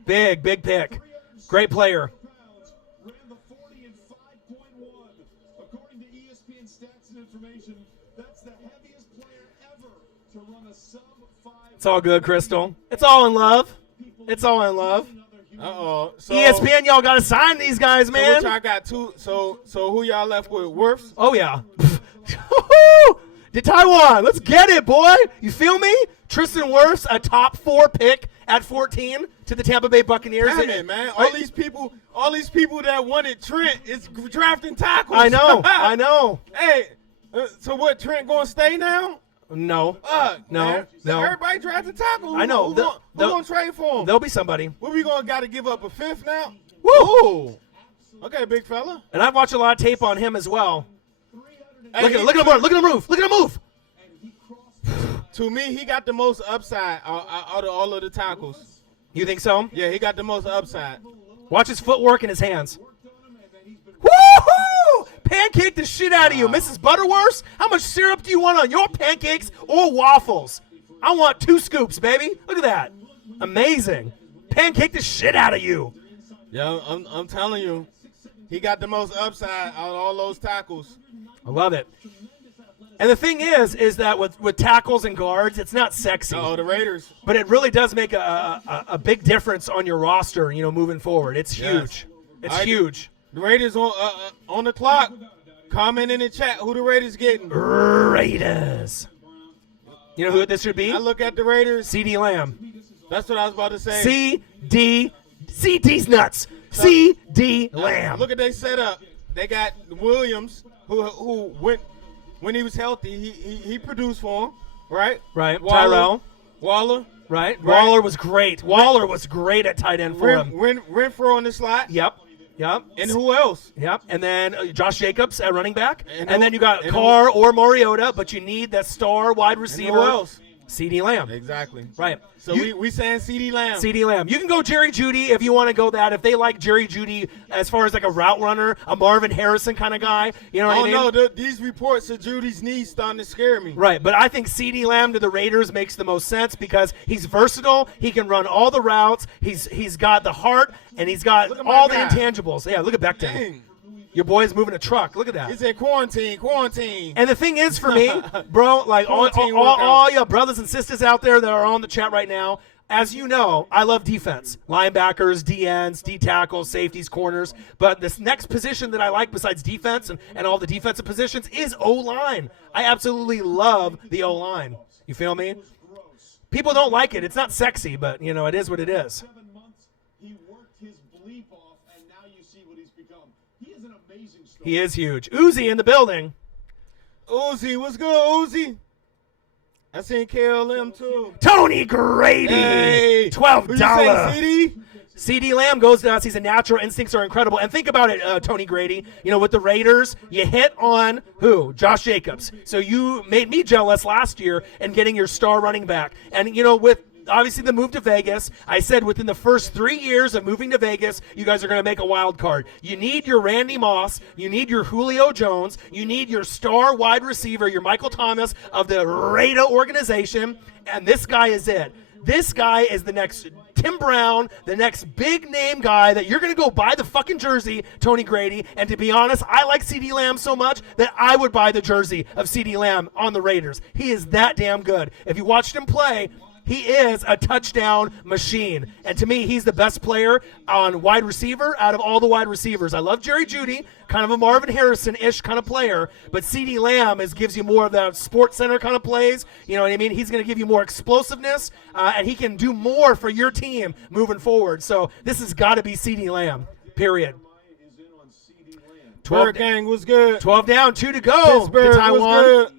Big pick. Great player. Ran the 40 in 5.1. According to ESPN stats and information, that's the heaviest player ever to run a sub-5. It's all good, Crystal. It's all in love. It's all in love. Uh-oh. So, ESPN, y'all got to sign these guys, so man. which I got two. So who y'all left with? Wirfs? Oh, yeah. To Taiwan. Let's get it, boy. You feel me? Tristan Wirfs, a top 4 pick at 14 to the Tampa Bay Buccaneers. Damn it, man. All these people that wanted Trent is drafting tackles. I know. I know. Hey, so what, Trent going to stay now? No. Man. So No. everybody drafted tackle. I know. Who going to trade for him? There'll be somebody. What we going to got to give up a 5th now? Woo! Okay, big fella. And I've watched a lot of tape on him as well. Hey, Look at him move. Look at him move. To me, he got the most upside out of all of the tackles. You think so? Yeah, he got the most upside. Watch his footwork and his hands. Woohoo! Pancake the shit out of you, Mrs. Butterworth. How much syrup do you want on your pancakes or waffles? I want 2 scoops, baby. Look at that. Amazing. Pancake the shit out of you. Yeah, I'm telling you, he got the most upside out of all those tackles. I love it. And the thing is that with tackles and guards, it's not sexy. Oh, the Raiders. But it really does make a big difference on your roster, moving forward. It's huge. It's huge. The Raiders on the clock. Comment in the chat who the Raiders getting. Raiders. You know who this should be? I look at the Raiders. C.D. Lamb. That's what I was about to say. C.D.'s nuts. C.D. Lamb. Look at they setup. They got Williams, who went when he was healthy. He produced for him, right? Right. Waller. Right. Waller was great. Waller was great at tight end for him. Renfro in the slot. Yep. And who else? Yep. And then Josh Jacobs at running back. And then you got Carr or Mariota, but you need that star wide receiver. And who else? C.D. Lamb. Exactly. Right. So we saying C.D. Lamb. C.D. Lamb. You can go Jerry Jeudy if you want to go that. If they like Jerry Jeudy as far as like a route runner, a Marvin Harrison kind of guy. You know what I mean? Oh, no. These reports of Judy's knees starting to scare me. Right. But I think C.D. Lamb to the Raiders makes the most sense because he's versatile. He can run all the routes. He's got the heart, and he's got all the intangibles. Yeah, look at Becton. Dang. Your boy's moving a truck. Look at that. He said quarantine. And the thing is for me, bro, like all your brothers and sisters out there that are on the chat right now, as you know, I love defense. Linebackers, DNs, D-tackles, safeties, corners. But this next position that I like besides defense and all the defensive positions is O-line. I absolutely love the O-line. You feel me? People don't like it. It's not sexy, but, it is what it is. 7 months, he worked his bleep off, and now you see what he's become. He is an amazing story. He is huge. Uzi in the building. Uzi, what's good, Uzi? I seen KLM too. Tony Grady. Hey, $12. C.D. Lamb goes to us. He's a natural. Instincts are incredible. And think about it, Tony Grady. With the Raiders, you hit on who? Josh Jacobs. So you made me jealous last year in getting your star running back. And, with obviously the move to Vegas, I said within the first 3 years of moving to Vegas, you guys are going to make a wild card. You need your Randy Moss. You need your Julio Jones. You need your star wide receiver, your Michael Thomas of the Raider organization. And this guy is it. This guy is the next Tim Brown, the next big name guy that you're going to go buy the fucking jersey, Tony Grady. And to be honest, I like C.D. Lamb so much that I would buy the jersey of C.D. Lamb on the Raiders. He is that damn good. If you watched him play, he is a touchdown machine. And to me, he's the best player on wide receiver out of all the wide receivers. I love Jerry Jeudy, kind of a Marvin Harrison-ish kind of player, but C.D. Lamb gives you more of that Sports Center kind of plays. You know what I mean? He's going to give you more explosiveness, and he can do more for your team moving forward. So this has got to be C.D. Lamb, period. 12 gang was good. 12 down, 2 to go. Pittsburgh to Taiwan. was good.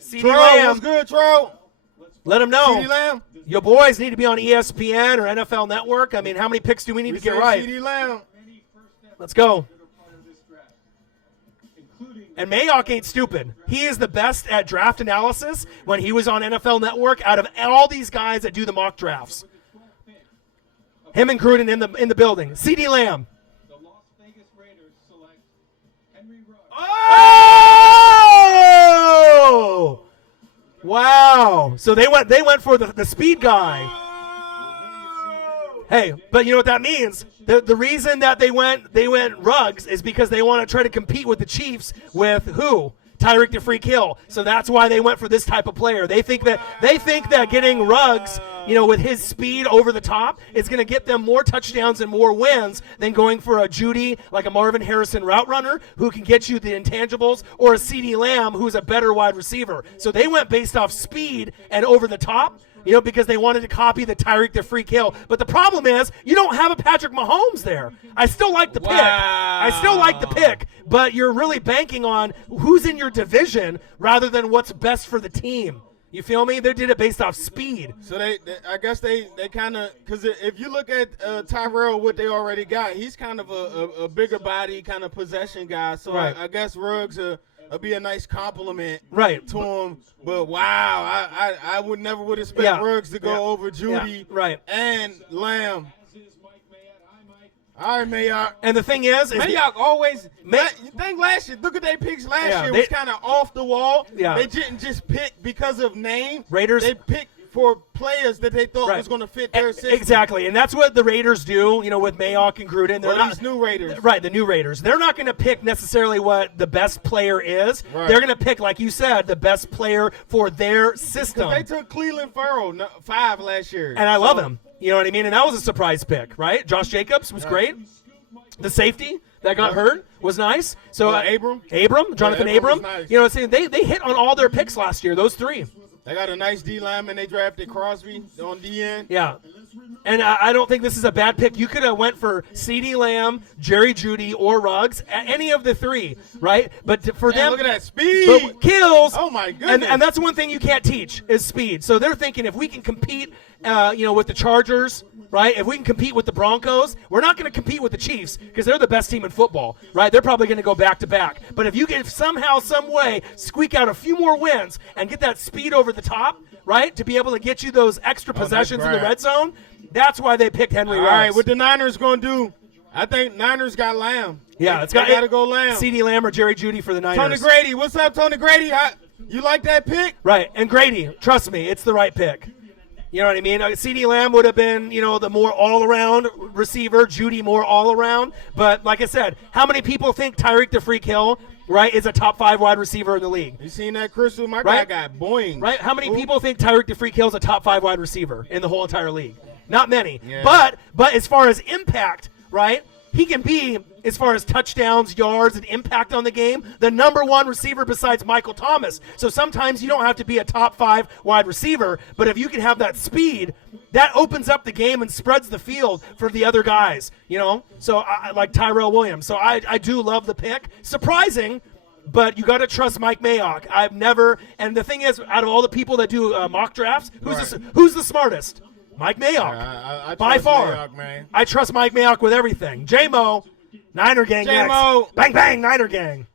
C.D. Troll Lamb. was good, Troll. Let him know. C.D. Lamb. Your boys need to be on ESPN or NFL Network. I mean, how many picks do we need to get right? CeeDee Lamb. Let's go. And Mayock ain't stupid. He is the best at draft analysis when he was on NFL Network out of all these guys that do the mock drafts. Him and Gruden in the building. CeeDee Lamb. The Las Vegas Raiders select Henry Ruggs. Oh! Wow. So they went for the speed guy. Hey, but you know what that means? The reason that they went Ruggs is because they want to try to compete with the Chiefs with who? Tyreek Freak Hill. So that's why they went for this type of player. They think that getting Ruggs, with his speed over the top, is going to get them more touchdowns and more wins than going for a Judy, like a Marvin Harrison route runner who can get you the intangibles, or a CeeDee Lamb who's a better wide receiver. So they went based off speed and over the top. Because they wanted to copy the Tyreek the Freak Hill. But the problem is, you don't have a Patrick Mahomes there. I still like the pick. But you're really banking on who's in your division rather than what's best for the team. You feel me? They did it based off speed. So I guess they kind of, because if you look at Tyrell, what they already got, he's kind of a bigger body, kind of possession guy. So right. I guess Ruggs will be a nice compliment to him. But wow, I would never expect Ruggs to go over Judy and Lamb. All right, Mayock. And the thing is Mayock always. You think last year? Look at their picks last year. Was kind of off the wall. Yeah. They didn't just pick because of name. Raiders. They picked for players that they thought was going to fit their system. Exactly, and that's what the Raiders do. With Mayock and Gruden. They're these new Raiders. Right, the new Raiders. They're not going to pick necessarily what the best player is. Right. They're going to pick, like you said, the best player for their system. They took Cleveland Farrell 5 last year, and I love him. You know what I mean? And that was a surprise pick, right? Josh Jacobs was great. The safety that got hurt was nice. So Jonathan Abram. Nice. They hit on all their picks last year. Those three. They got a nice D lineman. They drafted Crosby on DN. Yeah. And I don't think this is a bad pick. You could have went for CeeDee Lamb, Jerry Jeudy, or Ruggs, any of the three, right? But for them, look at that speed. Kills. Oh, my goodness. And that's one thing you can't teach is speed. So they're thinking if we can compete, with the Chargers, right? If we can compete with the Broncos, we're not going to compete with the Chiefs because they're the best team in football, right? They're probably going to go back-to-back. But if you can somehow, some way, squeak out a few more wins and get that speed over the top, right, to be able to get you those extra possessions in the red zone, that's why they picked Henry Ruggs. All right, what the Niners going to do? I think Niners got Lamb. Yeah, it's got to go Lamb. CeeDee Lamb or Jerry Jeudy for the Niners. Tony Grady. What's up, Tony Grady? You like that pick? Right, and Grady, trust me, it's the right pick. You know what I mean? CeeDee Lamb would have been, the more all-around receiver, Jeudy more all-around. But like I said, how many people think Tyreek the Freak Hill, right, is a top 5 wide receiver in the league? You seen that, Crystal? My guy got boing. Right? How many people think Tyreek the Freak Hill is a top 5 wide receiver in the whole entire league? Not many. Yeah. But as far as impact, right, he can be, as far as touchdowns, yards, and impact on the game, the number 1 receiver besides Michael Thomas. So sometimes you don't have to be a top 5 wide receiver, but if you can have that speed, that opens up the game and spreads the field for the other guys, So I like Tyrell Williams. So I do love the pick. Surprising, but you got to trust Mike Mayock. I've never, and the thing is, out of all the people that do mock drafts, who's the smartest? Mike Mayock, I by far. Mayock, man. I trust Mike Mayock with everything. J-Mo, Niner Gang J-Mo. next. Bang, bang, Niner Gang.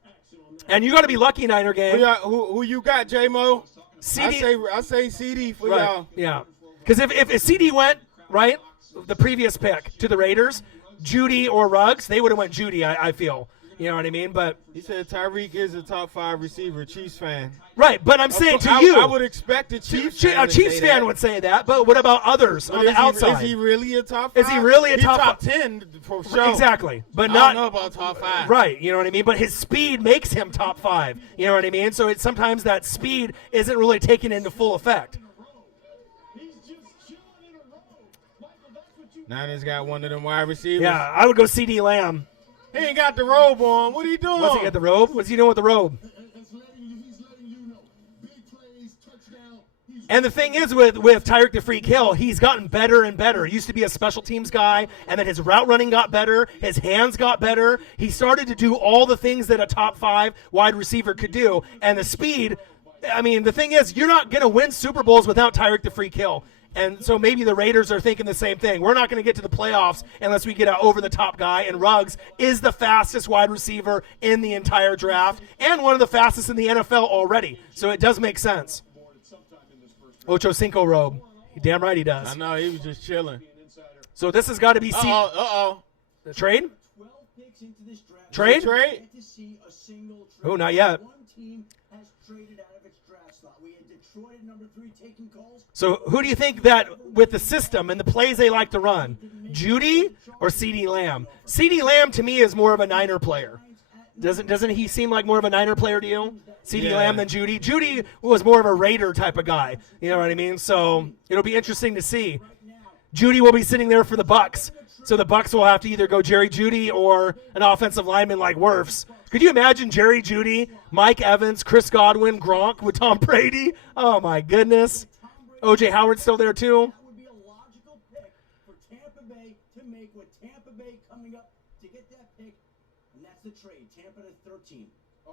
And you got to be lucky, Niner Gang. Who you got, J-Mo? CeeDee. I say CeeDee for y'all. Yeah. Because if CeeDee went, right, the previous pick to the Raiders, Jeudy or Ruggs, they would have went Jeudy, I feel. You know what I mean? But he said Tyreek is a top 5 receiver, Chiefs fan. Right, but I'm saying to you. I would expect a Chiefs fan. A Chiefs fan would say that, but what about others on the outside? Is he really a top 5? Is he really a top 10 for sure? Exactly, but I not. don't know about top 5. Right, you know what I mean? But his speed makes him top 5. You know what I mean? So sometimes that speed isn't really taken into full effect. Niners got one of them wide receivers. Yeah, I would go CeeDee Lamb. He ain't got the robe on. What are you doing? What's he got the robe? What's he doing with the robe? And the thing is with Tyreek the Freak Hill, he's gotten better and better. He used to be a special teams guy, and then his route running got better. His hands got better. He started to do all the things that a top 5 wide receiver could do. And the speed, I mean, the thing is, you're not going to win Super Bowls without Tyreek the Freak Hill. And so maybe the Raiders are thinking the same thing. We're not going to get to the playoffs unless we get an over-the-top guy. And Ruggs is the fastest wide receiver in the entire draft and one of the fastest in the NFL already. So it does make sense. Ocho Cinco robe. Damn right he does. I know, he was just chilling. So this has got to be Uh-oh. Trade? 12 picks into this draft. Trade? Trade? To see a single trade. Oh, not yet. One team has traded out of its draft slot. We had Detroit at number 3 taking calls. So who do you think that with the system and the plays they like to run, Judy or CeeDee Lamb? CeeDee Lamb to me is more of a Niner player. Doesn't he seem like more of a Niner player to you? CeeDee Lamb than Judy. Judy was more of a Raider type of guy. You know what I mean? So it'll be interesting to see. Judy will be sitting there for the Bucks. So the Bucks will have to either go Jerry Judy or an offensive lineman like Wirfs. Could you imagine Jerry Judy, Mike Evans, Chris Godwin, Gronk with Tom Brady? Oh, my goodness. O.J. Howard's still there, too. That would be a logical pick for Tampa Bay to make with Tampa Bay coming up to get that pick. And that's the trade. Tampa to 13.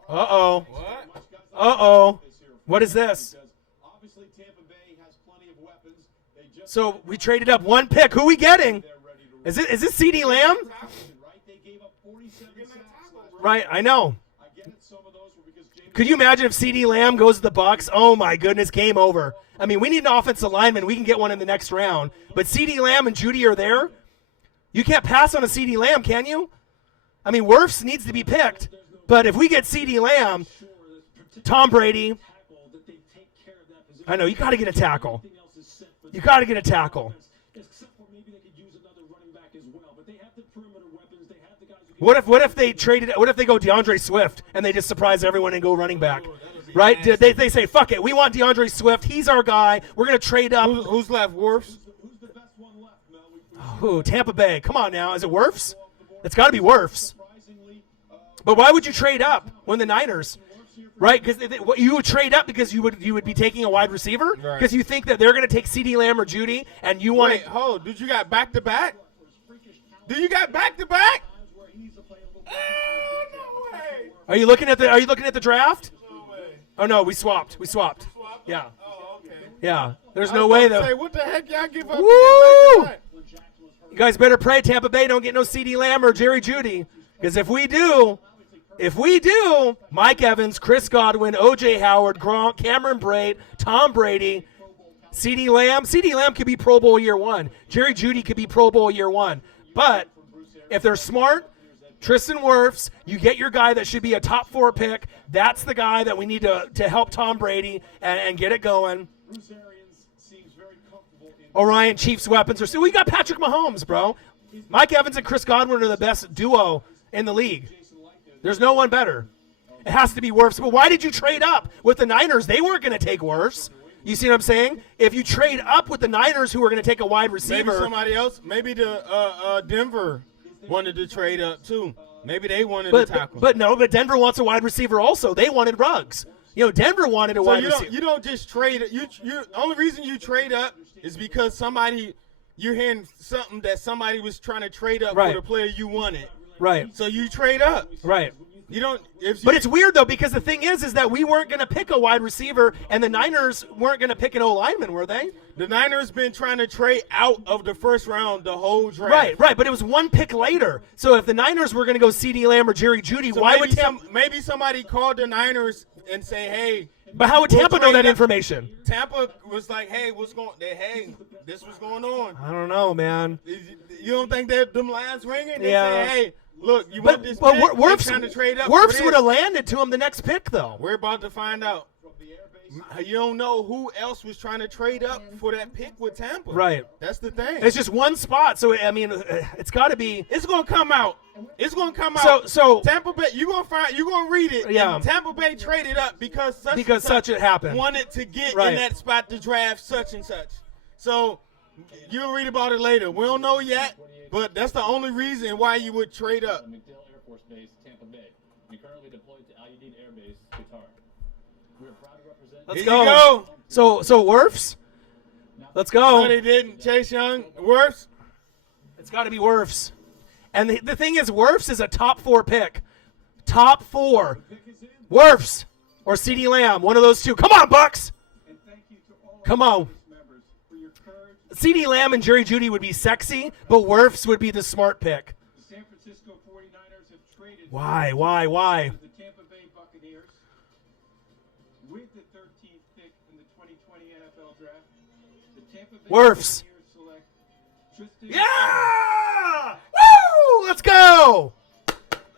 Uh-oh. What? Uh-oh. What is this? Obviously, Tampa Bay has plenty of weapons. They just So we traded up one pick. Who are we getting? Is it CeeDee Lamb? They gave up 47 sacks last Right, I know. I get it. Some of those were because James Could you imagine if CeeDee Lamb goes to the Bucks? Oh, my goodness, game over. I mean, we need an offensive lineman. We can get one in the next round. But CeeDee Lamb and Judy are there. You can't pass on a CeeDee Lamb, can you? I mean, Wirfs needs to be picked. But if we get CeeDee Lamb, Tom Brady, I know, you got to get a tackle. You got to get a tackle. What if they traded? What if they go DeAndre Swift and they just surprise everyone and go running back? Right? They say, fuck it, we want DeAndre Swift. He's our guy. We're going to trade up. Who's left, Wirfs? Ooh, Tampa Bay. Come on now. Is it Wirfs? It's got to be Wirfs. But why would you trade up when the Niners, right? Because you would trade up because you would be taking a wide receiver because you think that they're going to take CeeDee Lamb or Judy, and you want Wait, hold. Did you got back-to-back? Do you got back-to-back? No way. Are you looking at the draft? Oh no, we swapped. Yeah. Oh, okay. Yeah. There's no way though. Say, what the heck y'all give up? Woo! You guys better pray Tampa Bay don't get no CeeDee Lamb or Jerry Judy, because if we do, Mike Evans, Chris Godwin, O.J. Howard, Gronk, Cameron Brate, Tom Brady, CeeDee Lamb could be Pro Bowl year 1. Jerry Judy could be Pro Bowl year 1. But if they're smart, Tristan Wirfs, you get your guy that should be a top 4 pick. That's the guy that we need to help Tom Brady and get it going. Orion Chiefs weapons are still. We got Patrick Mahomes, bro. Mike Evans and Chris Godwin are the best duo in the league. There's no one better. It has to be Wirfs. But why did you trade up with the Niners? They weren't going to take Wirfs. You see what I'm saying? If you trade up with the Niners, who are going to take a wide receiver, maybe somebody else. Maybe the Denver wanted to trade up too. Maybe they wanted to tackle. But Denver wants a wide receiver also. They wanted Ruggs. You know, Denver wanted a wide receiver. You don't just trade. You only reason you trade up is because you're hearing something that somebody was trying to trade up for the player you wanted. Right. So you trade up. Right. You don't. But it's weird though, because the thing is that we weren't going to pick a wide receiver, and the Niners weren't going to pick an O-lineman, were they? The Niners been trying to trade out of the first round the whole draft. Right. But it was one pick later. So if the Niners were going to go CeeDee Lamb or Jerry Judy, why would Tampa? Maybe somebody called the Niners and say, "Hey." But how would Tampa know that information? Tampa was like, "Hey, this was going on." I don't know, man. You don't think that them lines ringing? They Yeah. say, "Hey, look, you want this but pick? Wirfs Trying to trade up. would have landed to him the next pick, though. We're about to find out. You don't know who else was trying to trade up for that pick with Tampa. Right. That's the thing. It's just one spot, so I mean, it's got to be. It's gonna come out. It's gonna come out. So Tampa Bay, you're gonna read it. Yeah. And Tampa Bay traded up because such it happened. Wanted to get Right. in that spot to draft such and such. So you'll read about it later. We don't know yet, but that's the only reason why you would trade up. McDill Air Force Base, Tampa Bay. We currently deployed to Al Udeid Air Base, Qatar. We are proud to represent. Let's Here go. you go. So Wirfs. Let's go. No, they didn't. Chase Young, Wirfs. It's got to be Wirfs. And the thing is, Wirfs is a top 4 pick. Top 4. Wirfs or CeeDee Lamb, one of those two. Come on, Bucks. Come on. members for your courage CeeDee Lamb and Jerry Jeudy would be sexy, but Wirfs would be the smart pick. The San Francisco 49ers have traded Why? the Tampa Bay Buccaneers with the 13th pick in the 2020 NFL Draft. The Tampa Bay Wirfs. Buccaneers select Tristan. Yeah! Woo! Let's go!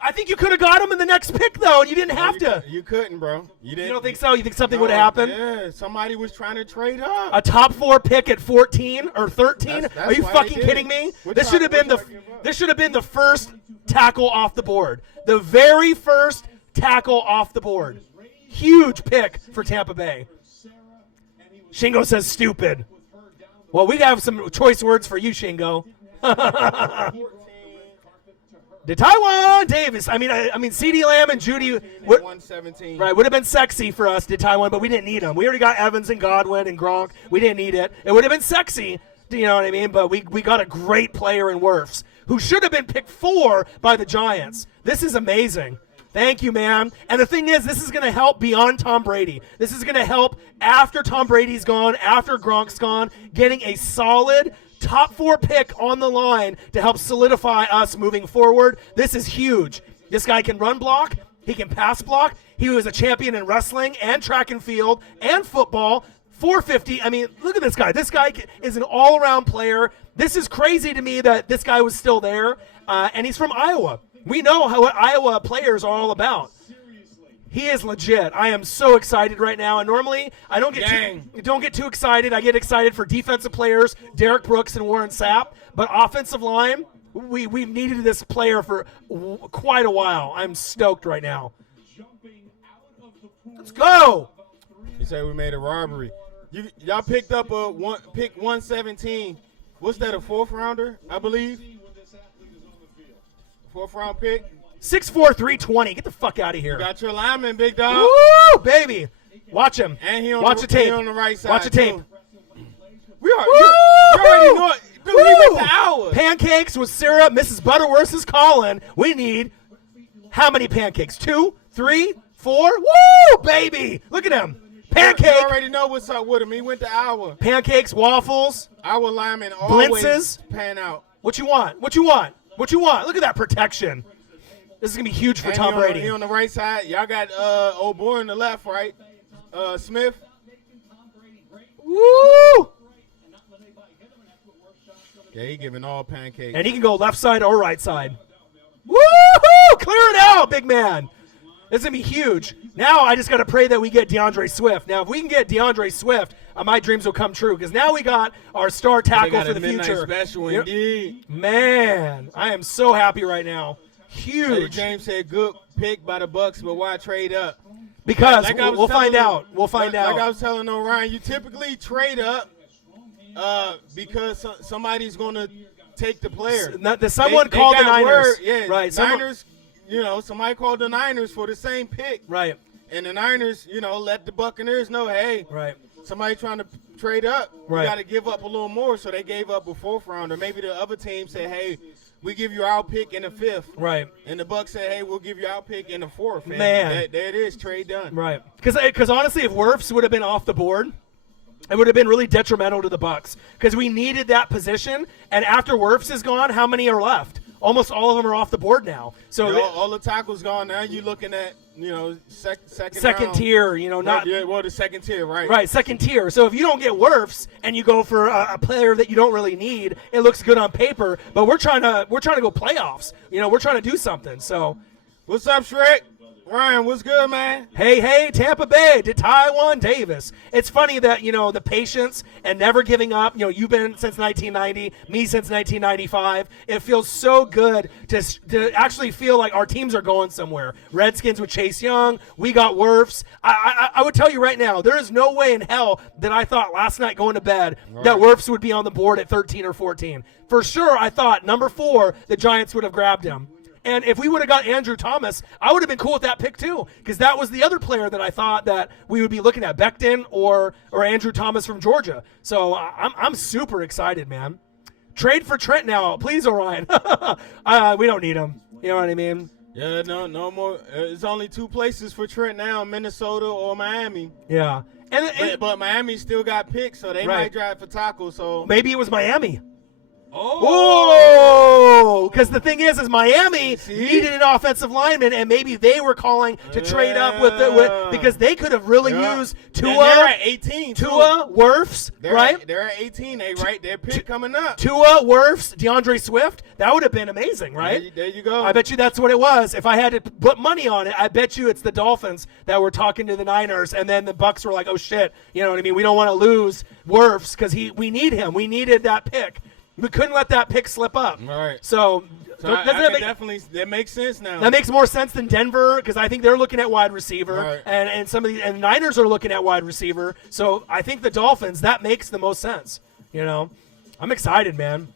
I think you could have got him in the next pick, though, and you didn't have to. You couldn't, bro. You didn't. You don't think so? You think something No, would have happened? Yeah, somebody was trying to trade up. A top 4 pick at 14 or 13? That's Are you why fucking they did kidding it. me? What This y'all- should have been what the y'all give up? this should have been the first tackle off the board. The very first tackle off the board. Huge pick for Tampa Bay. Shingo says stupid. Well, we have some choice words for you, Shingo. The Taiwan Davis. I mean, CeeDee Lamb and Judy would, 117. right, would have been sexy for us, did Taiwan, but we didn't need them. We already got Evans and Godwin and Gronk. We didn't need it. It would have been sexy, you know what I mean? But we got a great player in Wirfs, who should have been picked 4 by the Giants. This is amazing. Thank you, man. And the thing is, this is going to help beyond Tom Brady. This is going to help after Tom Brady's gone, after Gronk's gone, getting a solid top 4 pick on the line to help solidify us moving forward. This is huge. This guy can run block. He can pass block. He was a champion in wrestling and track and field and football. 450. I mean, look at this guy. This guy is an all-around player. This is crazy to me that this guy was still there, and he's from Iowa. We know what Iowa players are all about. He is legit. I am so excited right now. And normally I don't get too excited. I get excited for defensive players, Derek Brooks and Warren Sapp. But offensive line, we've needed this player for quite a while. I'm stoked right now. Let's go. He said we made a robbery. Y'all picked up pick 117. What's that, a 4th rounder, I believe? 4th round pick. 6'4", 320. Get the fuck out of here. Got your lineman, big dog. Woo, baby. Watch him. And he on Watch the, the tape. He on the right side. Watch the tape. Too. You already know it. Dude, he went to ours. Pancakes with syrup. Mrs. Butterworth is calling. We need how many pancakes? 2, 3, 4. Woo, baby. Look at him. Pancake. You already know what's up with him. He went to our. Pancakes, waffles. Our lineman always Blintzes. pan out. What you want? What you want? What you want? Look at that protection. This is going to be huge for And Tom Brady. He on the right side. Y'all got old boy on the left, right? Smith. Woo! Yeah, he giving all pancakes. And he can go left side or right side. Woo-hoo! Clear it out, big man. This is going to be huge. Now I just got to pray that we get DeAndre Swift. Now, if we can get DeAndre Swift, my dreams will come true because now we got our star tackle for the future. Special Yep. indeed. Man, I am so happy right now. Eddie Huge. James said good pick by the Bucks, but why trade up? Because Like I was we'll find telling out. We'll find like I out. was telling Orion, you typically trade up because somebody's going to take the player. Someone They called the got Niners. word, yeah, Right. Niners, somebody called the Niners for the same pick. Right. And the Niners, let the Buccaneers know, hey, Right. somebody trying to trade up, Right. you got to give up a little more. So they gave up a 4th rounder. Maybe the other team said, hey, we give you our pick in the 5th. Right. And the Bucs said, hey, we'll give you our pick in the 4th. And Man. there it is, trade done. Right. Because honestly, if Wirfs would have been off the board, it would have been really detrimental to the Bucs because we needed that position. And after Wirfs is gone, how many are left? Almost all of them are off the board now. So all the tackles gone. Now you're looking at, second round. tier, not the second tier, right? right, second tier. So if you don't get Wirfs and you go for a player that you don't really need, it looks good on paper. But we're trying to go playoffs. We're trying to do something. So What's up, Shrek? Ryan, what's good, man? Hey, Tampa Bay to Taiwan Davis. It's funny that, the patience and never giving up. You've been since 1990, me since 1995. It feels so good to actually feel like our teams are going somewhere. Redskins with Chase Young. We got Wirfs. I would tell you right now, there is no way in hell that I thought last night going to bed that Wirfs would be on the board at 13 or 14. For sure, I thought number 4, the Giants would have grabbed him. And if we would have got Andrew Thomas, I would have been cool with that pick too, because that was the other player that I thought that we would be looking at, Becton or Andrew Thomas from Georgia. So I'm super excited, man. Trade for Trent now, please, Orion. We don't need him. You know what I mean? Yeah, no more. There's only 2 places for Trent now, Minnesota or Miami. Yeah. But Miami still got picks, so they might drive for Taco. So maybe it was Miami. Oh, because the thing is Miami needed an offensive lineman, and maybe they were calling to trade up with because they could have really used Tua. And they're at 18. Tua, Wirfs, right? They're at 18. Their pick coming up. Tua, Wirfs, DeAndre Swift. That would have been amazing, right? There you go. I bet you that's what it was. If I had to put money on it, I bet you it's the Dolphins that were talking to the Niners, and then the Bucs were like, "Oh shit, you know what I mean? We don't want to lose Wirfs because we need him. We needed that pick." We couldn't let that pick slip up. All right. So that makes sense now. That makes more sense than Denver because I think they're looking at wide receiver, and some of the Niners are looking at wide receiver. So I think the Dolphins, that makes the most sense. You know, I'm excited, man.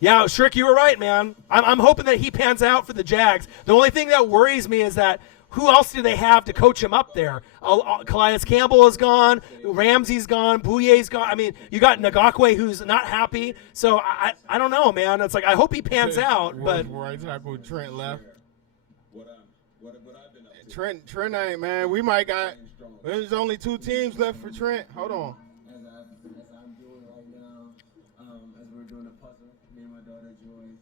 Yeah, Shrick, you were right, man. I'm hoping that he pans out for the Jags. The only thing that worries me is that who else do they have to coach him up there? Calais Campbell is gone. Ramsey's gone. Bouyer's gone. I mean, you got Ngakwe who's not happy. So I don't know, man. It's like I hope he pans out. But right tackle Trent left. What I've been up to. Trent ain't, man. We might got. There's only 2 teams left for Trent. Hold on. As I'm doing right now, as we're doing a puzzle, me and my daughter Joy.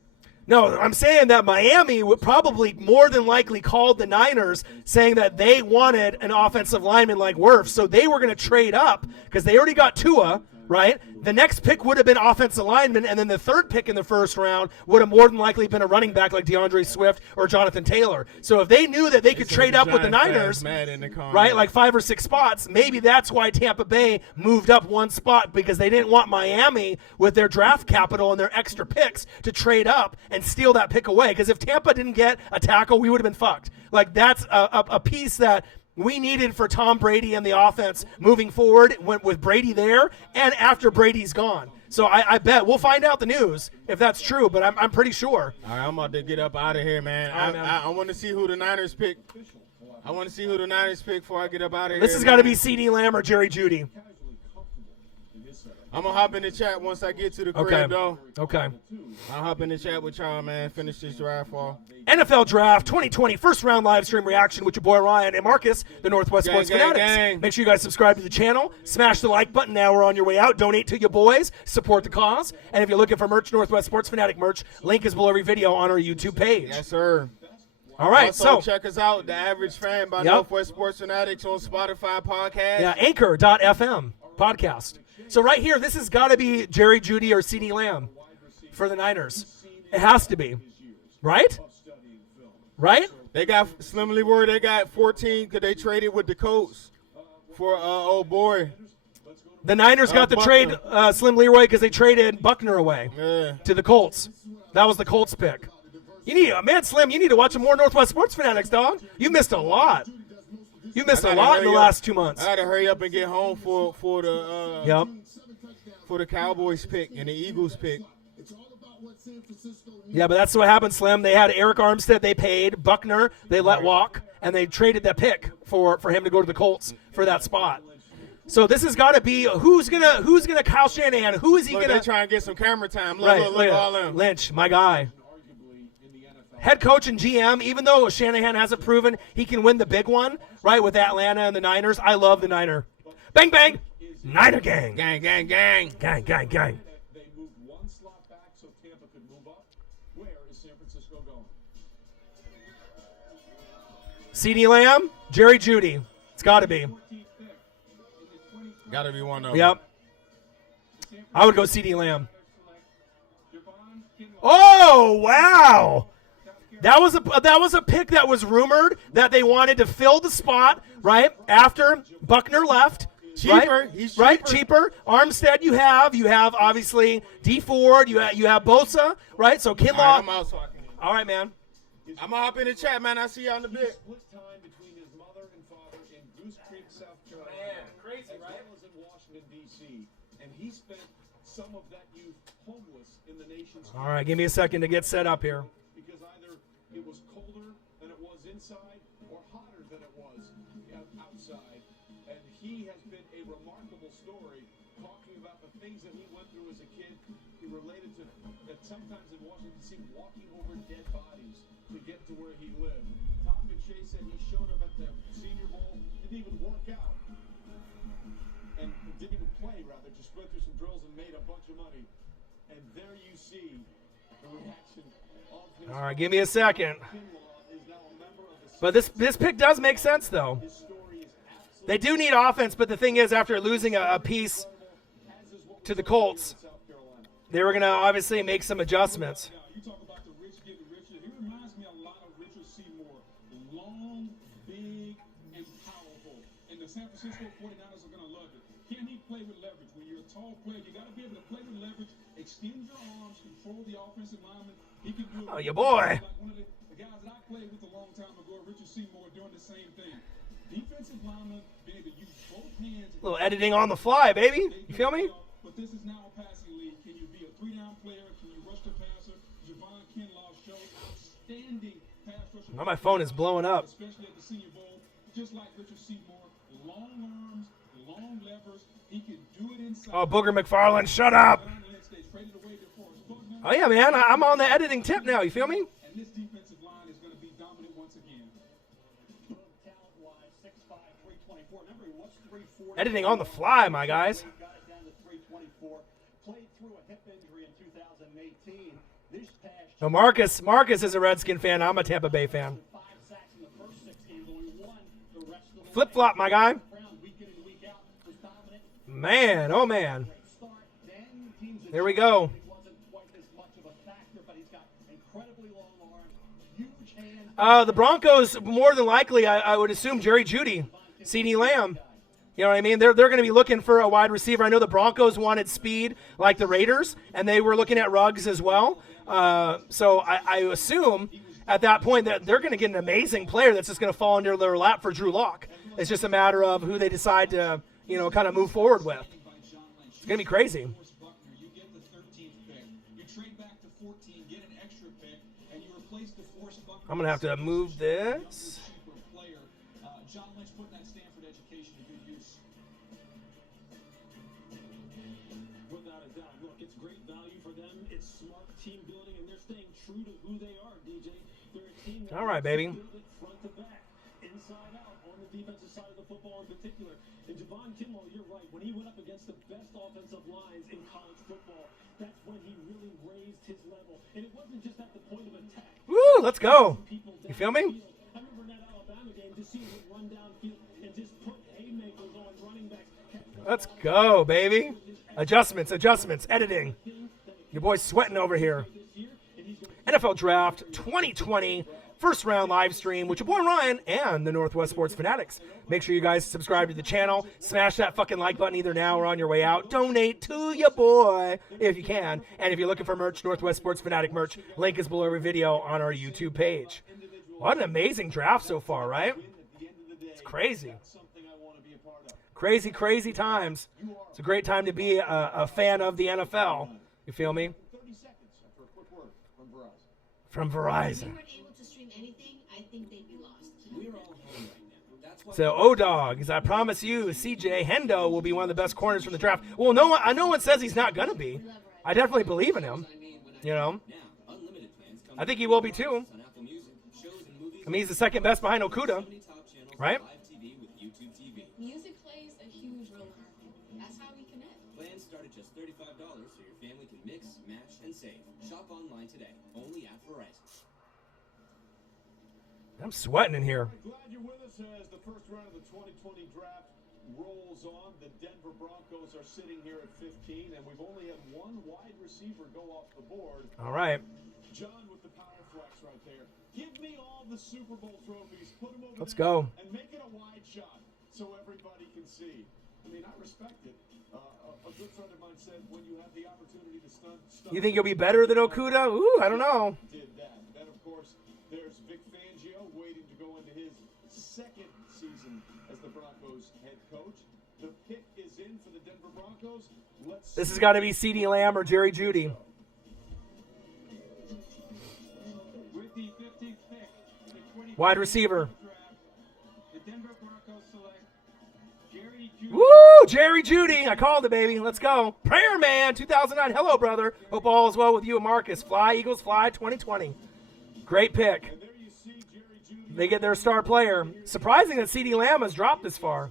no, I'm saying that Miami would probably more than likely called the Niners saying that they wanted an offensive lineman like Wirfs. So they were going to trade up because they already got Tua, right? The next pick would have been offensive lineman, and then the third pick in the first round would have more than likely been a running back like DeAndre Swift or Jonathan Taylor. So if they knew that they could trade up with the Niners, right, like 5 or 6 spots, maybe that's why Tampa Bay moved up 1 spot because they didn't want Miami with their draft capital and their extra picks to trade up and steal that pick away. Because if Tampa didn't get a tackle, we would have been fucked. Like that's a piece that we needed for Tom Brady and the offense moving forward with Brady there and after Brady's gone. So I bet we'll find out the news if that's true, but I'm pretty sure. All right, I'm about to get up out of here, man. I want to see who the Niners pick. I want to see who the Niners pick before I get up out of here. This has got to be CeeDee Lamb or Jerry Jeudy. I'm going to hop in the chat once I get to the crib, though. Okay. I'll hop in the chat with y'all, man. Finish this draft off. NFL Draft 2020 first round live stream reaction with your boy Ryan and Marcus, the Northwest Sports Fanatics. Gang. Make sure you guys subscribe to the channel, smash the like button now we're on your way out, donate to your boys, support the cause, and if you're looking for merch, Northwest Sports Fanatic merch, link is below every video on our YouTube page. Yes, sir. All right, also, check us out, The Average Fan by Northwest Sports Fanatics on Spotify podcast. Yeah, Anchor.fm podcast. So right here, this has got to be Jerry Jeudy or CeeDee Lamb for the Niners. It has to be, right? Right? They got Slim Leroy. They got 14 because they traded with the Colts for old boy. The Niners got the trade Slim Leroy because they traded Buckner away to the Colts. That was the Colts pick. Slim, you need to watch some more Northwest Sports Fanatics, dog. You missed a lot. You missed a lot in the last 2 months. I got to hurry up and get home for the Cowboys pick and the Eagles pick. Yeah, but that's what happened, Slim. They had Eric Armstead they paid, Buckner they let walk, and they traded that pick for him to go to the Colts for that spot. So this has got to be who's gonna Kyle Shanahan? Who is he gonna try and get some camera time? Look all them. Lynch, my guy. Head coach and GM, even though Shanahan hasn't proven he can win the big one, right, with Atlanta and the Niners, I love the Niner. Bang, bang. Niner gang. Gang, gang, gang. Gang, gang, gang. They moved 1 slot back so Tampa could move up. Where is San Francisco going? CeeDee Lamb, Jerry Jeudy. It's got to be. Got to be one of them. Yep. I would go CeeDee Lamb. Oh, wow. That was a pick that was rumored that they wanted to fill the spot, right, after Buckner left. Cheaper. Right? He's right? Cheaper. Armstead you have obviously D Ford, you have Bosa, right? So Kinlaw. All right, I'm out talking. All right, man. I'm gonna hop in the chat, man. I see y'all in a bit. Split time between his mother and father in Goose Creek, South Carolina. Crazy, as well as in Washington, D.C. And he spent some of that youth homeless in the nation's All right, give me a second to get set up here. because either it was colder than it was inside or hotter than it was outside. And he has been a remarkable story talking about the things that he went through as a kid. He related to that sometimes in Washington D.C. walking over dead bodies to get to where he lived. Topic Chase said he showed up at the Senior Bowl, didn't even work out, and didn't even play, rather, just went through some drills and made a bunch of money. And there you see the reaction of his. All right, give me a second. Kinlaw is now a member of the But this pick does make sense, though. His story is absolutely They do need offense, but the thing is, after losing a piece to the Colts, South Carolina. they were going to obviously make some adjustments. You talk about the rich getting richer. He reminds me a lot of Richard Seymour. Long, big, and powerful. And the San Francisco 49ers are going to love it. Can he play with leverage? When you're a tall player, you got to be able to play with leverage, extend your arms, control the offensive lineman. He can do it. Oh, your boy. Like one of the guys that I played with a long time ago, Richard Seymour, doing the same thing. Defensive lineman being able to use both hands. A little editing on the fly, baby. You feel me? But this is now a passing league. Can you be a three-down player? Can you rush the passer? Javon Kinlaw showed outstanding pass rusher. Now my phone is blowing up. Especially at the Senior Bowl. Just like Richard Seymour. Long arms, long levers. He can do it inside. Oh, Booger McFarland, shut up. They traded away DeForest Buckner. Oh, yeah, man. I'm on the editing tip now. You feel me? And this defensive line is going to be dominant once again. Talent-wise, 6'5", 324. Remember, he was 340. Editing on the fly, my guys. Got it down to 324. Played through a hip injury in 2018. This past No, Marcus is a Redskin fan. I'm a Tampa Bay fan. 5 sacks in the first 6 games, only won the rest of the way. Flip-flop, my guy. Brown, week in and week out, was dominant. Man, oh, man. Great start. Then teams Here we go. It wasn't quite as much of a factor, but he's got incredibly long arms, huge hands. The Broncos, more than likely, I would assume Jerry Jeudy, CeeDee Lamb. You know what I mean? They're going to be looking for a wide receiver. I know the Broncos wanted speed like the Raiders, and they were looking at Ruggs as well. So I assume at that point that they're going to get an amazing player that's just going to fall into their lap for Drew Lock. It's just a matter of who they decide to, kind of move forward with. It's going to be crazy. You get the 13th pick. You trade back to 14, get an extra pick, and you replace DeForest Buckner. I'm going to have to move this. Player. John Lynch putting that Stanford education to good use. Without a doubt. Look, it's great value for them. It's smart team building, and they're staying true to who they are, DJ. They're a team that All right, baby. build it front to back, inside out, on the defensive side of the football in particular. And Javon Kinlaw, you're right. When he went up against the best offensive lines in college football, that's when he really raised his level. And it wasn't just at the point of attack. Woo, let's go. You feel me? I remember in that Alabama game, just seeing him run downfield and just put haymakers on running backs. Let's go, baby. Adjustments, editing. Your boy's sweating over here. NFL Draft 2020, first round live stream with your boy Ryan and the Northwest Sports Fanatics. Make sure you guys subscribe to the channel. Smash that fucking like button either now or on your way out. Donate to your boy if you can. And if you're looking for merch, Northwest Sports Fanatic merch, link is below every video on our YouTube page. What an amazing draft so far, right? It's crazy. Crazy, crazy times. It's a great time to be a fan of the NFL. You feel me? 30 seconds after a quick word from Verizon. From If Verizon. they weren't able to stream anything, I think they'd be lost. We're all home right now. That's why So, O-Dog, I promise you, CJ Hendo will be one of the best corners from the draft. Well, no one says he's not going to be. I definitely believe in him. You know? now unlimited plans come I think he will be too. on Apple Music, shows and movies. I mean, he's the second best behind Okuda. 70 top channels, Right? Live TV with YouTube TV. Music plays a huge role in our home. That's how we connect. Plans start at just $35 so your family can mix, match, and save. Shop online today, only at Verizon. I'm sweating in here. Glad you're with us as the first round of the 2020 draft rolls on. The Denver Broncos are sitting here at 15, and we've only had one wide receiver go off the board. All right. John with the power flex right there. Give me all the Super Bowl trophies. Put them over Let's there go. and make it a wide shot so everybody can see. I mean, I respect it. A good friend of mine said when you have the opportunity to stunt You think you'll be better than Okuda? Ooh, I don't know. did that. Then, of course, there's Vic Fangio waiting to go into his second season as the Broncos head coach. The pick is in for the Denver Broncos. This has got to be CeeDee Lamb or Jerry Jeudy. With the 15th pick in the 2020 Wide receiver. draft, the Denver Broncos select Jerry Jeudy. Woo! Jerry Jeudy. I called it, baby. Let's go. Prayer Man 2009. Hello, brother. Hope all is well with you and Marcus. Fly, Eagles, fly 2020. Great pick. And there you see Jerry Jeudy. they get their star player. Surprising that CeeDee Lamb has dropped this far.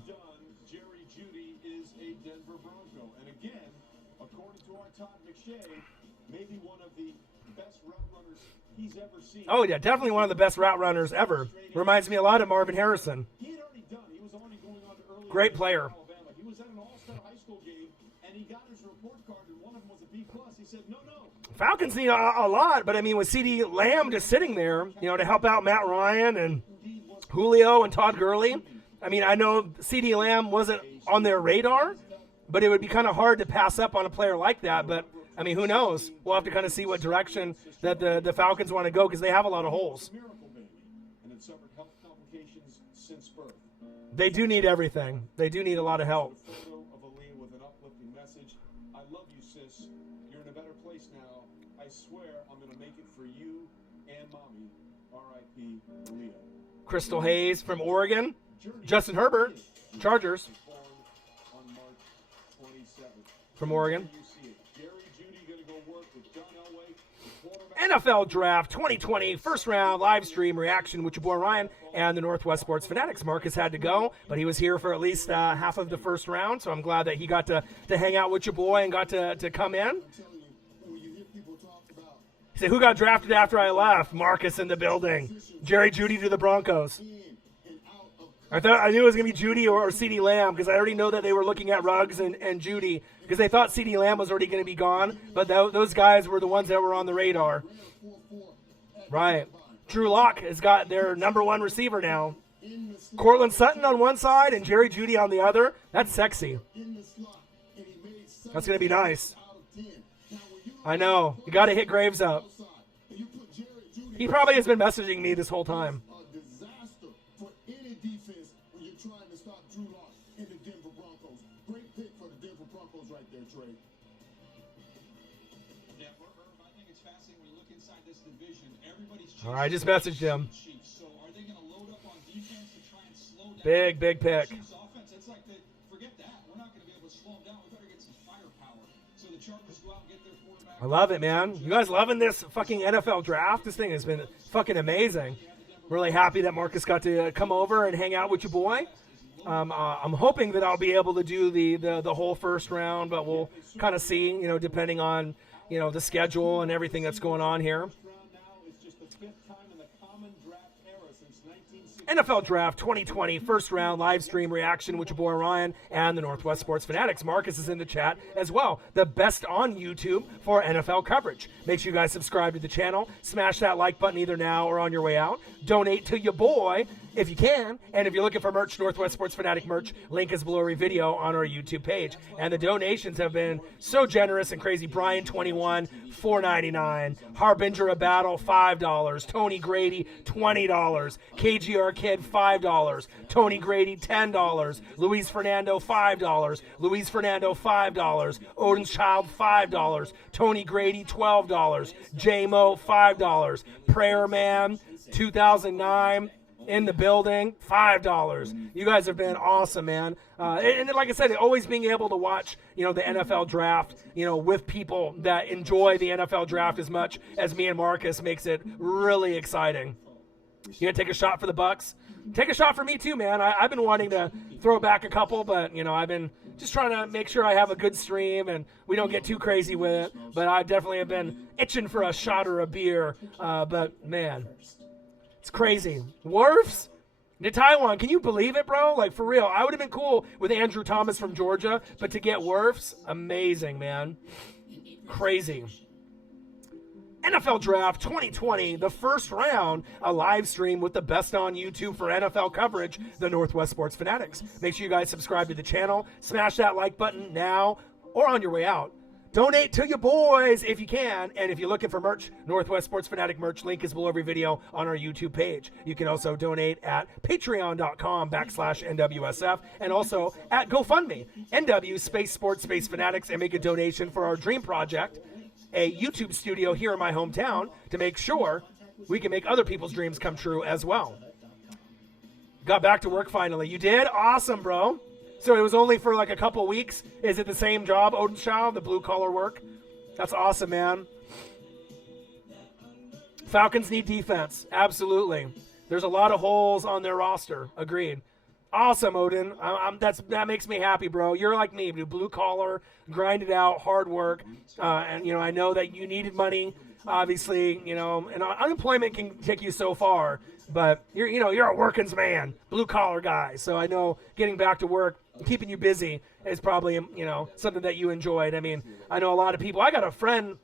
Jerry Jeudy is a Denver Bronco. And again, according to our Todd McShay, maybe one of the best route runners he's ever seen. Oh, yeah, definitely one of the best route runners ever. Reminds me a lot of Marvin Harrison. He had already done. He was already going on to early. Great player. Alabama. He was at an all-star high school game, and he got his report card, and one of them was a B+. He said, no. Falcons need a lot, but I mean, with CeeDee Lamb just sitting there, to help out Matt Ryan and Julio and Todd Gurley. I mean, I know CeeDee Lamb wasn't on their radar, but it would be kind of hard to pass up on a player like that. But, I mean, who knows? We'll have to kind of see what direction that the Falcons want to go because they have a lot of holes. And had suffered health complications since birth. They do need everything. They do need a lot of help. A photo of Aaliyah with an uplifting message. I love you, sis. You're in a better place now. I swear I'm going to make it for you and mommy. R.I.P. Aaliyah. Crystal Hayes from Oregon. Justin Herbert, Chargers. Born on March 27th. From Oregon. You see it. Jerry Jeudy going to go work with John Elway, the quarterback. NFL Draft 2020 first round live stream reaction with your boy Ryan and the Northwest Sports Fanatics. Marcus had to go, but he was here for at least half of the first round, so I'm glad that he got to hang out with your boy and got to come in. He said, who got drafted after I left? Marcus in the building. Jerry Jeudy to the Broncos. I knew it was going to be Jeudy or CeeDee Lamb because I already know that they were looking at Ruggs and Jeudy because they thought CeeDee Lamb was already going to be gone, but those guys were the ones that were on the radar. Right. Drew Lock has got their number one receiver now. Cortland Sutton on one side and Jerry Jeudy on the other. That's sexy. That's going to be nice. I know. You got to hit Graves up. He probably has been messaging me this whole time. All right, I just messaged him. Big pick. I love it, man. You guys loving this fucking NFL draft? This thing has been fucking amazing. Really happy that Marcus got to come over and hang out with your boy. I'm hoping that I'll be able to do the whole first round, but we'll kind of see, depending on, the schedule and everything that's going on here. NFL Draft 2020 first round live stream reaction with your boy Ryan and the Northwest Sports Fanatics. Marcus is in the chat as well. The best on YouTube for NFL coverage. Make sure you guys subscribe to the channel. Smash that like button either now or on your way out. Donate to your boy if you can. And if you're looking for merch, Northwest Sports Fanatic merch, link is below every video on our YouTube page. And the donations have been so generous and crazy. Brian 21, $4.99. Harbinger of Battle, $5. Tony Grady, $20. KGR Kid, $5. Tony Grady, $10. Luis Fernando, $5. Luis Fernando, $5. Odin's Child, $5. Tony Grady, $12. J-Mo, $5. Prayer Man, 2009. In the building, $5. You guys have been awesome, man. And like I said, always being able to watch, the NFL draft, with people that enjoy the NFL draft as much as me and Marcus makes it really exciting. You gonna take a shot for the Bucks? Take a shot for me too, man. I've been wanting to throw back a couple, but I've been just trying to make sure I have a good stream and we don't get too crazy with it. But I definitely have been itching for a shot or a beer. But man. It's crazy. Wirfs to Taiwan. Can you believe it, bro? Like, for real. I would have been cool with Andrew Thomas from Georgia, but to get Wirfs, amazing, man. Crazy. NFL Draft 2020, the first round, a live stream with the best on YouTube for NFL coverage, the Northwest Sports Fanatics. Make sure you guys subscribe to the channel. Smash that like button now or on your way out. Donate to your boys if you can. And if you're looking for merch, Northwest Sports Fanatic merch, link is below every video on our YouTube page. You can also donate at patreon.com/NWSF and also at GoFundMe, NW Space Sports Space Fanatics, and make a donation for our dream project, a YouTube studio here in my hometown, to make sure we can make other people's dreams come true as well. Got back to work finally. You did? Awesome, bro. So it was only for like a couple weeks. Is it the same job, Odin's Child, the blue-collar work? That's awesome, man. Falcons need defense. Absolutely. There's a lot of holes on their roster. Agreed. Awesome, Odin. That makes me happy, bro. You're like me, dude. Blue collar, grind it out, hard work. And, I know that you needed money, obviously, and unemployment can take you so far. But, you're a working's man, blue collar guy. So I know getting back to work, keeping you busy is probably, something that you enjoyed. I mean, I know a lot of people. I got a friend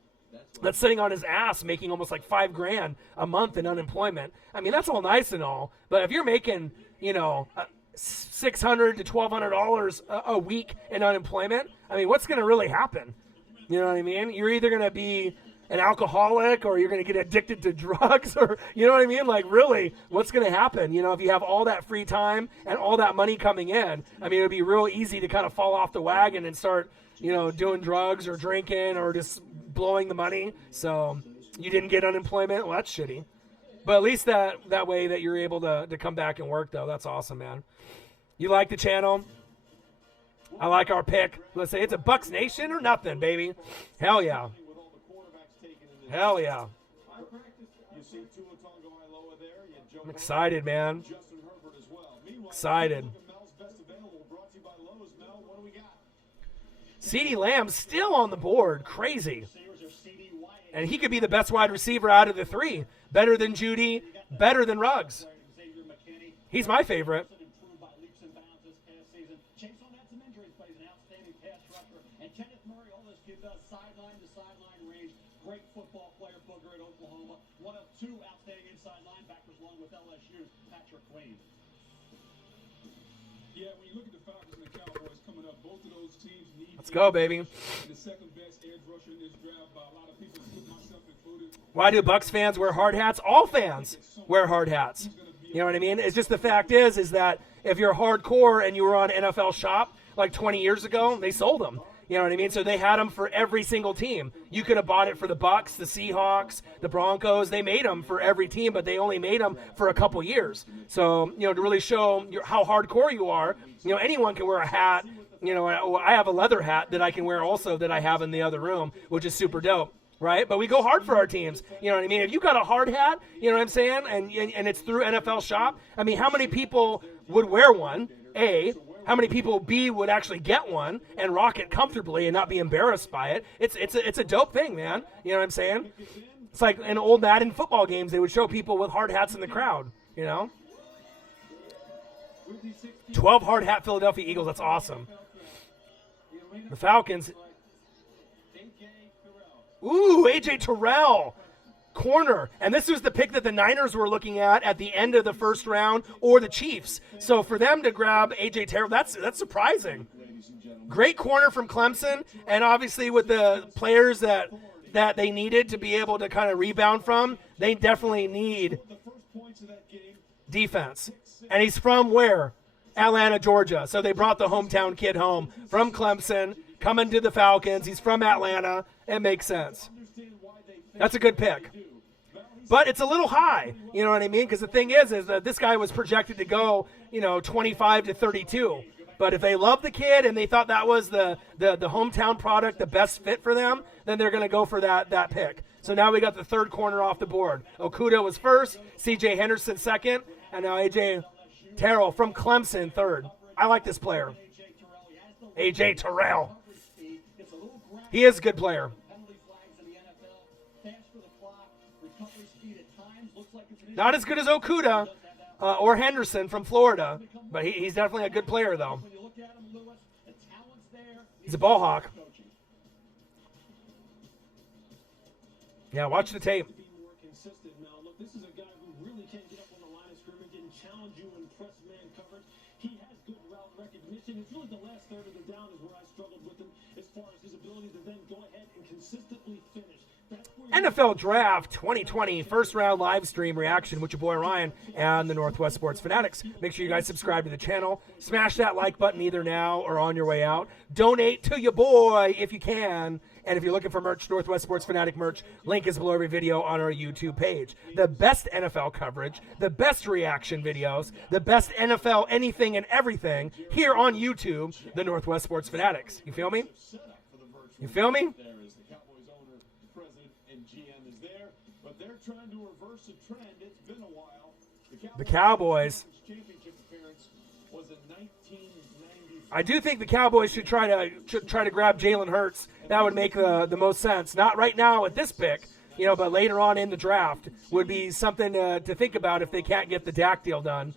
that's sitting on his ass making almost like $5,000 a month in unemployment. I mean, that's all nice and all. But if you're making, $600 to $1,200 a week in unemployment, I mean, what's going to really happen? You know what I mean? You're either going to be an alcoholic or you're going to get addicted to drugs or, you know what I mean? Like, really, what's going to happen? If you have all that free time and all that money coming in, I mean, it would be real easy to kind of fall off the wagon and start, doing drugs or drinking or just blowing the money. So you didn't get unemployment? Well, that's shitty. But at least that way that you're able to come back and work, though. That's awesome, man. You like the channel? I like our pick. Let's say it's a Bucks Nation or nothing, baby. Hell yeah. Hell yeah. I'm excited, man. Excited. CeeDee Lamb's still on the board. Crazy. And he could be the best wide receiver out of the three. Better than Judy, better than Ruggs. He's my favorite. Great football player, Booger at Oklahoma. One of two outstanding inside linebackers along with LSU's Patrick Queen. Yeah, when you look at the Falcons and the Cowboys coming up, both of those teams need. Let's go, baby. The second best edge rusher in this draft by a lot of people, myself included. Why do Bucks fans wear hard hats? All fans wear hard hats. You know what I mean? It's just the fact is that if you're hardcore and you were on NFL Shop like 20 years ago, they sold them. You know what I mean? So they had them for every single team. You could have bought it for the Bucks, the Seahawks, the Broncos. They made them for every team, but they only made them for a couple years. So, to really show how hardcore you are, anyone can wear a hat. I have a leather hat that I can wear also that I have in the other room, which is super dope. Right? But we go hard for our teams. You know what I mean? If you got a hard hat, you know what I'm saying? And it's through NFL Shop. I mean, how many people would wear one? A. How many people, B, would actually get one and rock it comfortably and not be embarrassed by it? It's a dope thing, man. You know what I'm saying? It's like in old Madden football games, they would show people with hard hats in the crowd, 12 hard hat Philadelphia Eagles. That's awesome. The Falcons. Ooh, A.J. Terrell. Corner. And this was the pick that the Niners were looking at the end of the first round, or the Chiefs. So for them to grab A.J. Terrell, that's surprising. Great corner from Clemson, and obviously with the players that they needed to be able to kind of rebound from, they definitely need defense. And he's from where? Atlanta, Georgia. So they brought the hometown kid home from Clemson, coming to the Falcons. He's from Atlanta. It makes sense. That's a good pick. But it's a little high, you know what I mean? Because the thing is that this guy was projected to go, 25 to 32. But if they love the kid and they thought that was the hometown product, the best fit for them, then they're going to go for that pick. So now we got the third corner off the board. Okudah was first, C.J. Henderson second, and now A.J. Terrell from Clemson third. I like this player. A.J. Terrell. He is a good player. Not as good as Okudah or Henderson from Florida, but he's definitely a good player, though. He's a ball hawk. Yeah, watch the tape. This is a guy who really can't get up on the line of scrimmage and challenge you in press man coverage. He has good route recognition. It's really the last third of the down is where I struggled with him as far as his ability to then go ahead and consistently finish. NFL Draft 2020 first round live stream reaction with your boy Ryan and the Northwest Sports Fanatics. Make sure you guys subscribe to the channel. Smash that like button either now or on your way out. Donate to your boy if you can. And if you're looking for merch, Northwest Sports Fanatic merch, link is below every video on our YouTube page. The best NFL coverage, the best reaction videos, the best NFL anything and everything here on YouTube, the Northwest Sports Fanatics. You feel me? You feel me? They're trying to reverse a trend. It's been a while. The Cowboys. Championship appearance was in 1994. I do think the Cowboys should try to grab Jalen Hurts. That would make the most sense. Not right now at this pick, but later on in the draft would be something to think about if they can't get the Dak deal done.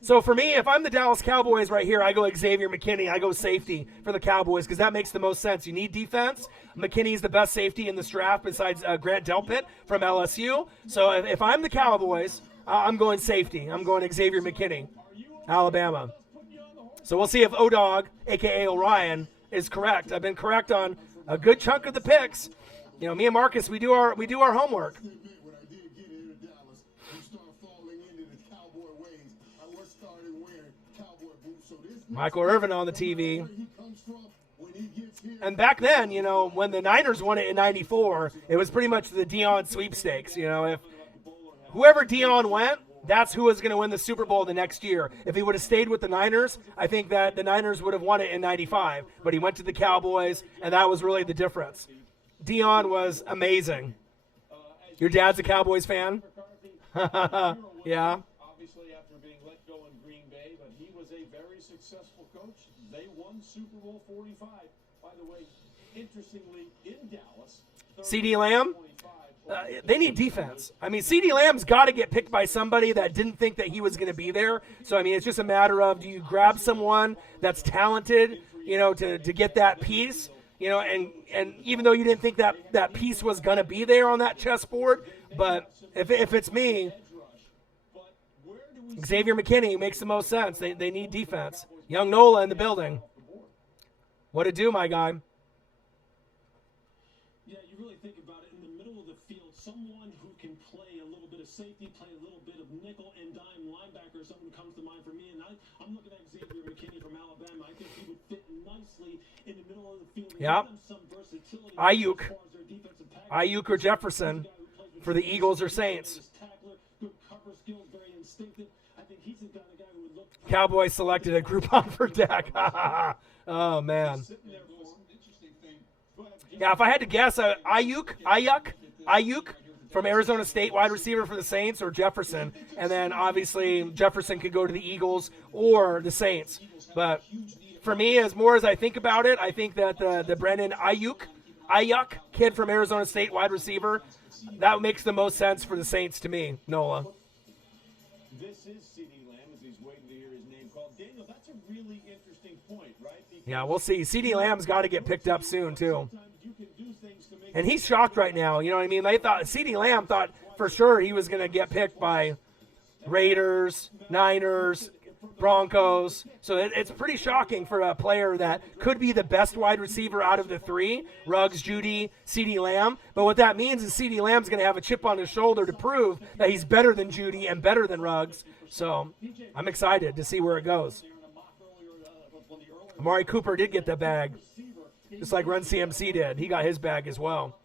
So for me, if I'm the Dallas Cowboys right here, I go Xavier McKinney. I go safety for the Cowboys because that makes the most sense. You need defense. McKinney's the best safety in this draft besides Grant Delpit from LSU. So if I'm the Cowboys, I'm going safety. I'm going Xavier McKinney, Alabama. So we'll see if O-Dog, a.k.a. Orion, is correct. I've been correct on a good chunk of the picks. Me and Marcus, we do our homework. Michael Irvin on the TV. And back then, when the Niners won it in 94, it was pretty much the Deion sweepstakes. If whoever Deion went, that's who was going to win the Super Bowl the next year. If he would have stayed with the Niners, I think that the Niners would have won it in 95. But he went to the Cowboys, and that was really the difference. Deion was amazing. Your dad's a Cowboys fan? Yeah. Obviously, after being let go in Green Bay, but he was a very successful coach. They won Super Bowl 45. By the way, interestingly, in Dallas. CeeDee Lamb? They need defense. CeeDee Lamb's got to get picked by somebody that didn't think that he was going to be there. So, it's just a matter of, do you grab someone that's talented, to get that piece, and even though you didn't think that piece was going to be there on that chessboard, but if it's me, Xavier McKinney makes the most sense. They need defense. Young Nola in the building. What to do, my guy? Yeah, you really think about it. In the middle of the field, someone who can play a little bit of safety, play a little bit of nickel and dime linebacker, something comes to mind for me. And I'm looking at Xavier McKinney from Alabama. I think he would fit nicely in the middle of the field. Yep. Ayuk or Jefferson for the Eagles or Saints. Cowboys selected a Groupon for Dak. Oh, man. Yeah, if I had to guess, Ayuk from Arizona State, wide receiver for the Saints, or Jefferson. And then, obviously, Jefferson could go to the Eagles or the Saints. But for me, as more as I think about it, I think that the Brandon Ayuk kid from Arizona State, wide receiver, that makes the most sense for the Saints to me, Nola. This is CeeDee Lamb as he's waiting to hear his name called. Daniel, that's a really interesting point, right? Yeah, we'll see. CeeDee Lamb's got to get picked up soon, too. And he's shocked right now. You know what I mean? They thought CeeDee Lamb thought for sure he was going to get picked by Raiders, Niners, Broncos. So it's pretty shocking for a player that could be the best wide receiver out of the three, Ruggs, Judy, CeeDee Lamb. But what that means is CeeDee Lamb's going to have a chip on his shoulder to prove that he's better than Judy and better than Ruggs. So I'm excited to see where it goes. Amari Cooper did get the bag, just like Run CMC did. He got his bag as well.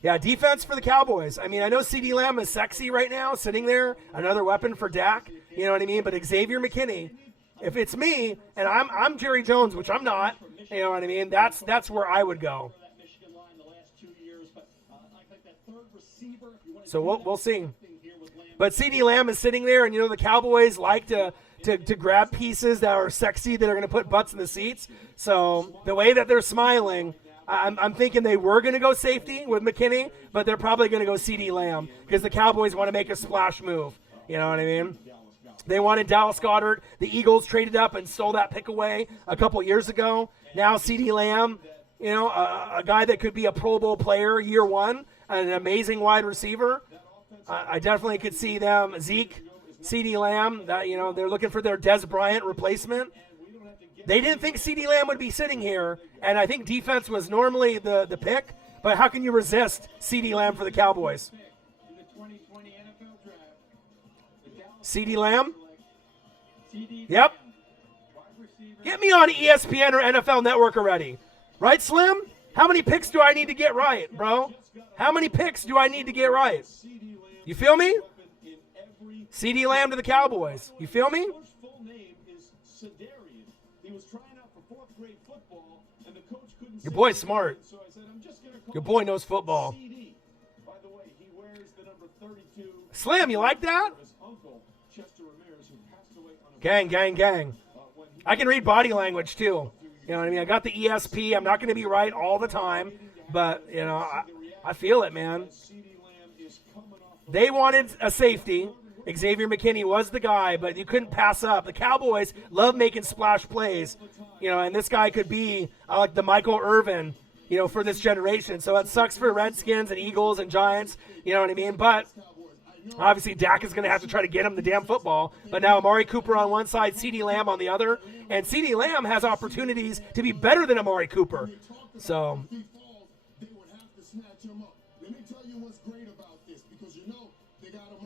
Yeah, defense for the Cowboys. I know CeeDee Lamb is sexy right now, sitting there, another weapon for Dak. You know what I mean? But Xavier McKinney, if it's me, and I'm Jerry Jones, which I'm not, you know what I mean? That's where I would go. So we'll see. But CeeDee Lamb is sitting there, and the Cowboys like to grab pieces that are sexy, that are going to put butts in the seats. So the way that they're smiling, I'm thinking they were going to go safety with McKinney, but they're probably going to go CeeDee Lamb because the Cowboys want to make a splash move. You know what I mean? They wanted Dallas Goedert. The Eagles traded up and stole that pick away a couple years ago. Now CeeDee Lamb, a guy that could be a Pro Bowl player year one, an amazing wide receiver. I definitely could see them. Zeke, CeeDee Lamb, that they're looking for their Dez Bryant replacement. They didn't think CeeDee Lamb would be sitting here, and I think defense was normally the pick, but how can you resist CeeDee Lamb for the Cowboys? CeeDee Lamb? Yep. Get me on ESPN or NFL Network already. Right, Slim? How many picks do I need to get right, bro? How many picks do I need to get right? You feel me? CeeDee Lamb to the Cowboys. You feel me? Your boy's smart. Your boy knows football. Slim, you like that? Gang, gang, gang. I can read body language too. You know what I mean? I got the ESP. I'm not going to be right all the time, but you know, I feel it, man. They wanted a safety. Xavier McKinney was the guy, but you couldn't pass up. The Cowboys love making splash plays, you know, and this guy could be like the Michael Irvin, you know, for this generation. So it sucks for Redskins and Eagles and Giants, you know what I mean? But obviously Dak is going to have to try to get him the damn football. But now Amari Cooper on one side, CeeDee Lamb on the other, and CeeDee Lamb has opportunities to be better than Amari Cooper. So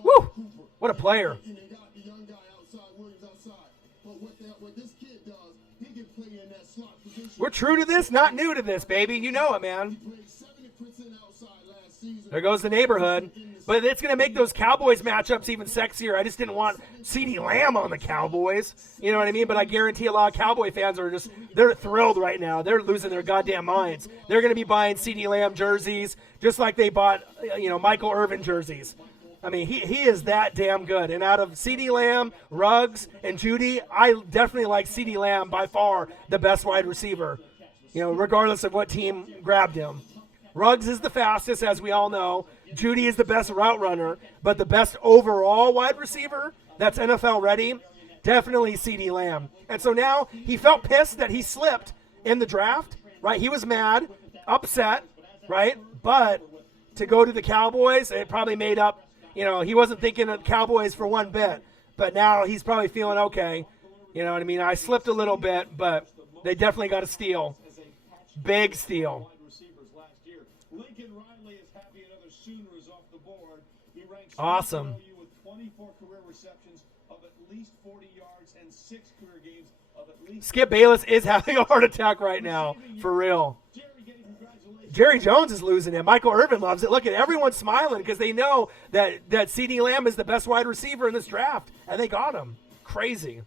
woo! What a player. We're true to this, not new to this, baby. You know it, man. There goes the neighborhood. But it's going to make those Cowboys matchups even sexier. I just didn't want CeeDee Lamb on the Cowboys. You know what I mean? But I guarantee a lot of Cowboy fans are they're thrilled right now. They're losing their goddamn minds. They're going to be buying CeeDee Lamb jerseys just like they bought, you know, Michael Irvin jerseys. I mean, he is that damn good. And out of CeeDee Lamb, Ruggs, and Judy, I definitely like CeeDee Lamb by far the best wide receiver, you know, regardless of what team grabbed him. Ruggs is the fastest, as we all know. Judy is the best route runner, but the best overall wide receiver that's NFL ready, definitely CeeDee Lamb. And so now he felt pissed that he slipped in the draft, right? He was mad, upset, right? But to go to the Cowboys, it probably made up. You know, he wasn't thinking of Cowboys for one bit, but now he's probably feeling okay. You know what I mean? I slipped a little bit, but they definitely got a steal. Big steal. Awesome. Skip Bayless is having a heart attack right now, for real. Jerry Jones is losing it. Michael Irvin loves it. Look at everyone smiling because they know that CeeDee Lamb is the best wide receiver in this draft, and they got him. Crazy.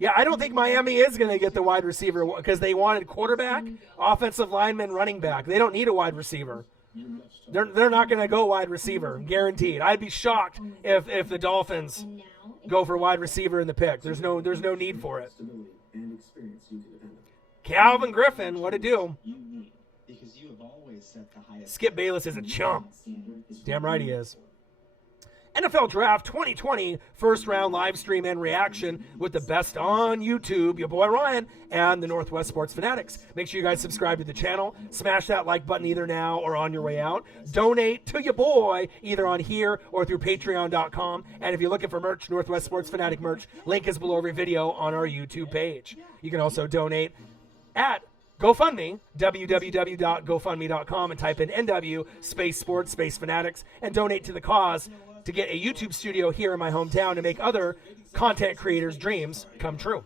Yeah, I don't think Miami is going to get the wide receiver because they wanted quarterback, offensive lineman, running back. They don't need a wide receiver. They're not going to go wide receiver, guaranteed. I'd be shocked if the Dolphins go for wide receiver in the pick. There's no need for it. Calvin Griffin, what to do? Skip Bayless is a chump. Damn right he is. NFL Draft 2020 first round live stream and reaction with the best on YouTube, your boy Ryan and the Northwest Sports Fanatics. Make sure you guys subscribe to the channel. Smash that like button either now or on your way out. Donate to your boy either on here or through patreon.com. And if you're looking for merch, Northwest Sports Fanatic merch, link is below every video on our YouTube page. You can also donate at GoFundMe, www.gofundme.com, and type in NW space sports space fanatics and donate to the cause to get a YouTube studio here in my hometown to make other content creators' dreams come true.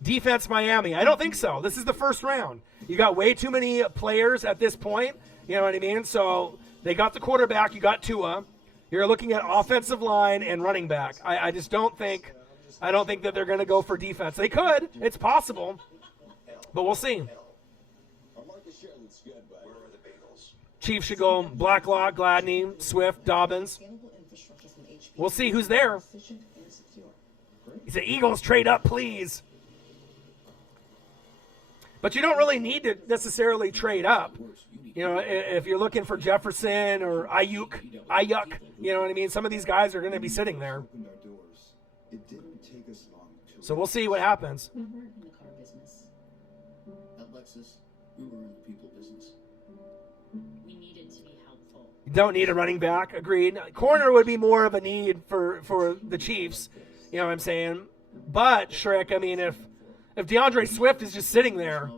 Defense Miami. I don't think so. This is the first round. You got way too many players at this point. You know what I mean? So they got the quarterback. You got Tua. You're looking at offensive line and running back. I just don't think that they're going to go for defense. They could. It's possible. But we'll see. Chiefs should go Blacklock, Gladney, Swift, Dobbins. We'll see who's there. He said, Eagles trade up, please. But you don't really need to necessarily trade up. You know, if you're looking for Jefferson or Ayuk, you know what I mean? Some of these guys are going to be sitting there. So we'll see what happens. We weren't in the car business. At Lexus, we were in the people business. We needed to be helpful. You don't need a running back, agreed. Corner would be more of a need for the Chiefs, you know what I'm saying? But, Shrek, I mean, if DeAndre Swift is just sitting there,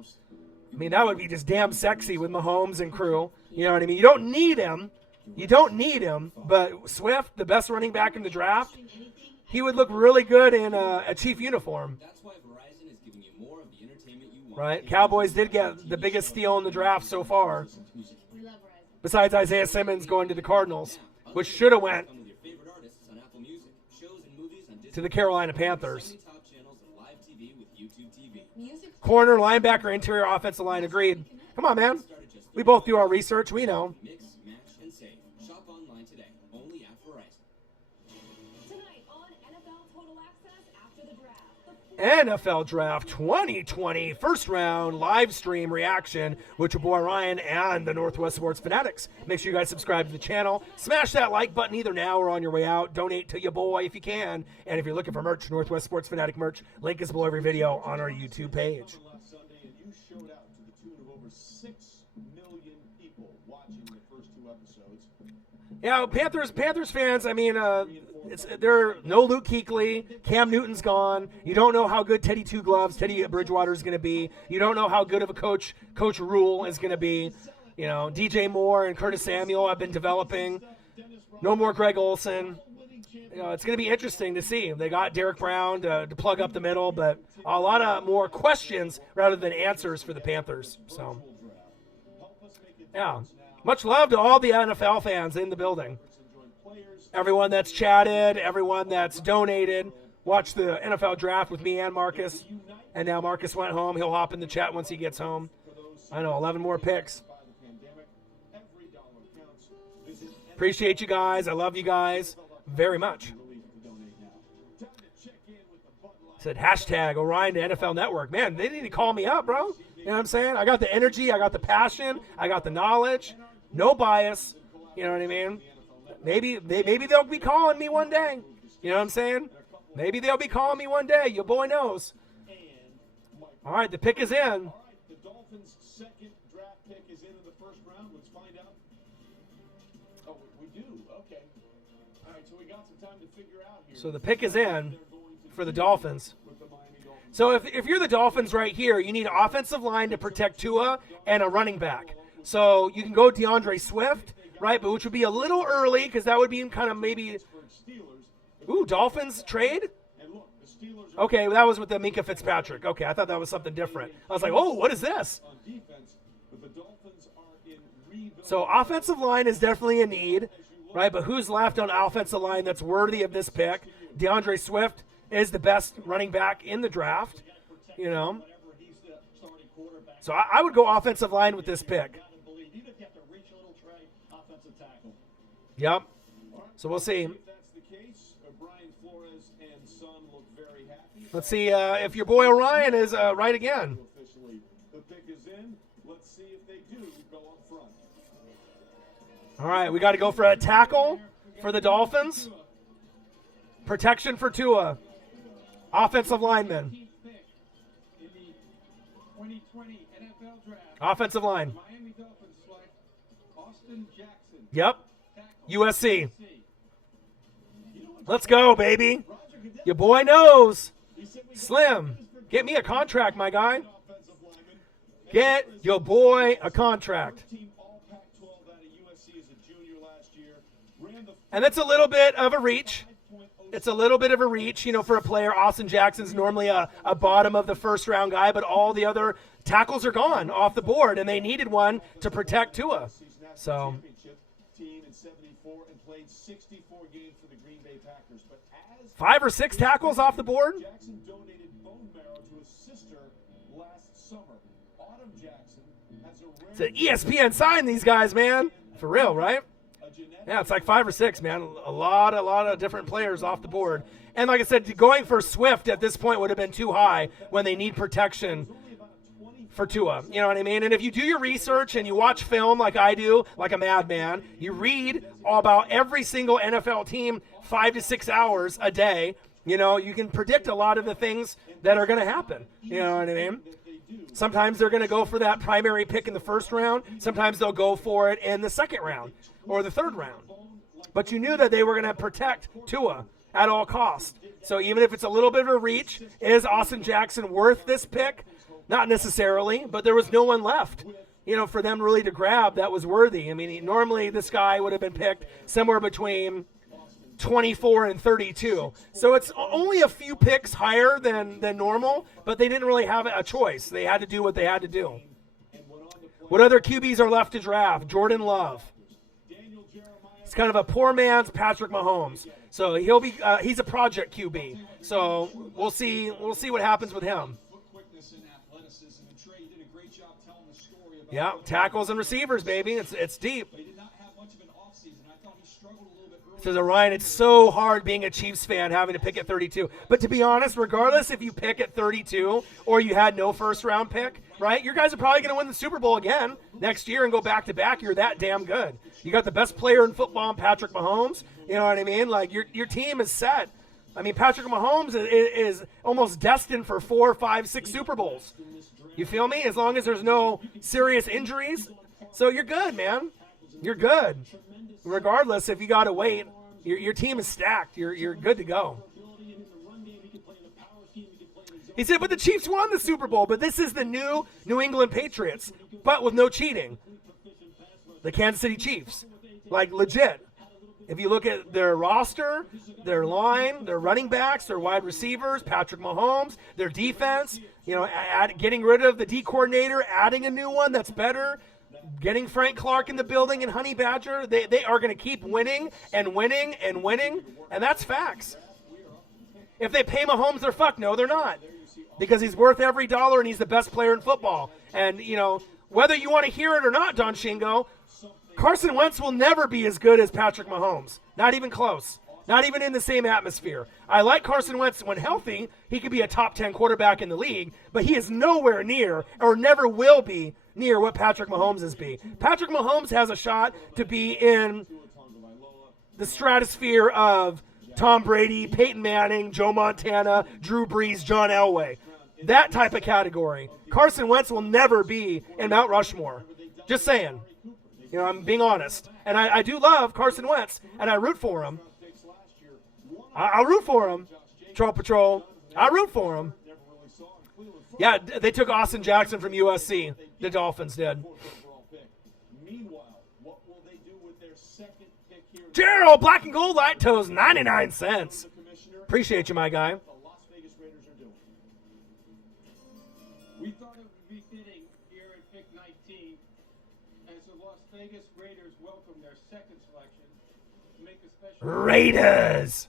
I mean, that would be just damn sexy with Mahomes and crew. You know what I mean? You don't need him. But Swift, the best running back in the draft, he would look really good in a Chief uniform. That's why Verizon is giving you more of the entertainment you want. Right? Cowboys did get the biggest steal in the draft so far. Besides Isiah Simmons going to the Cardinals, which should have went to the Carolina Panthers. YouTube TV. Corner, linebacker, interior, offensive line. Agreed. Come on, man. We both do our research. We know. Mix, match, and save. Shop online today. Only at Verizon. Tonight on NFL Total Access after the draft. NFL Draft 2020 first round live stream reaction with your boy Ryan and the Northwest Sports Fanatics. Make sure you guys subscribe to the channel. Smash that like button either now or on your way out. Donate to your boy if you can. And if you're looking for merch, Northwest Sports Fanatic merch, link is below every video on our YouTube page. Last Sunday, and you showed out to the tune of over 6 million people watching the first 2 episodes. Yeah, Panthers fans, I mean, they're no Luke Kuechly. Cam Newton's gone. You don't know how good Teddy Two Gloves, Teddy Bridgewater is going to be. You don't know how good of a Coach Rule is going to be. You know, DJ Moore and Curtis Samuel have been developing. No more Greg Olsen. You know, it's going to be interesting to see. They got Derek Brown to plug up the middle, but a lot of more questions rather than answers for the Panthers. So, yeah. Much love to all the NFL fans in the building. Everyone that's chatted, everyone that's donated. Watched the NFL draft with me and Marcus. And now Marcus went home. He'll hop in the chat once he gets home. I know, 11 more picks. Appreciate you guys. I love you guys very much. Said hashtag Orion to NFL Network. Man, they need to call me up, bro. You know what I'm saying? I got the energy. I got the passion. I got the knowledge. No bias. You know what I mean? Maybe they'll be calling me one day. You know what I'm saying? Maybe they'll be calling me one day. Your boy knows. All right, the pick is in. The Dolphins' second draft pick is in the first round. Let's find out. Oh, we do? Okay. All right, so we got some time to figure out here. So the pick is in for the Dolphins. So if you're the Dolphins right here, you need an offensive line to protect Tua and a running back. So you can go DeAndre Swift, right, but which would be a little early because that would be kind of maybe – ooh, Dolphins trade? Okay, that was with the Minka Fitzpatrick. Okay, I thought that was something different. I was like, oh, what is this? So offensive line is definitely a need, right, but who's left on offensive line that's worthy of this pick? DeAndre Swift is the best running back in the draft, you know. So I would go offensive line with this pick. Yep. So we'll see. Let's see if your boy Orion is right again. The pick is in. Let's see if they do go up front. All right, we got to go for a tackle for the Dolphins. Protection for Tua. Offensive lineman. Offensive line. Yep. USC. Let's go, baby. Your boy knows. Slim, get me a contract, my guy. Get your boy a contract. And that's a little bit of a reach. It's a little bit of a reach, you know, for a player. Austin Jackson's normally a bottom of the first round guy, but all the other tackles are gone off the board, and they needed one to protect Tua. So. Team in 74 and played 64 games for the Green Bay Packers. But as 5 or 6 tackles off the board. Jackson donated bone marrow to his sister last summer. Autumn Jackson has a rare. So ESPN signed these guys, man. For real, right? Yeah, it's like 5 or 6, man. A lot of different players off the board. And like I said, going for Swift at this point would have been too high when they need protection for Tua. You know what I mean? And if you do your research and you watch film like I do, like a madman, you read all about every single NFL team 5 to 6 hours a day, you know, you can predict a lot of the things that are going to happen. You know what I mean? Sometimes they're going to go for that primary pick in the first round. Sometimes they'll go for it in the second round or the third round. But you knew that they were going to protect Tua at all costs. So even if it's a little bit of a reach, is Austin Jackson worth this pick? Not necessarily, but there was no one left, you know, for them really to grab that was worthy. I mean, normally this guy would have been picked somewhere between 24 and 32. So it's only a few picks higher than normal, but they didn't really have a choice. They had to do what they had to do. What other QBs are left to draft? Jordan Love. It's kind of a poor man's Patrick Mahomes. So he's a project QB. So we'll see what happens with him. Yeah, tackles and receivers, baby. It's deep. But he did not have much of an offseason. I thought he struggled a little bit early. So Ryan, it's so hard being a Chiefs fan having to pick at 32. But to be honest, regardless if you pick at 32 or you had no first-round pick, right, your guys are probably going to win the Super Bowl again next year and go back-to-back. You're that damn good. You got the best player in football, Patrick Mahomes. You know what I mean? Like, your team is set. I mean, Patrick Mahomes is almost destined for 4, 5, 6 Super Bowls. You feel me? As long as there's no serious injuries. So you're good, man. You're good. Regardless, if you got to wait, your team is stacked. You're good to go. He said, but the Chiefs won the Super Bowl, but this is the new New England Patriots, but with no cheating. The Kansas City Chiefs. Like, legit. If you look at their roster, their line, their running backs, their wide receivers, Patrick Mahomes, their defense, getting rid of the D coordinator, adding a new one that's better, getting Frank Clark in the building and Honey Badger, they are going to keep winning and winning and winning, and that's facts. If they pay Mahomes, they're fucked. No, they're not. Because he's worth every dollar and he's the best player in football. And, whether you want to hear it or not, Don Shingo, Carson Wentz will never be as good as Patrick Mahomes. Not even close. Not even in the same atmosphere. I like Carson Wentz when healthy. He could be a top 10 quarterback in the league, but he is nowhere near or never will be near what Patrick Mahomes is be. Patrick Mahomes has a shot to be in the stratosphere of Tom Brady, Peyton Manning, Joe Montana, Drew Brees, John Elway. That type of category. Carson Wentz will never be in Mount Rushmore. Just saying. I'm being honest. And I do love Carson Wentz, and I root for him. I'll root for him. Troll Patrol. I root for him. Yeah, they took Austin Jackson from USC. The Dolphins did. Gerald, black and gold light toes, 99 cents. Appreciate you, my guy. We thought it would be fitting here at pick 19 as the Las Vegas Raiders welcome their second selection to make a special Raiders.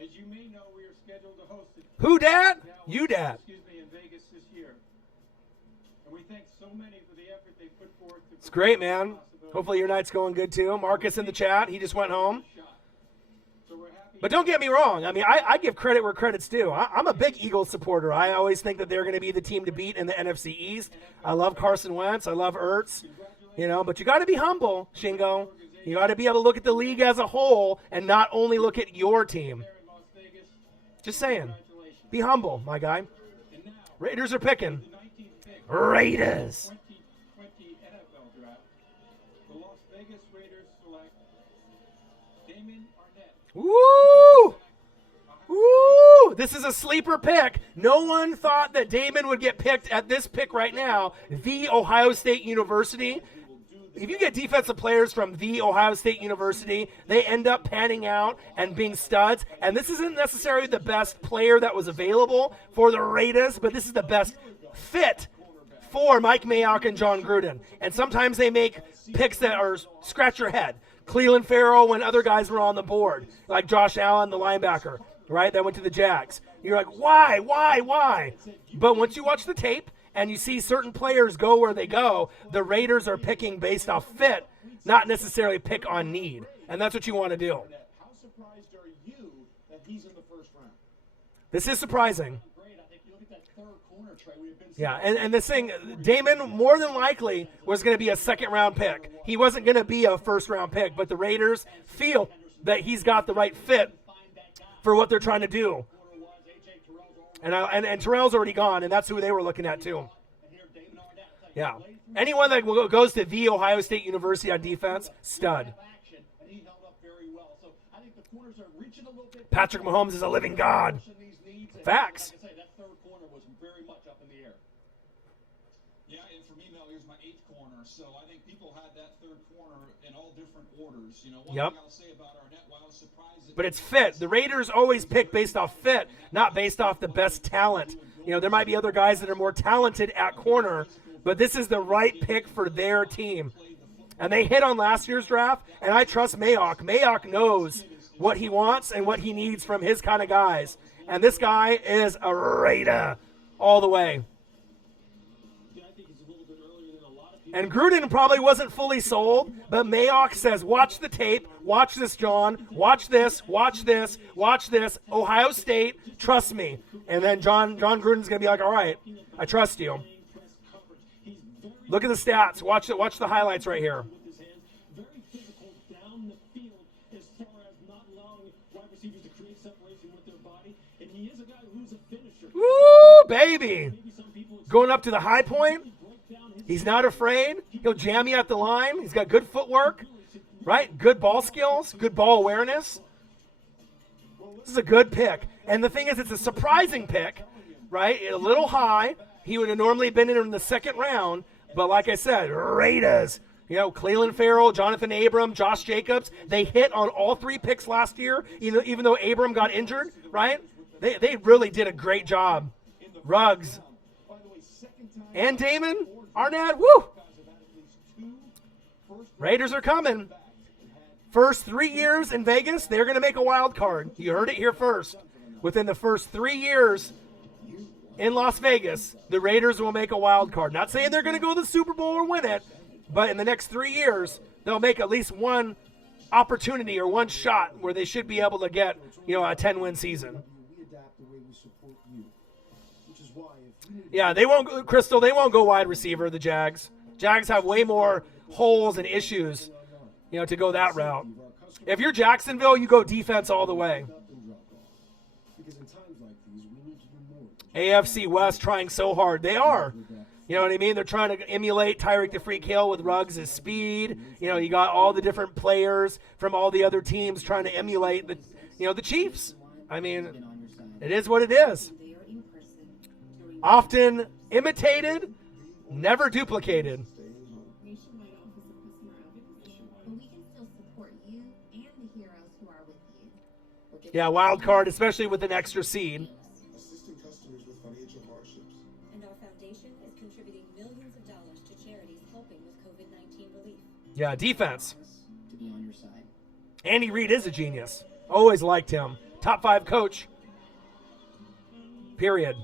As you may know, we are scheduled to host it. Who dat? You dat. In Vegas this year. And we thank so many for the effort they put forth. It's great, man. Hopefully your night's going good too. Marcus in the chat, he just went home. But don't get me wrong. I mean, I give credit where credit's due. I'm a big Eagles supporter. I always think that they're going to be the team to beat in the NFC East. I love Carson Wentz. I love Ertz. But you got to be humble, Shingo. You got to be able to look at the league as a whole and not only look at your team. Just saying. Be humble, my guy. Raiders are picking. Raiders. Woo! Woo! This is a sleeper pick. No one thought that Damon would get picked at this pick right now. The Ohio State University. If you get defensive players from the Ohio State University, they end up panning out and being studs. And this isn't necessarily the best player that was available for the Raiders, but this is the best fit for Mike Mayock and John Gruden. And sometimes they make picks that are scratch your head. Cleveland Farrell when other guys were on the board, like Josh Allen, the linebacker, right? That went to the Jags. You're like, why? But once you watch the tape and you see certain players go where they go, the Raiders are picking based off fit, not necessarily pick on need. And that's what you want to do. How surprised are you that he's in the first round? This is surprising. Yeah, and this thing, Damon more than likely was going to be a second-round pick. He wasn't going to be a first-round pick, but the Raiders feel that he's got the right fit for what they're trying to do. And Terrell's already gone, and that's who they were looking at too. Yeah. Anyone that goes to the Ohio State University on defense, stud. Patrick Mahomes is a living god. Facts. So I think people had that third corner in all different orders. One Yep. thing I'll say about Arnett, while I was surprised But it's fit. The Raiders always pick based off fit, not based off the best talent. There might be other guys that are more talented at corner, but this is the right pick for their team. And they hit on last year's draft, and I trust Mayock. Mayock knows what he wants and what he needs from his kind of guys. And this guy is a Raider all the way. And Gruden probably wasn't fully sold, but Mayock says, watch the tape, watch this, John, watch this, watch this, watch this, Ohio State, trust me. And then John Gruden's going to be like, all right, I trust you. Look at the stats. Watch the highlights right here. Very physical down the field as far as not allowing wide receivers to create separation with their body. And he is a guy who's a finisher. Woo, baby. Going up to the high point. He's not afraid. He'll jam you at the line. He's got good footwork, right? Good ball skills, good ball awareness. This is a good pick. And the thing is, it's a surprising pick, right? A little high. He would have normally been in the second round. But like I said, Raiders, Cleveland Farrell, Jonathan Abram, Josh Jacobs, they hit on all 3 picks last year, even though Abram got injured, right? They really did a great job. Ruggs and Damon Arnett, woo! Raiders are coming. First 3 years in Vegas, they're going to make a wild card. You heard it here first. Within the first 3 years in Las Vegas, the Raiders will make a wild card. Not saying they're going to go to the Super Bowl or win it, but in the next 3 years, they'll make at least one opportunity or one shot where they should be able to get, a 10-win season. Yeah, they won't go wide receiver, the Jags. Jags have way more holes and issues, to go that route. If you're Jacksonville, you go defense all the way. AFC West trying so hard. They are. You know what I mean? They're trying to emulate Tyreek the Freak Hill with Ruggs' speed. You got all the different players from all the other teams trying to emulate the Chiefs. I mean, it is what it is. Often imitated, never duplicated. Yeah, wild card, especially with an extra seed. Assisting customers with financial hardships. And our foundation is contributing millions of dollars to charities helping with COVID-19 relief. Yeah, defense. To be on your side. Andy Reid is a genius. Always liked him. Top 5 coach. Period.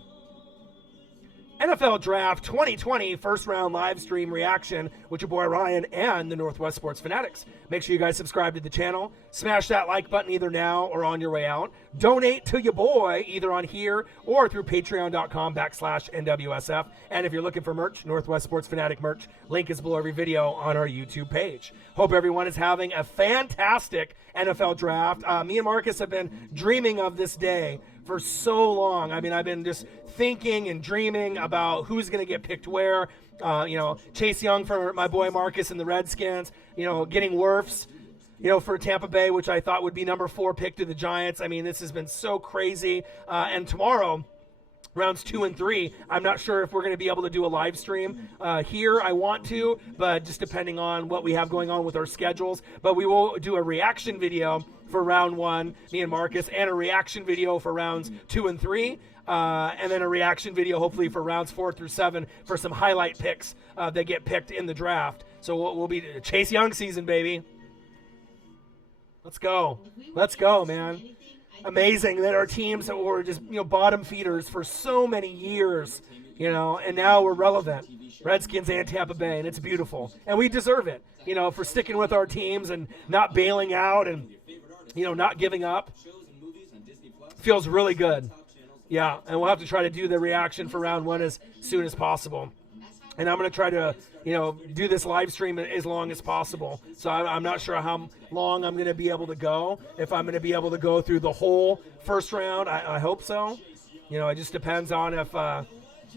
NFL Draft 2020 first round live stream reaction with your boy Ryan and the Northwest Sports Fanatics. Make sure you guys subscribe to the channel. Smash that like button either now or on your way out. Donate to your boy either on here or through patreon.com/NWSF. And if you're looking for merch, Northwest Sports Fanatic merch, link is below every video on our YouTube page. Hope everyone is having a fantastic NFL Draft. Me and Marcus have been dreaming of this day for so long. I mean, I've been just thinking and dreaming about who's going to get picked where. Chase Young for my boy Marcus and the Redskins, getting Wirfs, for Tampa Bay, which I thought would be number 4 pick to the Giants. I mean, this has been so crazy. And tomorrow, rounds 2 and 3, I'm not sure if we're going to be able to do a live stream here. I want to, but just depending on what we have going on with our schedules. But we will do a reaction video for round 1, me and Marcus, and a reaction video for rounds 2 and 3. And then a reaction video hopefully for rounds 4 through 7 for some highlight picks that get picked in the draft. So we'll be Chase Young season, baby. Let's go, man. Amazing that our teams that were just bottom feeders for so many years, and now we're relevant. Redskins and Tampa Bay, and it's beautiful, and we deserve it, for sticking with our teams and not bailing out and not giving up. Feels really good. Yeah, and we'll have to try to do the reaction for round 1 as soon as possible. And I'm going to try to, do this live stream as long as possible. So I'm not sure how long I'm going to be able to go. If I'm going to be able to go through the whole first round, I hope so. It just depends on if I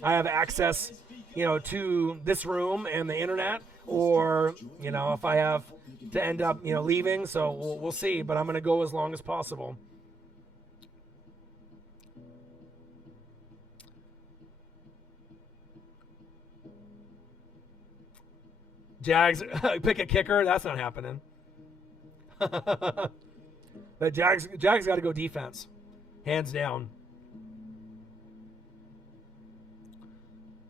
have access, to this room and the internet, or, if I have to end up, leaving. So we'll see. But I'm going to go as long as possible. Jags pick a kicker. That's not happening. But Jags got to go defense, hands down.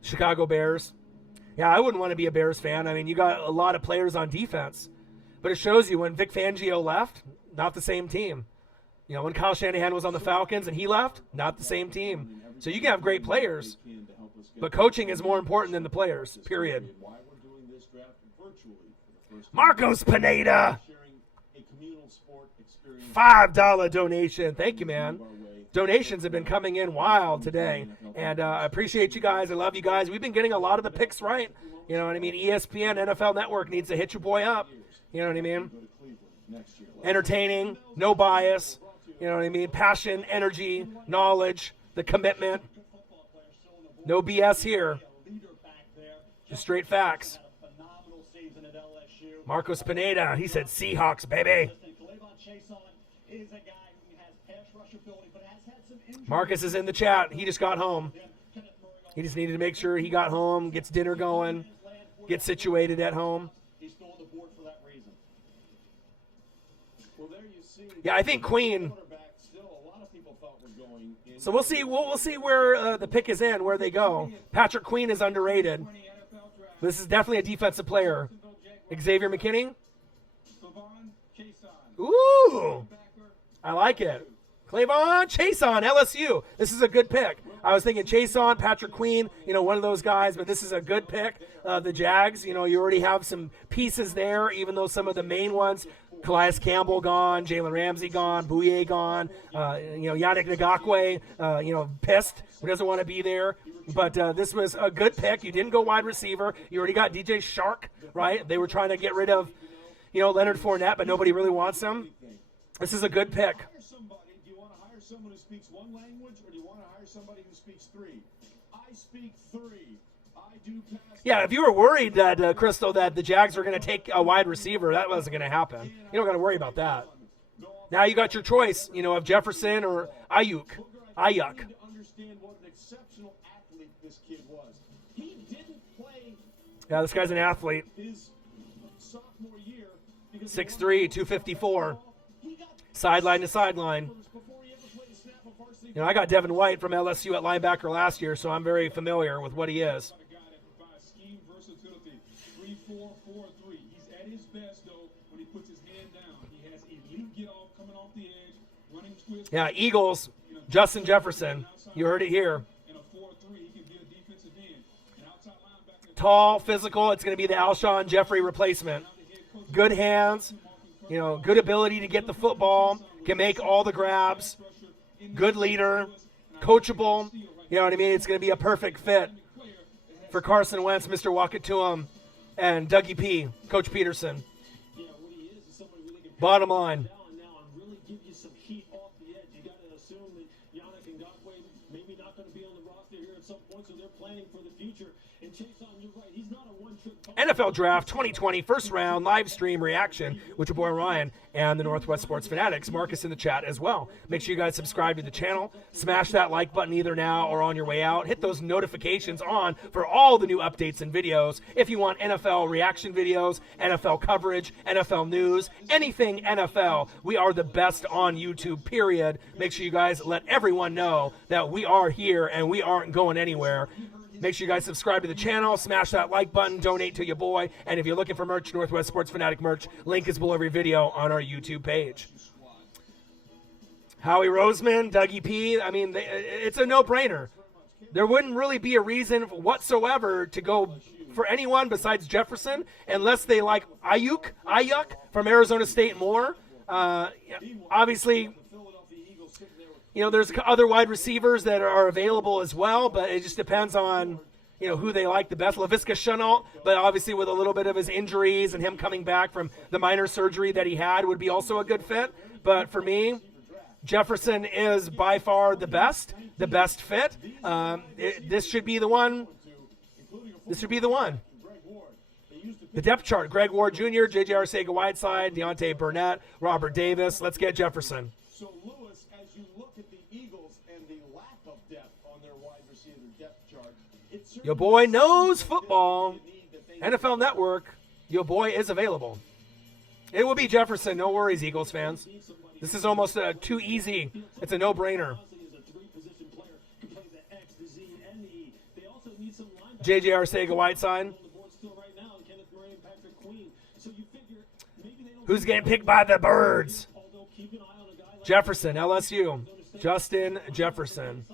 Chicago Bears. Yeah, I wouldn't want to be a Bears fan. I mean, you got a lot of players on defense, but it shows you when Vic Fangio left, not the same team. When Kyle Shanahan was on the Falcons and he left, not the same team. So you can have great players, but coaching is more important than the players. Period. Marcos Pineda, sharing a communal sport experience. $5 donation. Thank you, man. Donations have been coming in wild today, and I appreciate you guys. I love you guys. We've been getting a lot of the picks right. You know what I mean? ESPN, NFL Network needs to hit your boy up. You know what I mean? Entertaining, no bias. You know what I mean? Passion, energy, knowledge, the commitment. No BS here. Just straight facts. Marcos Pineda, he said Seahawks, baby. Marcus is in the chat. He just got home. He just needed to make sure he got home, gets dinner going, gets situated at home. Yeah, I think Queen. So we'll see. We'll see where the pick is in, where they go. Patrick Queen is underrated. This is definitely a defensive player. Xavier McKinney. Ooh, I like it. Clavon Chason, LSU. This is a good pick. I was thinking Chason, Patrick Queen, one of those guys, but this is a good pick. The Jags, you already have some pieces there, even though some of the main ones, Calais Campbell gone, Jalen Ramsey gone, Bouye gone, Yannick Ngakoue, pissed, who doesn't want to be there. But this was a good pick. You didn't go wide receiver. You already got DJ Shark, right? They were trying to get rid of, Leonard Fournette, but nobody really wants him. This is a good pick. Do you want to hire someone who speaks one language, or do you want to hire somebody who speaks three? I speak three. I do pass. Yeah, if you were worried that, Crystal, that the Jags were going to take a wide receiver, that wasn't going to happen. You don't got to worry about that. Now you got your choice, of Jefferson or Ayuk. Understand what an exceptional athlete this kid was. He didn't play. Yeah, this guy's an athlete. His sophomore year. 6'3", 254. Sideline to sideline. I got Devin White from LSU at linebacker last year, so I'm very familiar with what he is. Scheme versatility. 3-4-4-3. He's at his best, though, when he puts his hand down. He has elite get off coming off the edge, running twist. Yeah, Eagles, Justin Jefferson. You heard it here. In a 4-3, he can be a defensive end. An outside linebacker. Tall, physical. It's going to be the Alshon Jeffrey replacement. Good hands. Good ability to get the football. Can make all the grabs. Good leader. Coachable. You know what I mean? It's going to be a perfect fit for Carson Wentz, Mr. Walk It To Him, and Dougie P, Coach Peterson. Bottom line. NFL Draft 2020 first round live stream reaction with your boy Ryan and the Northwest Sports Fanatics. Marcus in the chat as well. Make sure you guys subscribe to the channel. Smash that like button either now or on your way out. Hit those notifications on for all the new updates and videos. If you want NFL reaction videos, NFL coverage, NFL news, anything NFL, we are the best on YouTube, period. Make sure you guys let everyone know that we are here and we aren't going anywhere. Make sure you guys subscribe to the channel, smash that like button, donate to your boy, and if you're looking for merch, Northwest Sports Fanatic merch, link is below every video on our YouTube page. Howie Roseman, Dougie P, it's a no-brainer. There wouldn't really be a reason whatsoever to go for anyone besides Jefferson unless they like Ayuk from Arizona State more. Obviously, there's other wide receivers that are available as well, but it just depends on, who they like the best. Laviska Shenault, but obviously with a little bit of his injuries and him coming back from the minor surgery that he had would be also a good fit. But for me, Jefferson is by far the best fit. This should be the one. This should be the one. The depth chart: Greg Ward Jr., J.J. Arcega-Whiteside, Deontay Burnett, Robert Davis. Let's get Jefferson. So, Lewis, as you look at the Eagles and the lack of depth on their wide receiver depth chart, your boy knows football. NFL Network, your boy is available. It will be Jefferson. No worries, Eagles fans. This is almost too easy. It's a no-brainer. J.J. Arcega-Whiteside. Who's getting picked by the birds? Jefferson, LSU. Justin Jefferson.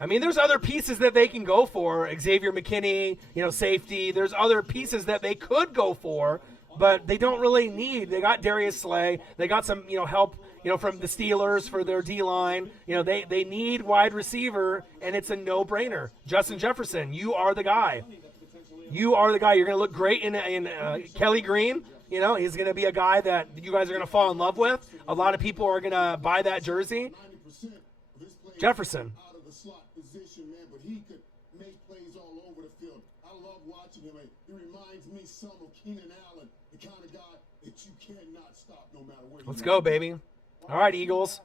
I mean, there's other pieces that they can go for. Xavier McKinney, safety. There's other pieces that they could go for, but they don't really need. They got Darius Slay. They got some, help, from the Steelers for their D-line. They need wide receiver, and it's a no-brainer. Justin Jefferson, you are the guy. You are the guy. You're going to look great in Kelly Green. He's going to be a guy that you guys are going to fall in love with. A lot of people are going to buy that jersey. Jefferson. Slot position, man, but he could make plays all over the field. I love watching him. He reminds me some of Keenan Allen, the kind of guy that you cannot stop no matter where. Let's go, baby. All right, Eagles.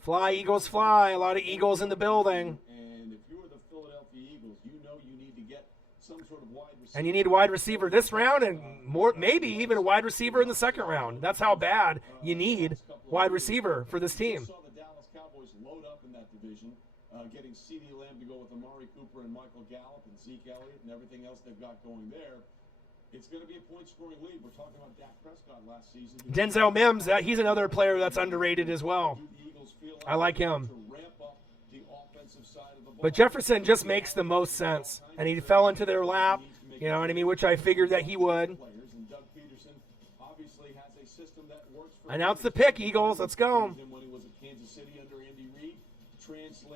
Fly, Eagles, fly. A lot of Eagles in the building. And if you're the Philadelphia Eagles, you know you need to get some sort of wide receiver. And you need a wide receiver this round and more, maybe even a wide receiver in the second round. That's how bad you need wide receiver for this team. Saw the Dallas Cowboys load up in that division. Getting CeeDee Lamb to go with Amari Cooper and Michael Gallup and Zeke Elliott and everything else they've got going there. It's going to be a point-scoring lead. We're talking about Dak Prescott last season. Denzel Mims, he's another player that's underrated as well. I like him. But Jefferson just makes the most sense. And he fell into their lap, you know what I mean, which I figured that he would. Announce the pick, Eagles. Let's go.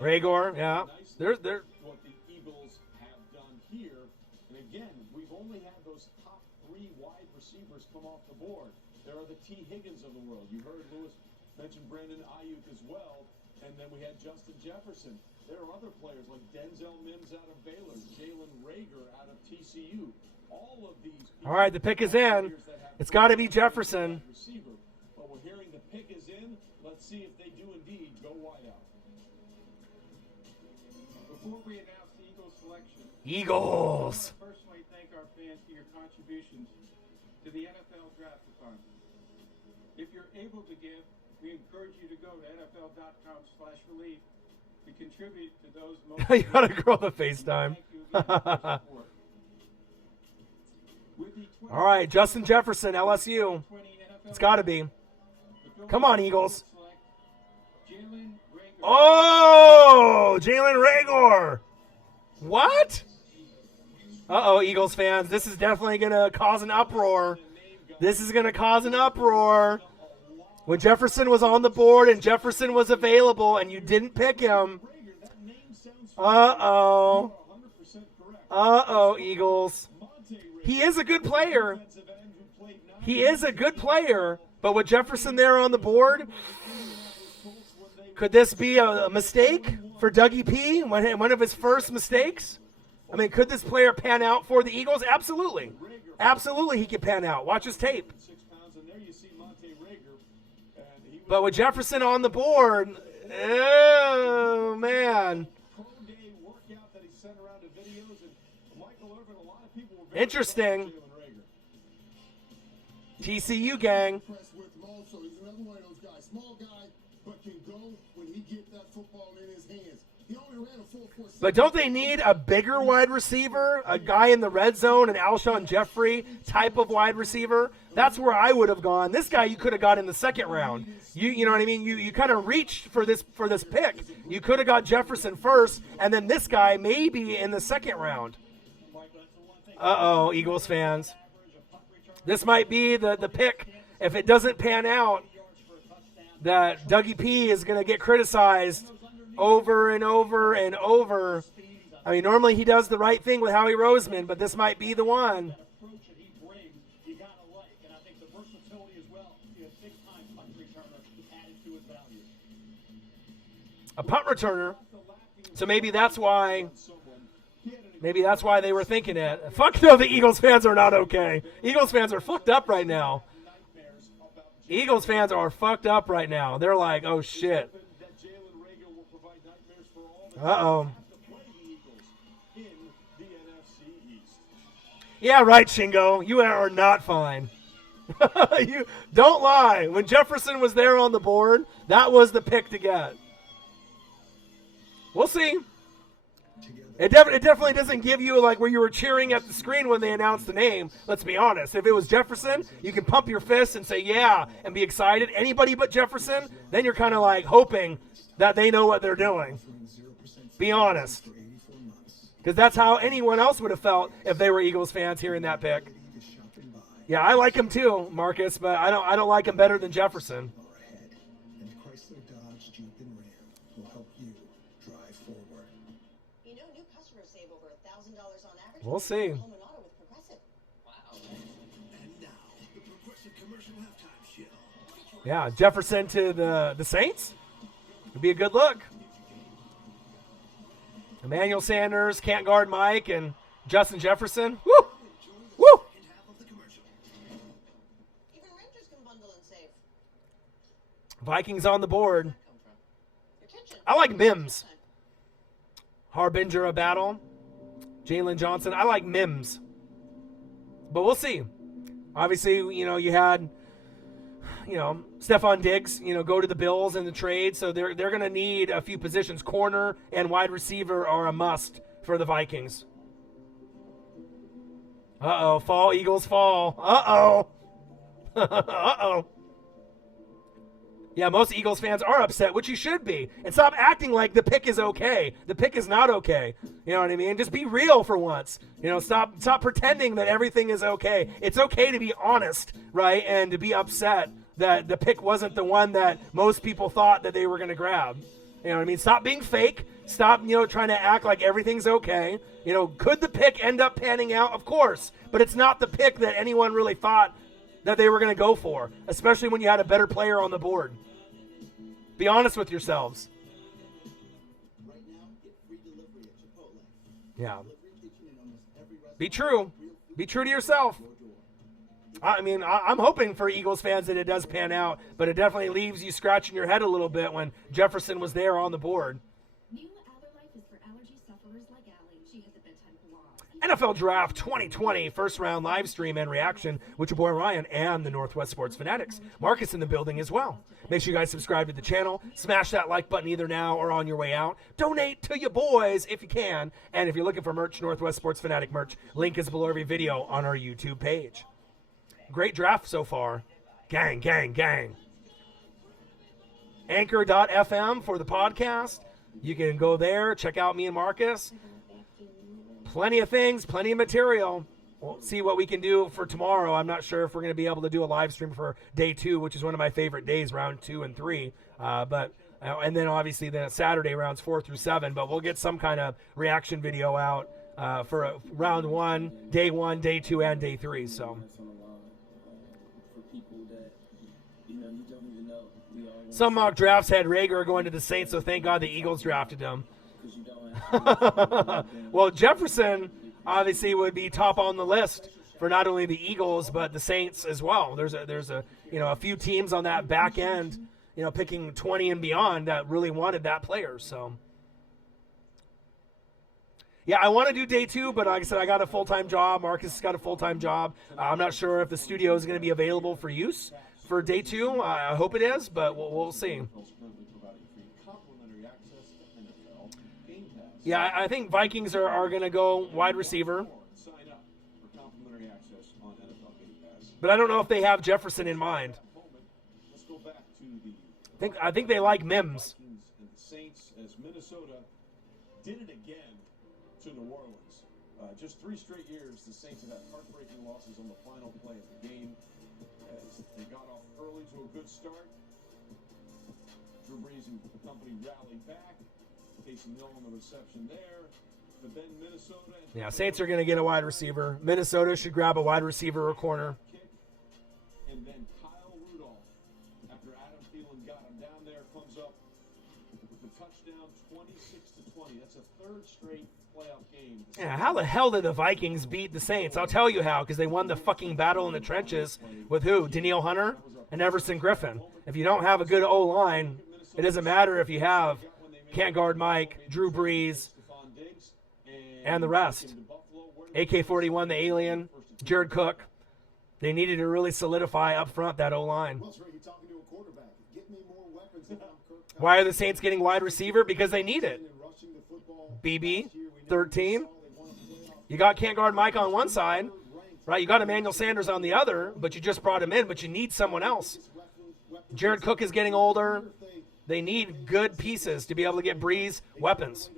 Rager, yeah. They're what the Eagles have done here. And again, we've only had those top 3 wide receivers come off the board. There are the T. Higgins of the world. You heard Lewis mention Brandon Ayuk as well. And then we had Justin Jefferson. There are other players like Denzel Mims out of Baylor, Jalen Rager out of TCU. All of these. All right, the pick is in. It's got to be Jefferson. Receiver, but we're hearing the pick is in. Let's see if they do indeed go wide out. Before we announce the Eagles selection, Eagles. I want to personally thank our fans for your contributions to the NFL Draft-a-thon. If you're able to give, we encourage you to go to NFL.com/relief to contribute to those most. You gotta grow the FaceTime. All right, Justin Jefferson, LSU. It's got to be. Come on, Eagles. Oh, Jalen Rager. What? Uh-oh, Eagles fans. This is definitely going to cause an uproar. This is going to cause an uproar. When Jefferson was on the board and Jefferson was available and you didn't pick him. Uh-oh. Uh-oh, Eagles. He is a good player. He is a good player. But with Jefferson there on the board, could this be a mistake for Dougie P? One of his first mistakes? I mean, could this player pan out for the Eagles? Absolutely. Absolutely he could pan out. Watch his tape. But with Jefferson on the board, oh, man. Interesting. TCU gang. But don't they need a bigger wide receiver? A guy in the red zone, an Alshon Jeffrey type of wide receiver? That's where I would have gone. This guy you could have got in the second round. You know what I mean? You kind of reached for this pick. You could have got Jefferson first, and then this guy maybe in the second round. Uh-oh, Eagles fans. This might be the pick. If it doesn't pan out, that Dougie P is going to get criticized over and over and over. I mean, normally he does the right thing with Howie Roseman, but this might be the one. A punt returner. So maybe that's why they were thinking it. Fuck no, the Eagles fans are not okay. Eagles fans are fucked up right now. Eagles fans are fucked up right now. They're like, oh shit. Uh-oh. Yeah, right, Shingo. You are not fine. You don't lie. When Jefferson was there on the board, that was the pick to get. We'll see. It definitely doesn't give you like where you were cheering at the screen when they announced the name. Let's be honest. If it was Jefferson, you can pump your fist and say yeah and be excited. Anybody but Jefferson, then you're kind of like hoping that they know what they're doing. Be honest. Because that's how anyone else would have felt if they were Eagles fans hearing that pick. Yeah, I like him too, Marcus, but I don't like him better than Jefferson. You know, new customers save over $1,000 on average. We'll see. Home and auto with Progressive. Wow. And now, the Progressive commercial halftime show. Yeah, Jefferson to the Saints would be a good look. Emmanuel Sanders can't guard Mike and Justin Jefferson. Woo! Woo! Even renters can bundle and save. Vikings on the board. I like Mims. Harbinger of battle. Jalen Johnson. I like Mims. But we'll see. Obviously, you had, Stephon Diggs, go to the Bills in the trade. So they're going to need a few positions. Corner and wide receiver are a must for the Vikings. Uh-oh. Fall. Eagles fall. Uh-oh. Uh-oh. Yeah, most Eagles fans are upset, which you should be. And stop acting like the pick is okay. The pick is not okay. You know what I mean? Just be real for once. Stop pretending that everything is okay. It's okay to be honest, right? And to be upset that the pick wasn't the one that most people thought that they were going to grab. You know what I mean? Stop being fake. Stop, trying to act like everything's okay. Could the pick end up panning out? Of course. But it's not the pick that anyone really thought that they were going to go for, especially when you had a better player on the board. Be honest with yourselves. Yeah. Be true. Be true to yourself. I mean, I'm hoping for Eagles fans that it does pan out, but it definitely leaves you scratching your head a little bit when Jefferson was there on the board. New Allerlife is for allergy sufferers like Allie. She has a bedtime blog. NFL Draft 2020 first round live stream and reaction with your boy Ryan and the Northwest Sports Fanatics. Marcus in the building as well. Make sure you guys subscribe to the channel. Smash that like button either now or on your way out. Donate to your boys if you can. And if you're looking for merch, Northwest Sports Fanatic merch, link is below every video on our YouTube page. Great draft so far. Gang, gang, gang. Anchor.fm for the podcast. You can go there, check out me and Marcus. Plenty of things, plenty of material. We'll see what we can do for tomorrow. I'm not sure if we're going to be able to do a live stream for day 2, which is one of my favorite days, round 2 and 3. And then obviously the Saturday rounds 4 through 7. But we'll get some kind of reaction video out for round 1, day 1, day 2, and day 3. So. Some mock drafts had Rager going to the Saints, so thank God the Eagles drafted him. Well, Jefferson obviously would be top on the list for not only the Eagles but the Saints as well. There's a few teams on that back end, picking 20 and beyond that really wanted that player. So yeah, I want to do day 2, but like I said, I got a full-time job. Marcus has got a full-time job. I'm not sure if the studio is going to be available for use for day 2. I hope it is, but we'll see. Yeah, I think Vikings are going to go wide receiver. But I don't know if they have Jefferson in mind. I think they like Mims. The Saints, as Minnesota did it again to New Orleans. Just 3 straight years, the Saints have had heartbreaking losses on the final play of the game. As they got off early to a good start, Drew Brees and the company rallied back. Taysom Hill on the reception there. But then Minnesota. Yeah, Saints are going to get a wide receiver. Minnesota should grab a wide receiver or corner. And then Kyle Rudolph, after Adam Thielen got him down there, comes up with the touchdown, 26-20. That's a 3rd straight playoff game. Yeah, how the hell did the Vikings beat the Saints? I'll tell you how, because they won the fucking battle in the trenches with who? Danielle Hunter and Everson Griffin. If you don't have a good O-line, it doesn't matter if you have can't guard Mike, Drew Brees, and the rest. AK-41, the alien, Jared Cook. They needed to really solidify up front that O-line. Why are the Saints getting wide receiver? Because they need it. BB, 13. You got can't guard Mike on one side, right? You got Emmanuel Sanders on the other, but you just brought him in, but you need someone else. Jared Cook is getting older. They need good pieces to be able to get Brees weapons.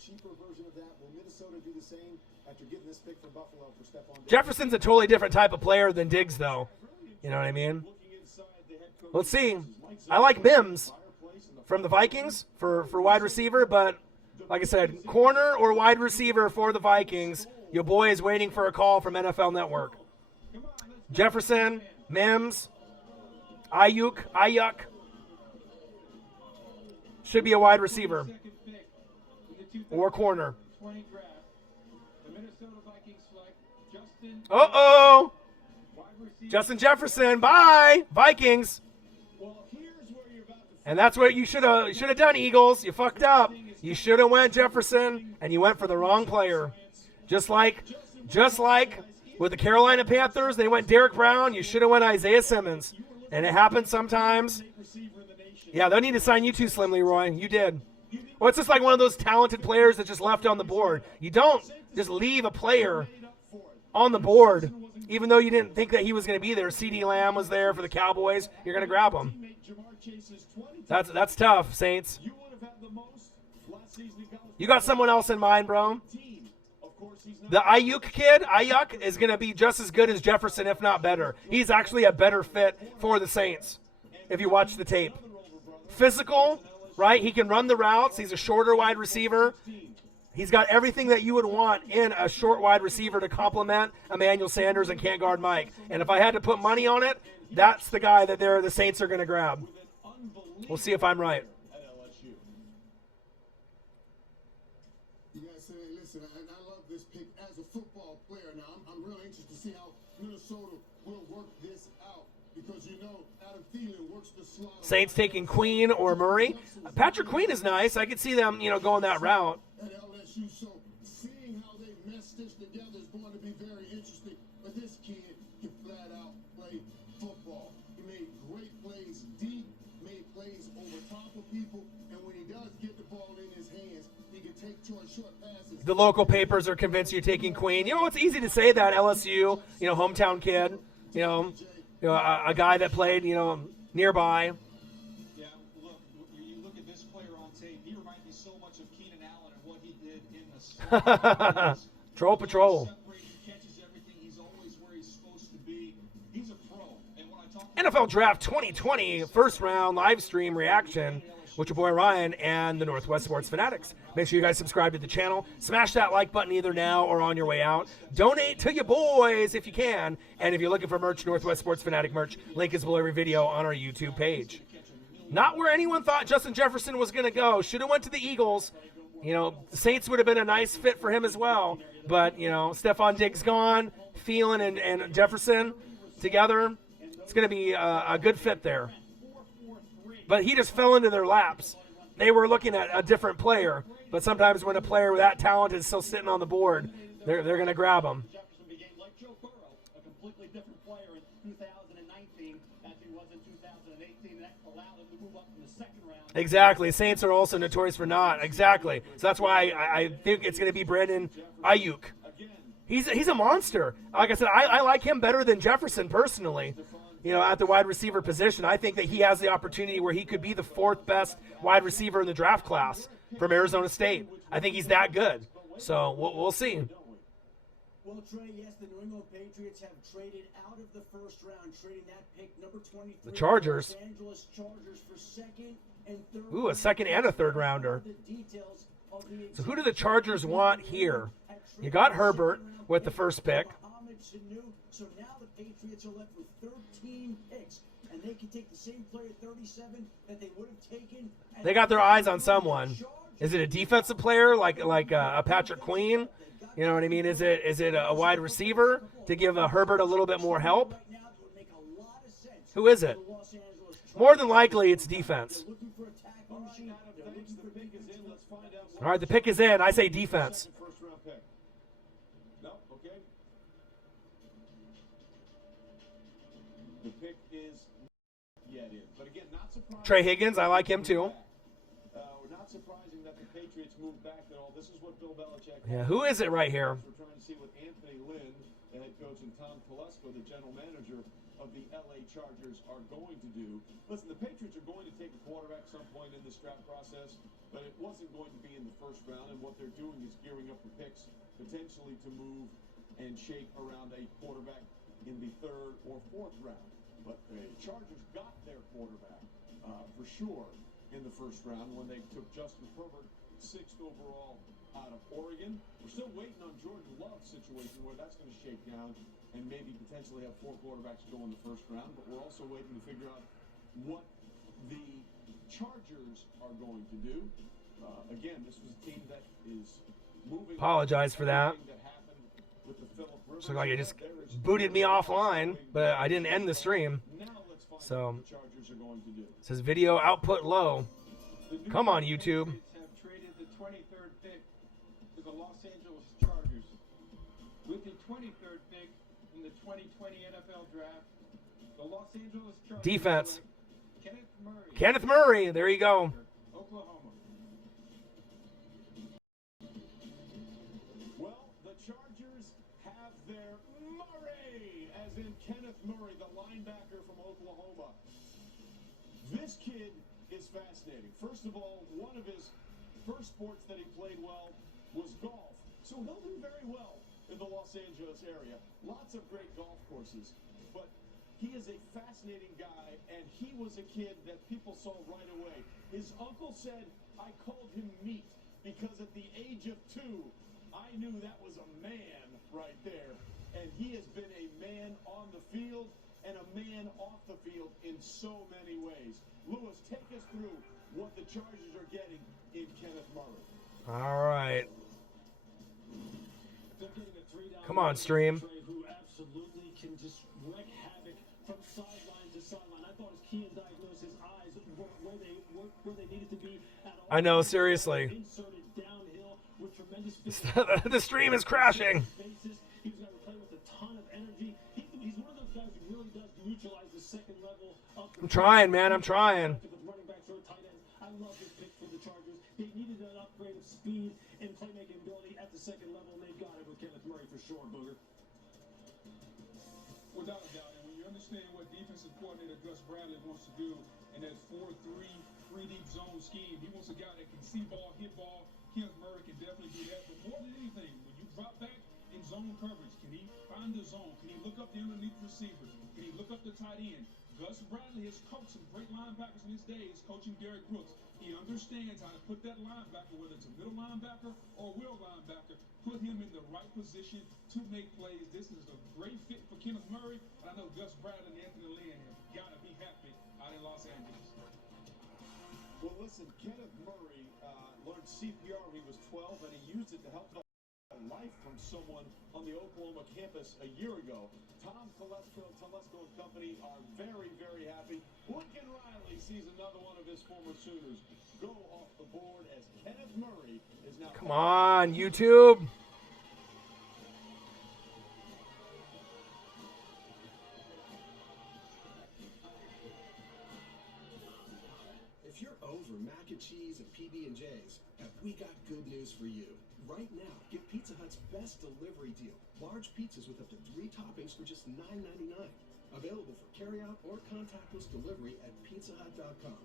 cheaper version of that. Will Minnesota do the same after getting this pick from Buffalo for Stephon Gilmore? Jefferson's a totally different type of player than Diggs, though. You know what I mean? Let's see. I like Mims from the Vikings for wide receiver, but like I said, corner or wide receiver for the Vikings, your boy is waiting for a call from NFL Network. Jefferson, Mims, Ayuk. Should be a wide receiver or corner. Uh-oh. Justin Jefferson, bye, Vikings. And that's what you should have done, Eagles. You fucked up. You should have went Jefferson, and you went for the wrong player. Just like with the Carolina Panthers, they went Derek Brown. You should have went Isiah Simmons. And it happens sometimes. Yeah, they'll need to sign you too, Slim Leroy. You did. Well, it's just like one of those talented players that just left on the board. You don't just leave a player on the board, even though you didn't think that he was going to be there. CeeDee Lamb was there for the Cowboys. You're going to grab him. That's tough, Saints. You got someone else in mind, bro? The Ayuk kid, is going to be just as good as Jefferson, if not better. He's actually a better fit for the Saints, if you watch the tape. Physical, right? He can run the routes. He's a shorter wide receiver. He's got everything that you would want in a short wide receiver to complement Emmanuel Sanders and can't guard Mike. And if I had to put money on it, that's the guy that the Saints are going to grab. We'll see if I'm right. You guys say, listen, I love this pick as a football player. Now, I'm really interested to see how Minnesota will work this out because, Adam Thielen works the slot. Saints taking Queen or Murray. Patrick Queen is nice. I could see them, going that route. At LSU, so seeing how they mesh this together is going to be very interesting. But this kid can flat out play football. He made great plays deep, made plays over top of people, and when he does get the ball in his hands, he can take short passes. The local papers are convinced you're taking Queen. It's easy to say that, LSU, hometown kid, a guy that played, nearby. Yeah, you look at this player on tape, he reminds me so much of Keenan Allen and what he did in the Troll Patrol. Catches everything. He's always where he's supposed to be. He's a pro. And when I talk NFL Draft 2020 first round live stream reaction with your boy Ryan and the Northwest Sports Fanatics. Make sure you guys subscribe to the channel. Smash that like button either now or on your way out. Donate to your boys if you can. And if you're looking for merch, Northwest Sports Fanatic merch, link is below every video on our YouTube page. Not where anyone thought Justin Jefferson was going to go. Should have went to the Eagles. The Saints would have been a nice fit for him as well. But, Stephon Diggs gone, Thielen and Jefferson together. It's going to be a good fit there. But he just fell into their laps. They were looking at a different player. But sometimes when a player with that talent is still sitting on the board, they're going to grab him. Jefferson became like Joe Burrow, a completely different player in 2019 as he was in 2018. And that allowed him to move up in the second round. Exactly. Saints are also notorious for not. Exactly. So that's why I think it's going to be Brandon Ayuk. He's a monster. Like I said, I like him better than Jefferson personally. At the wide receiver position, I think that he has the opportunity where he could be the fourth best wide receiver in the draft class from Arizona State. I think he's that good. So we'll see. Well, Trey, yes, the New England Patriots have traded out of the first round, trading that pick, number 23. The Chargers. Los Angeles Chargers for second and third. Ooh, a second and a third rounder. So who do the Chargers want here? You got Herbert with the first pick. So now the Patriots are left with 13 picks, and they can take the same player 37 that they would have taken. They got their eyes on someone. Is it a defensive player like a Patrick Queen? You know what I mean? Is it a wide receiver to give Herbert a little bit more help? Who is it? More than likely, it's defense. All right, the pick is in. I say defense. The pick is yet in. But again, not surprising. Trey Higgins, I like him too. Not surprising that the Patriots moved back at all. This is what Bill Belichick. Yeah, who is it right here? We're trying to see what Anthony Lynn, the head coach, and Tom Telesco, the general manager, of the LA Chargers are going to do. Listen, the Patriots are going to take a quarterback some point in this draft process, but it wasn't going to be in the first round, and what they're doing is gearing up for picks, potentially to move and shake around a quarterback in the third or fourth round. But the Chargers got their quarterback for sure in the first round when they took Justin Herbert, 6th overall out of Oregon. We're still waiting on Jordan Love's situation where that's going to shake down and maybe potentially have 4 quarterbacks go in the first round. But we're also waiting to figure out what the Chargers are going to do. Again, this was a team that is moving. Apologize for that. Looks like it just booted me offline, but I didn't end the stream. So, it says video output low. Come on, YouTube. Have traded the 23rd pick to the Los Angeles Chargers. With the 23rd pick in the 2020 NFL Draft, the Los Angeles Chargers Defense. Kenneth Murray. Kenneth Murray. There you go. Oklahoma. Well, the Chargers have their Murray, as in Kenneth Murray, the linebacker from Oklahoma. This kid is fascinating. First of all, one of his first sports that he played well was golf. So he'll do very well in the Los Angeles area. Lots of great golf courses. But he is a fascinating guy, and he was a kid that people saw right away. His uncle said, I called him meat, because at the age of 2, I knew that was a man right there. And he has been a man on the field and a man off the field in so many ways. Lewis, take us through what the Chargers are getting in Kenneth Murray. All right. Come on, stream. Who absolutely can just wreak havoc from sideline to sideline. I thought his key and diagnosed his eyes where they needed to be at all. I know, seriously. Inserted downhill with tremendous The stream is crashing. He's going to play with a ton of energy. He's one of those guys who really does neutralize the second level of the I'm trying, man. I'm trying. with running backs or tight ends. I love this pick for the Chargers. They needed an upgrade of speed and playmaking ability at the second level, and they've got it with Kenneth Murray for sure, Booger. Without a doubt, and when you understand what defensive coordinator Gus Bradley wants to do in that 4-3, 3-deep zone scheme, he wants a guy that can see ball, hit ball. Kenneth Murray can definitely do that. But more than anything, when you drop back in zone coverage, can he find the zone? Can he look up the underneath receiver? Can he look up the tight end? Gus Bradley has coached some great linebackers in his days, coaching Derek Brooks. He understands how to put that linebacker, whether it's a middle linebacker or a will linebacker, put him in the right position to make plays. This is a great fit for Kenneth Murray. And I know Gus Bradley and Anthony Lynn have got to be happy out in Los Angeles. Well, listen, Kenneth Murray learned CPR when he was 12, and he used it to help life from someone on the Oklahoma campus a year ago. Tom Telesco and company are very, very happy. Lincoln Riley sees another one of his former Sooners go off the board as Kenneth Murray is now. Come on, YouTube. If you're over mac and cheese and PB&J's, we got good news for you. Right now, get Pizza Hut's best delivery deal. Large pizzas with up to 3 toppings for just $9.99. Available for carryout or contactless delivery at pizzahut.com.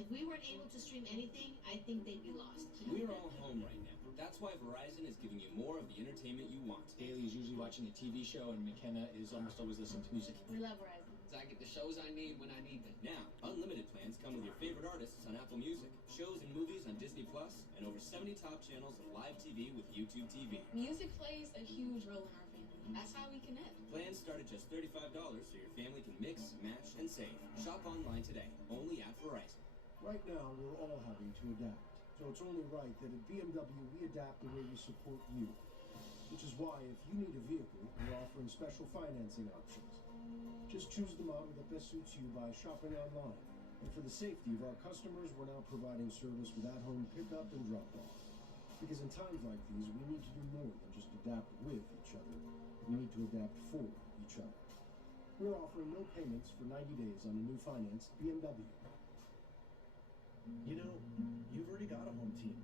If we weren't able to stream anything, I think they'd be lost. We're all home right now. That's why Verizon is giving you more of the entertainment you want. Haley is usually watching a TV show, and McKenna is almost always listening to music. We love Verizon. I get the shows I need when I need them. Now, unlimited plans come with your favorite artists on Apple Music, shows and movies on Disney Plus, and over 70 top channels of live TV with YouTube TV. Music plays a huge role in our family. That's how we connect. Plans start at just $35 so your family can mix, match, and save. Shop online today, only at Verizon. Right now, we're all having to adapt. So it's only right that at BMW, we adapt the way we support you. Which is why, if you need a vehicle, we're offering special financing options. Just choose the model that best suits you by shopping online. And for the safety of our customers, we're now providing service with at-home pickup and drop-off. Because in times like these, we need to do more than just adapt with each other. We need to adapt for each other. We're offering no payments for 90 days on a new financed BMW. You know, you've already got a home team.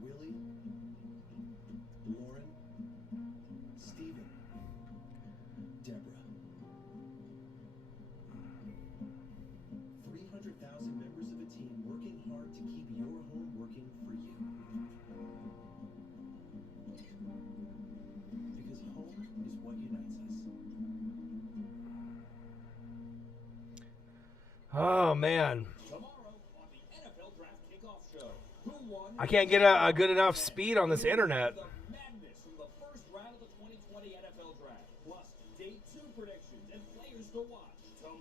Willie, Lauren, Steven, Deborah. Oh, man. I can't get a good enough speed on this internet.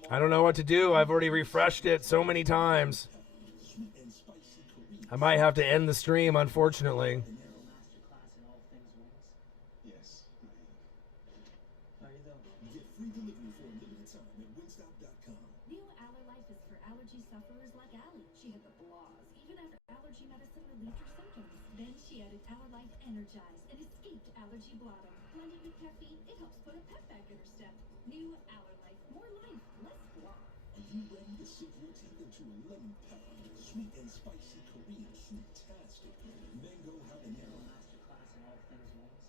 I don't know what to do. I've already refreshed it so many times. I might have to end the stream, unfortunately. Yes, I am. Get free delivery for a limited time at wingstop.com. New Allerlife is for allergy sufferers like Allie. She had the blahs, even after allergy medicine relieved her symptoms. Then she added Allerlife Energize and escaped allergy blotto. Blended with caffeine, it helps put a pep back in her step. New Allerlife, more life, less blah. Are you ready to sink your teeth into a lemon pepper, sweet and spicy Korean fruit-tastic mango habanero masterclass in all things wings?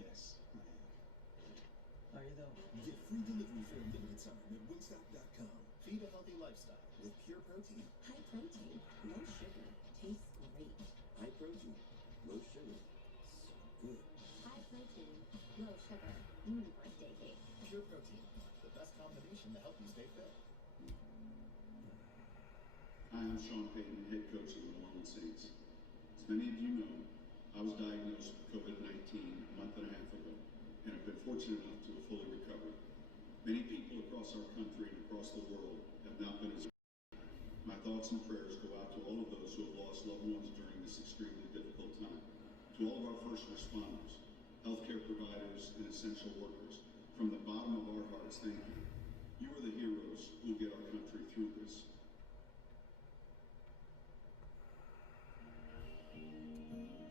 Yes, I am. Are you though? Get free delivery for a limited time at wingstop.com. Feed a healthy lifestyle with pure protein. High protein, low sugar, tastes great. High protein, low sugar, so good. High protein, low sugar, birthday cake. Pure protein, the best combination to help you stay fit. Hi, I'm Sean Payton, head coach of the New Orleans Saints. As many of you know, I was diagnosed with COVID-19 a month and a half ago, and I've been fortunate enough to have fully recovered. Many people across our country and across the world have not been as. My thoughts and prayers go out to all of those who have lost loved ones during this extremely difficult time. To all of our first responders, healthcare providers, and essential workers, from the bottom of our hearts, thank you. You are the heroes who will get our country through this.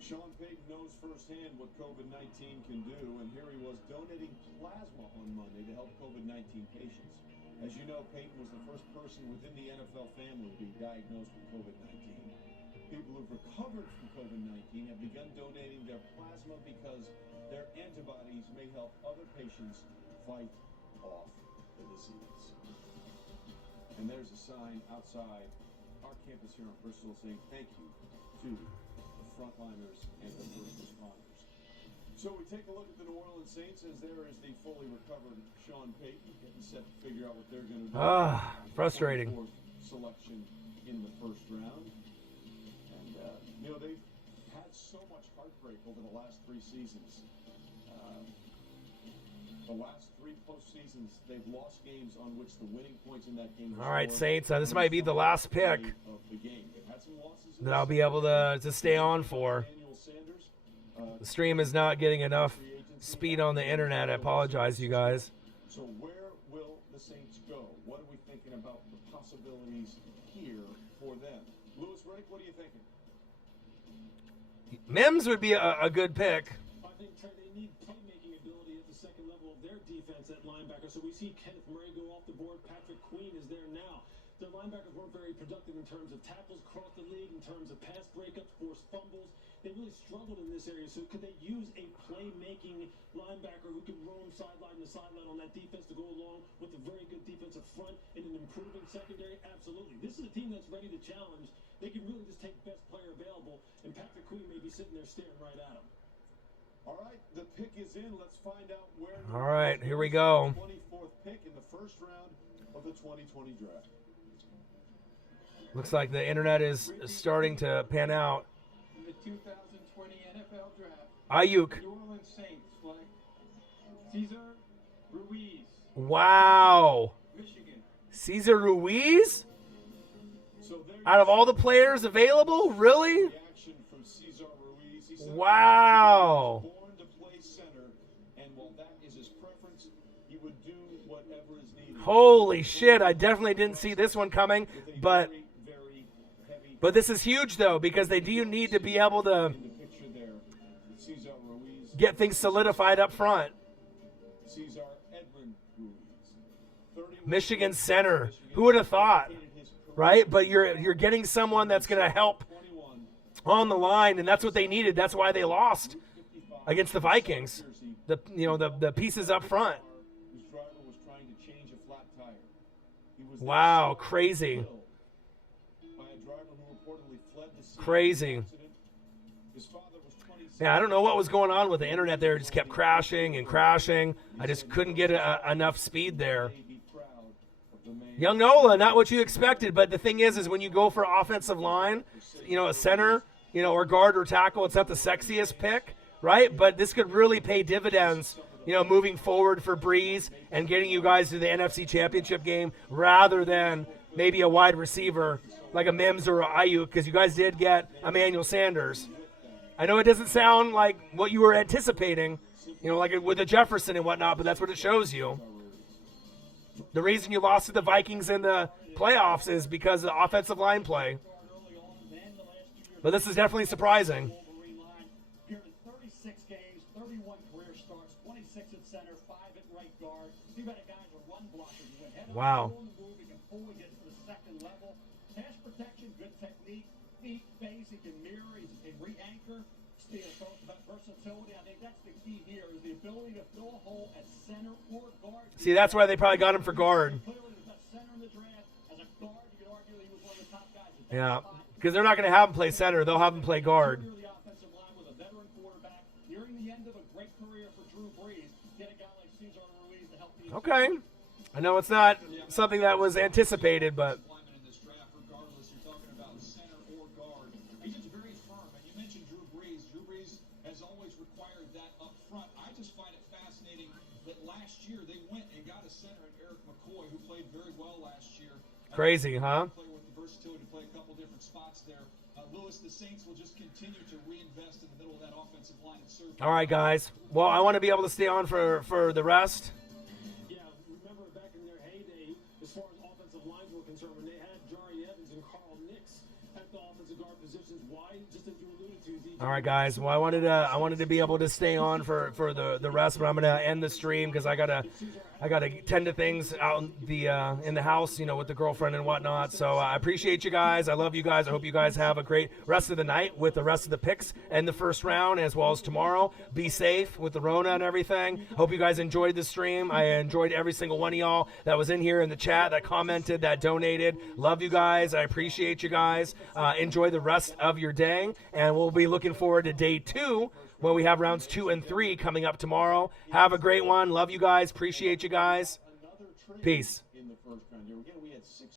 Sean Payton knows firsthand what COVID-19 can do, and here he was donating plasma on Monday to help COVID-19 patients. As you know, Payton was the first person within the NFL family to be diagnosed with COVID-19. People who've recovered from COVID-19 have begun donating their plasma because their antibodies may help other patients fight off the disease. And there's a sign outside our campus here in Bristol saying thank you to the frontliners and the first responders. So we take a look at the New Orleans Saints as there is the fully recovered Sean Payton getting set to figure out what they're going to do. Frustrating. Selection in the first round. And, you know, they've had so much heartbreak over the last three seasons. The last three postseasons, they've lost games on which the winning points in that game. All right, Saints, this might be the last pick that I'll be able to stay on for. The stream is not getting enough speed on the internet. I apologize, you guys. So where will the Saints go? What are we thinking about the possibilities here for them? Louis Riddick, what are you thinking? Mims would be a good pick. I think Trey, they need playmaking ability at the second level of their defense at linebacker. So we see Kenneth Murray go off the board. Patrick Queen is there now. Their linebackers weren't very productive in terms of tackles across the league, in terms of pass breakups, forced fumbles. They really struggled in this area. So could they use a playmaking linebacker who can roam sideline to sideline on that defense to go along with a very good defensive front and an improving secondary? Absolutely. This is a team that's ready to challenge. They can really just take best player available, and Patrick Queen may be sitting there staring right at him. All right, the pick is in. Let's find out where. All right, here we go. 24th pick in the first round of the 2020 draft. Looks like the internet is starting to pan out. In the 2020 NFL draft, Ayuk. New Orleans Saints select Cesar Ruiz. Wow. Michigan. Cesar Ruiz? Out of all the players available? Really? Wow. Holy shit, I definitely didn't see this one coming, but this is huge though, because they do need to be able to get things solidified up front. Michigan center. Who would have thought? Right? But you're getting someone that's going to help on the line, and that's what they needed. That's why they lost against the Vikings. The pieces up front. Wow, crazy. Crazy. Yeah, I don't know what was going on with the internet there. It just kept crashing and crashing. I just couldn't get enough speed there. Young Nola, not what you expected, but the thing is when you go for offensive line, a center, or guard or tackle, it's not the sexiest pick, right? But this could really pay dividends, moving forward for Breeze and getting you guys to the NFC Championship game rather than maybe a wide receiver like a Mims or a Ayuk, because you guys did get Emmanuel Sanders. I know it doesn't sound like what you were anticipating, like with the Jefferson and whatnot, but that's what it shows you. The reason you lost to the Vikings in the playoffs is because of the offensive line play. But this is definitely surprising. 36 games, 31 career starts, 26 at center, 5 at right guard. Too many guys are run blockers. Wow. He can fully get to the second level. Pass protection, good technique, feet, face, he can mirror, he can re-anchor. Steele talks about versatility. I think that's the key here, is the ability to fill a hole at center or guard. See, that's why they probably got him for guard. Clearly the best center in the draft. As a guard, you could argue he was one of the top guys. Yeah, because they're not going to have him play center. They'll have him play guard. The offensive line with a veteran quarterback. Nearing the end of a great career for Drew Brees. Get a guy like Cesar Ruiz to help the Okay. I know it's not something that was anticipated, but Regardless, you're talking about center or guard. He's just very firm. And you mentioned Drew Brees. Drew Brees has always required that up front. I just find it fascinating that last year they went and got a center in Eric McCoy, who played very well last year. Crazy, huh? Play with the versatility to play a couple different spots there. Lewis, the Saints will just continue to reinvest in the middle of that offensive line and serve. All right, guys. Well, I want to be able to stay on for the rest. Yeah, remember back in their heyday, as far as offensive lines were concerned, when they had Jari Evans and Carl Nix at the offensive guard positions. Why? Just as you alluded to, DJ. All right, guys. Well, I wanted to be able to stay on for the rest, but I'm gonna end the stream because I gotta tend to things out in the house, with the girlfriend and whatnot. So I appreciate you guys. I love you guys. I hope you guys have a great rest of the night with the rest of the picks and the first round, as well as tomorrow. Be safe with the Rona and everything. Hope you guys enjoyed the stream. I enjoyed every single one of y'all that was in here in the chat, that commented, that donated. Love you guys. I appreciate you guys. Enjoy the rest of your day, and we'll be looking forward to day 2 when we have rounds 2 and 3 coming up tomorrow. Have a great one. Love you guys. Appreciate you guys. Peace. In the first round here. Again, we had 6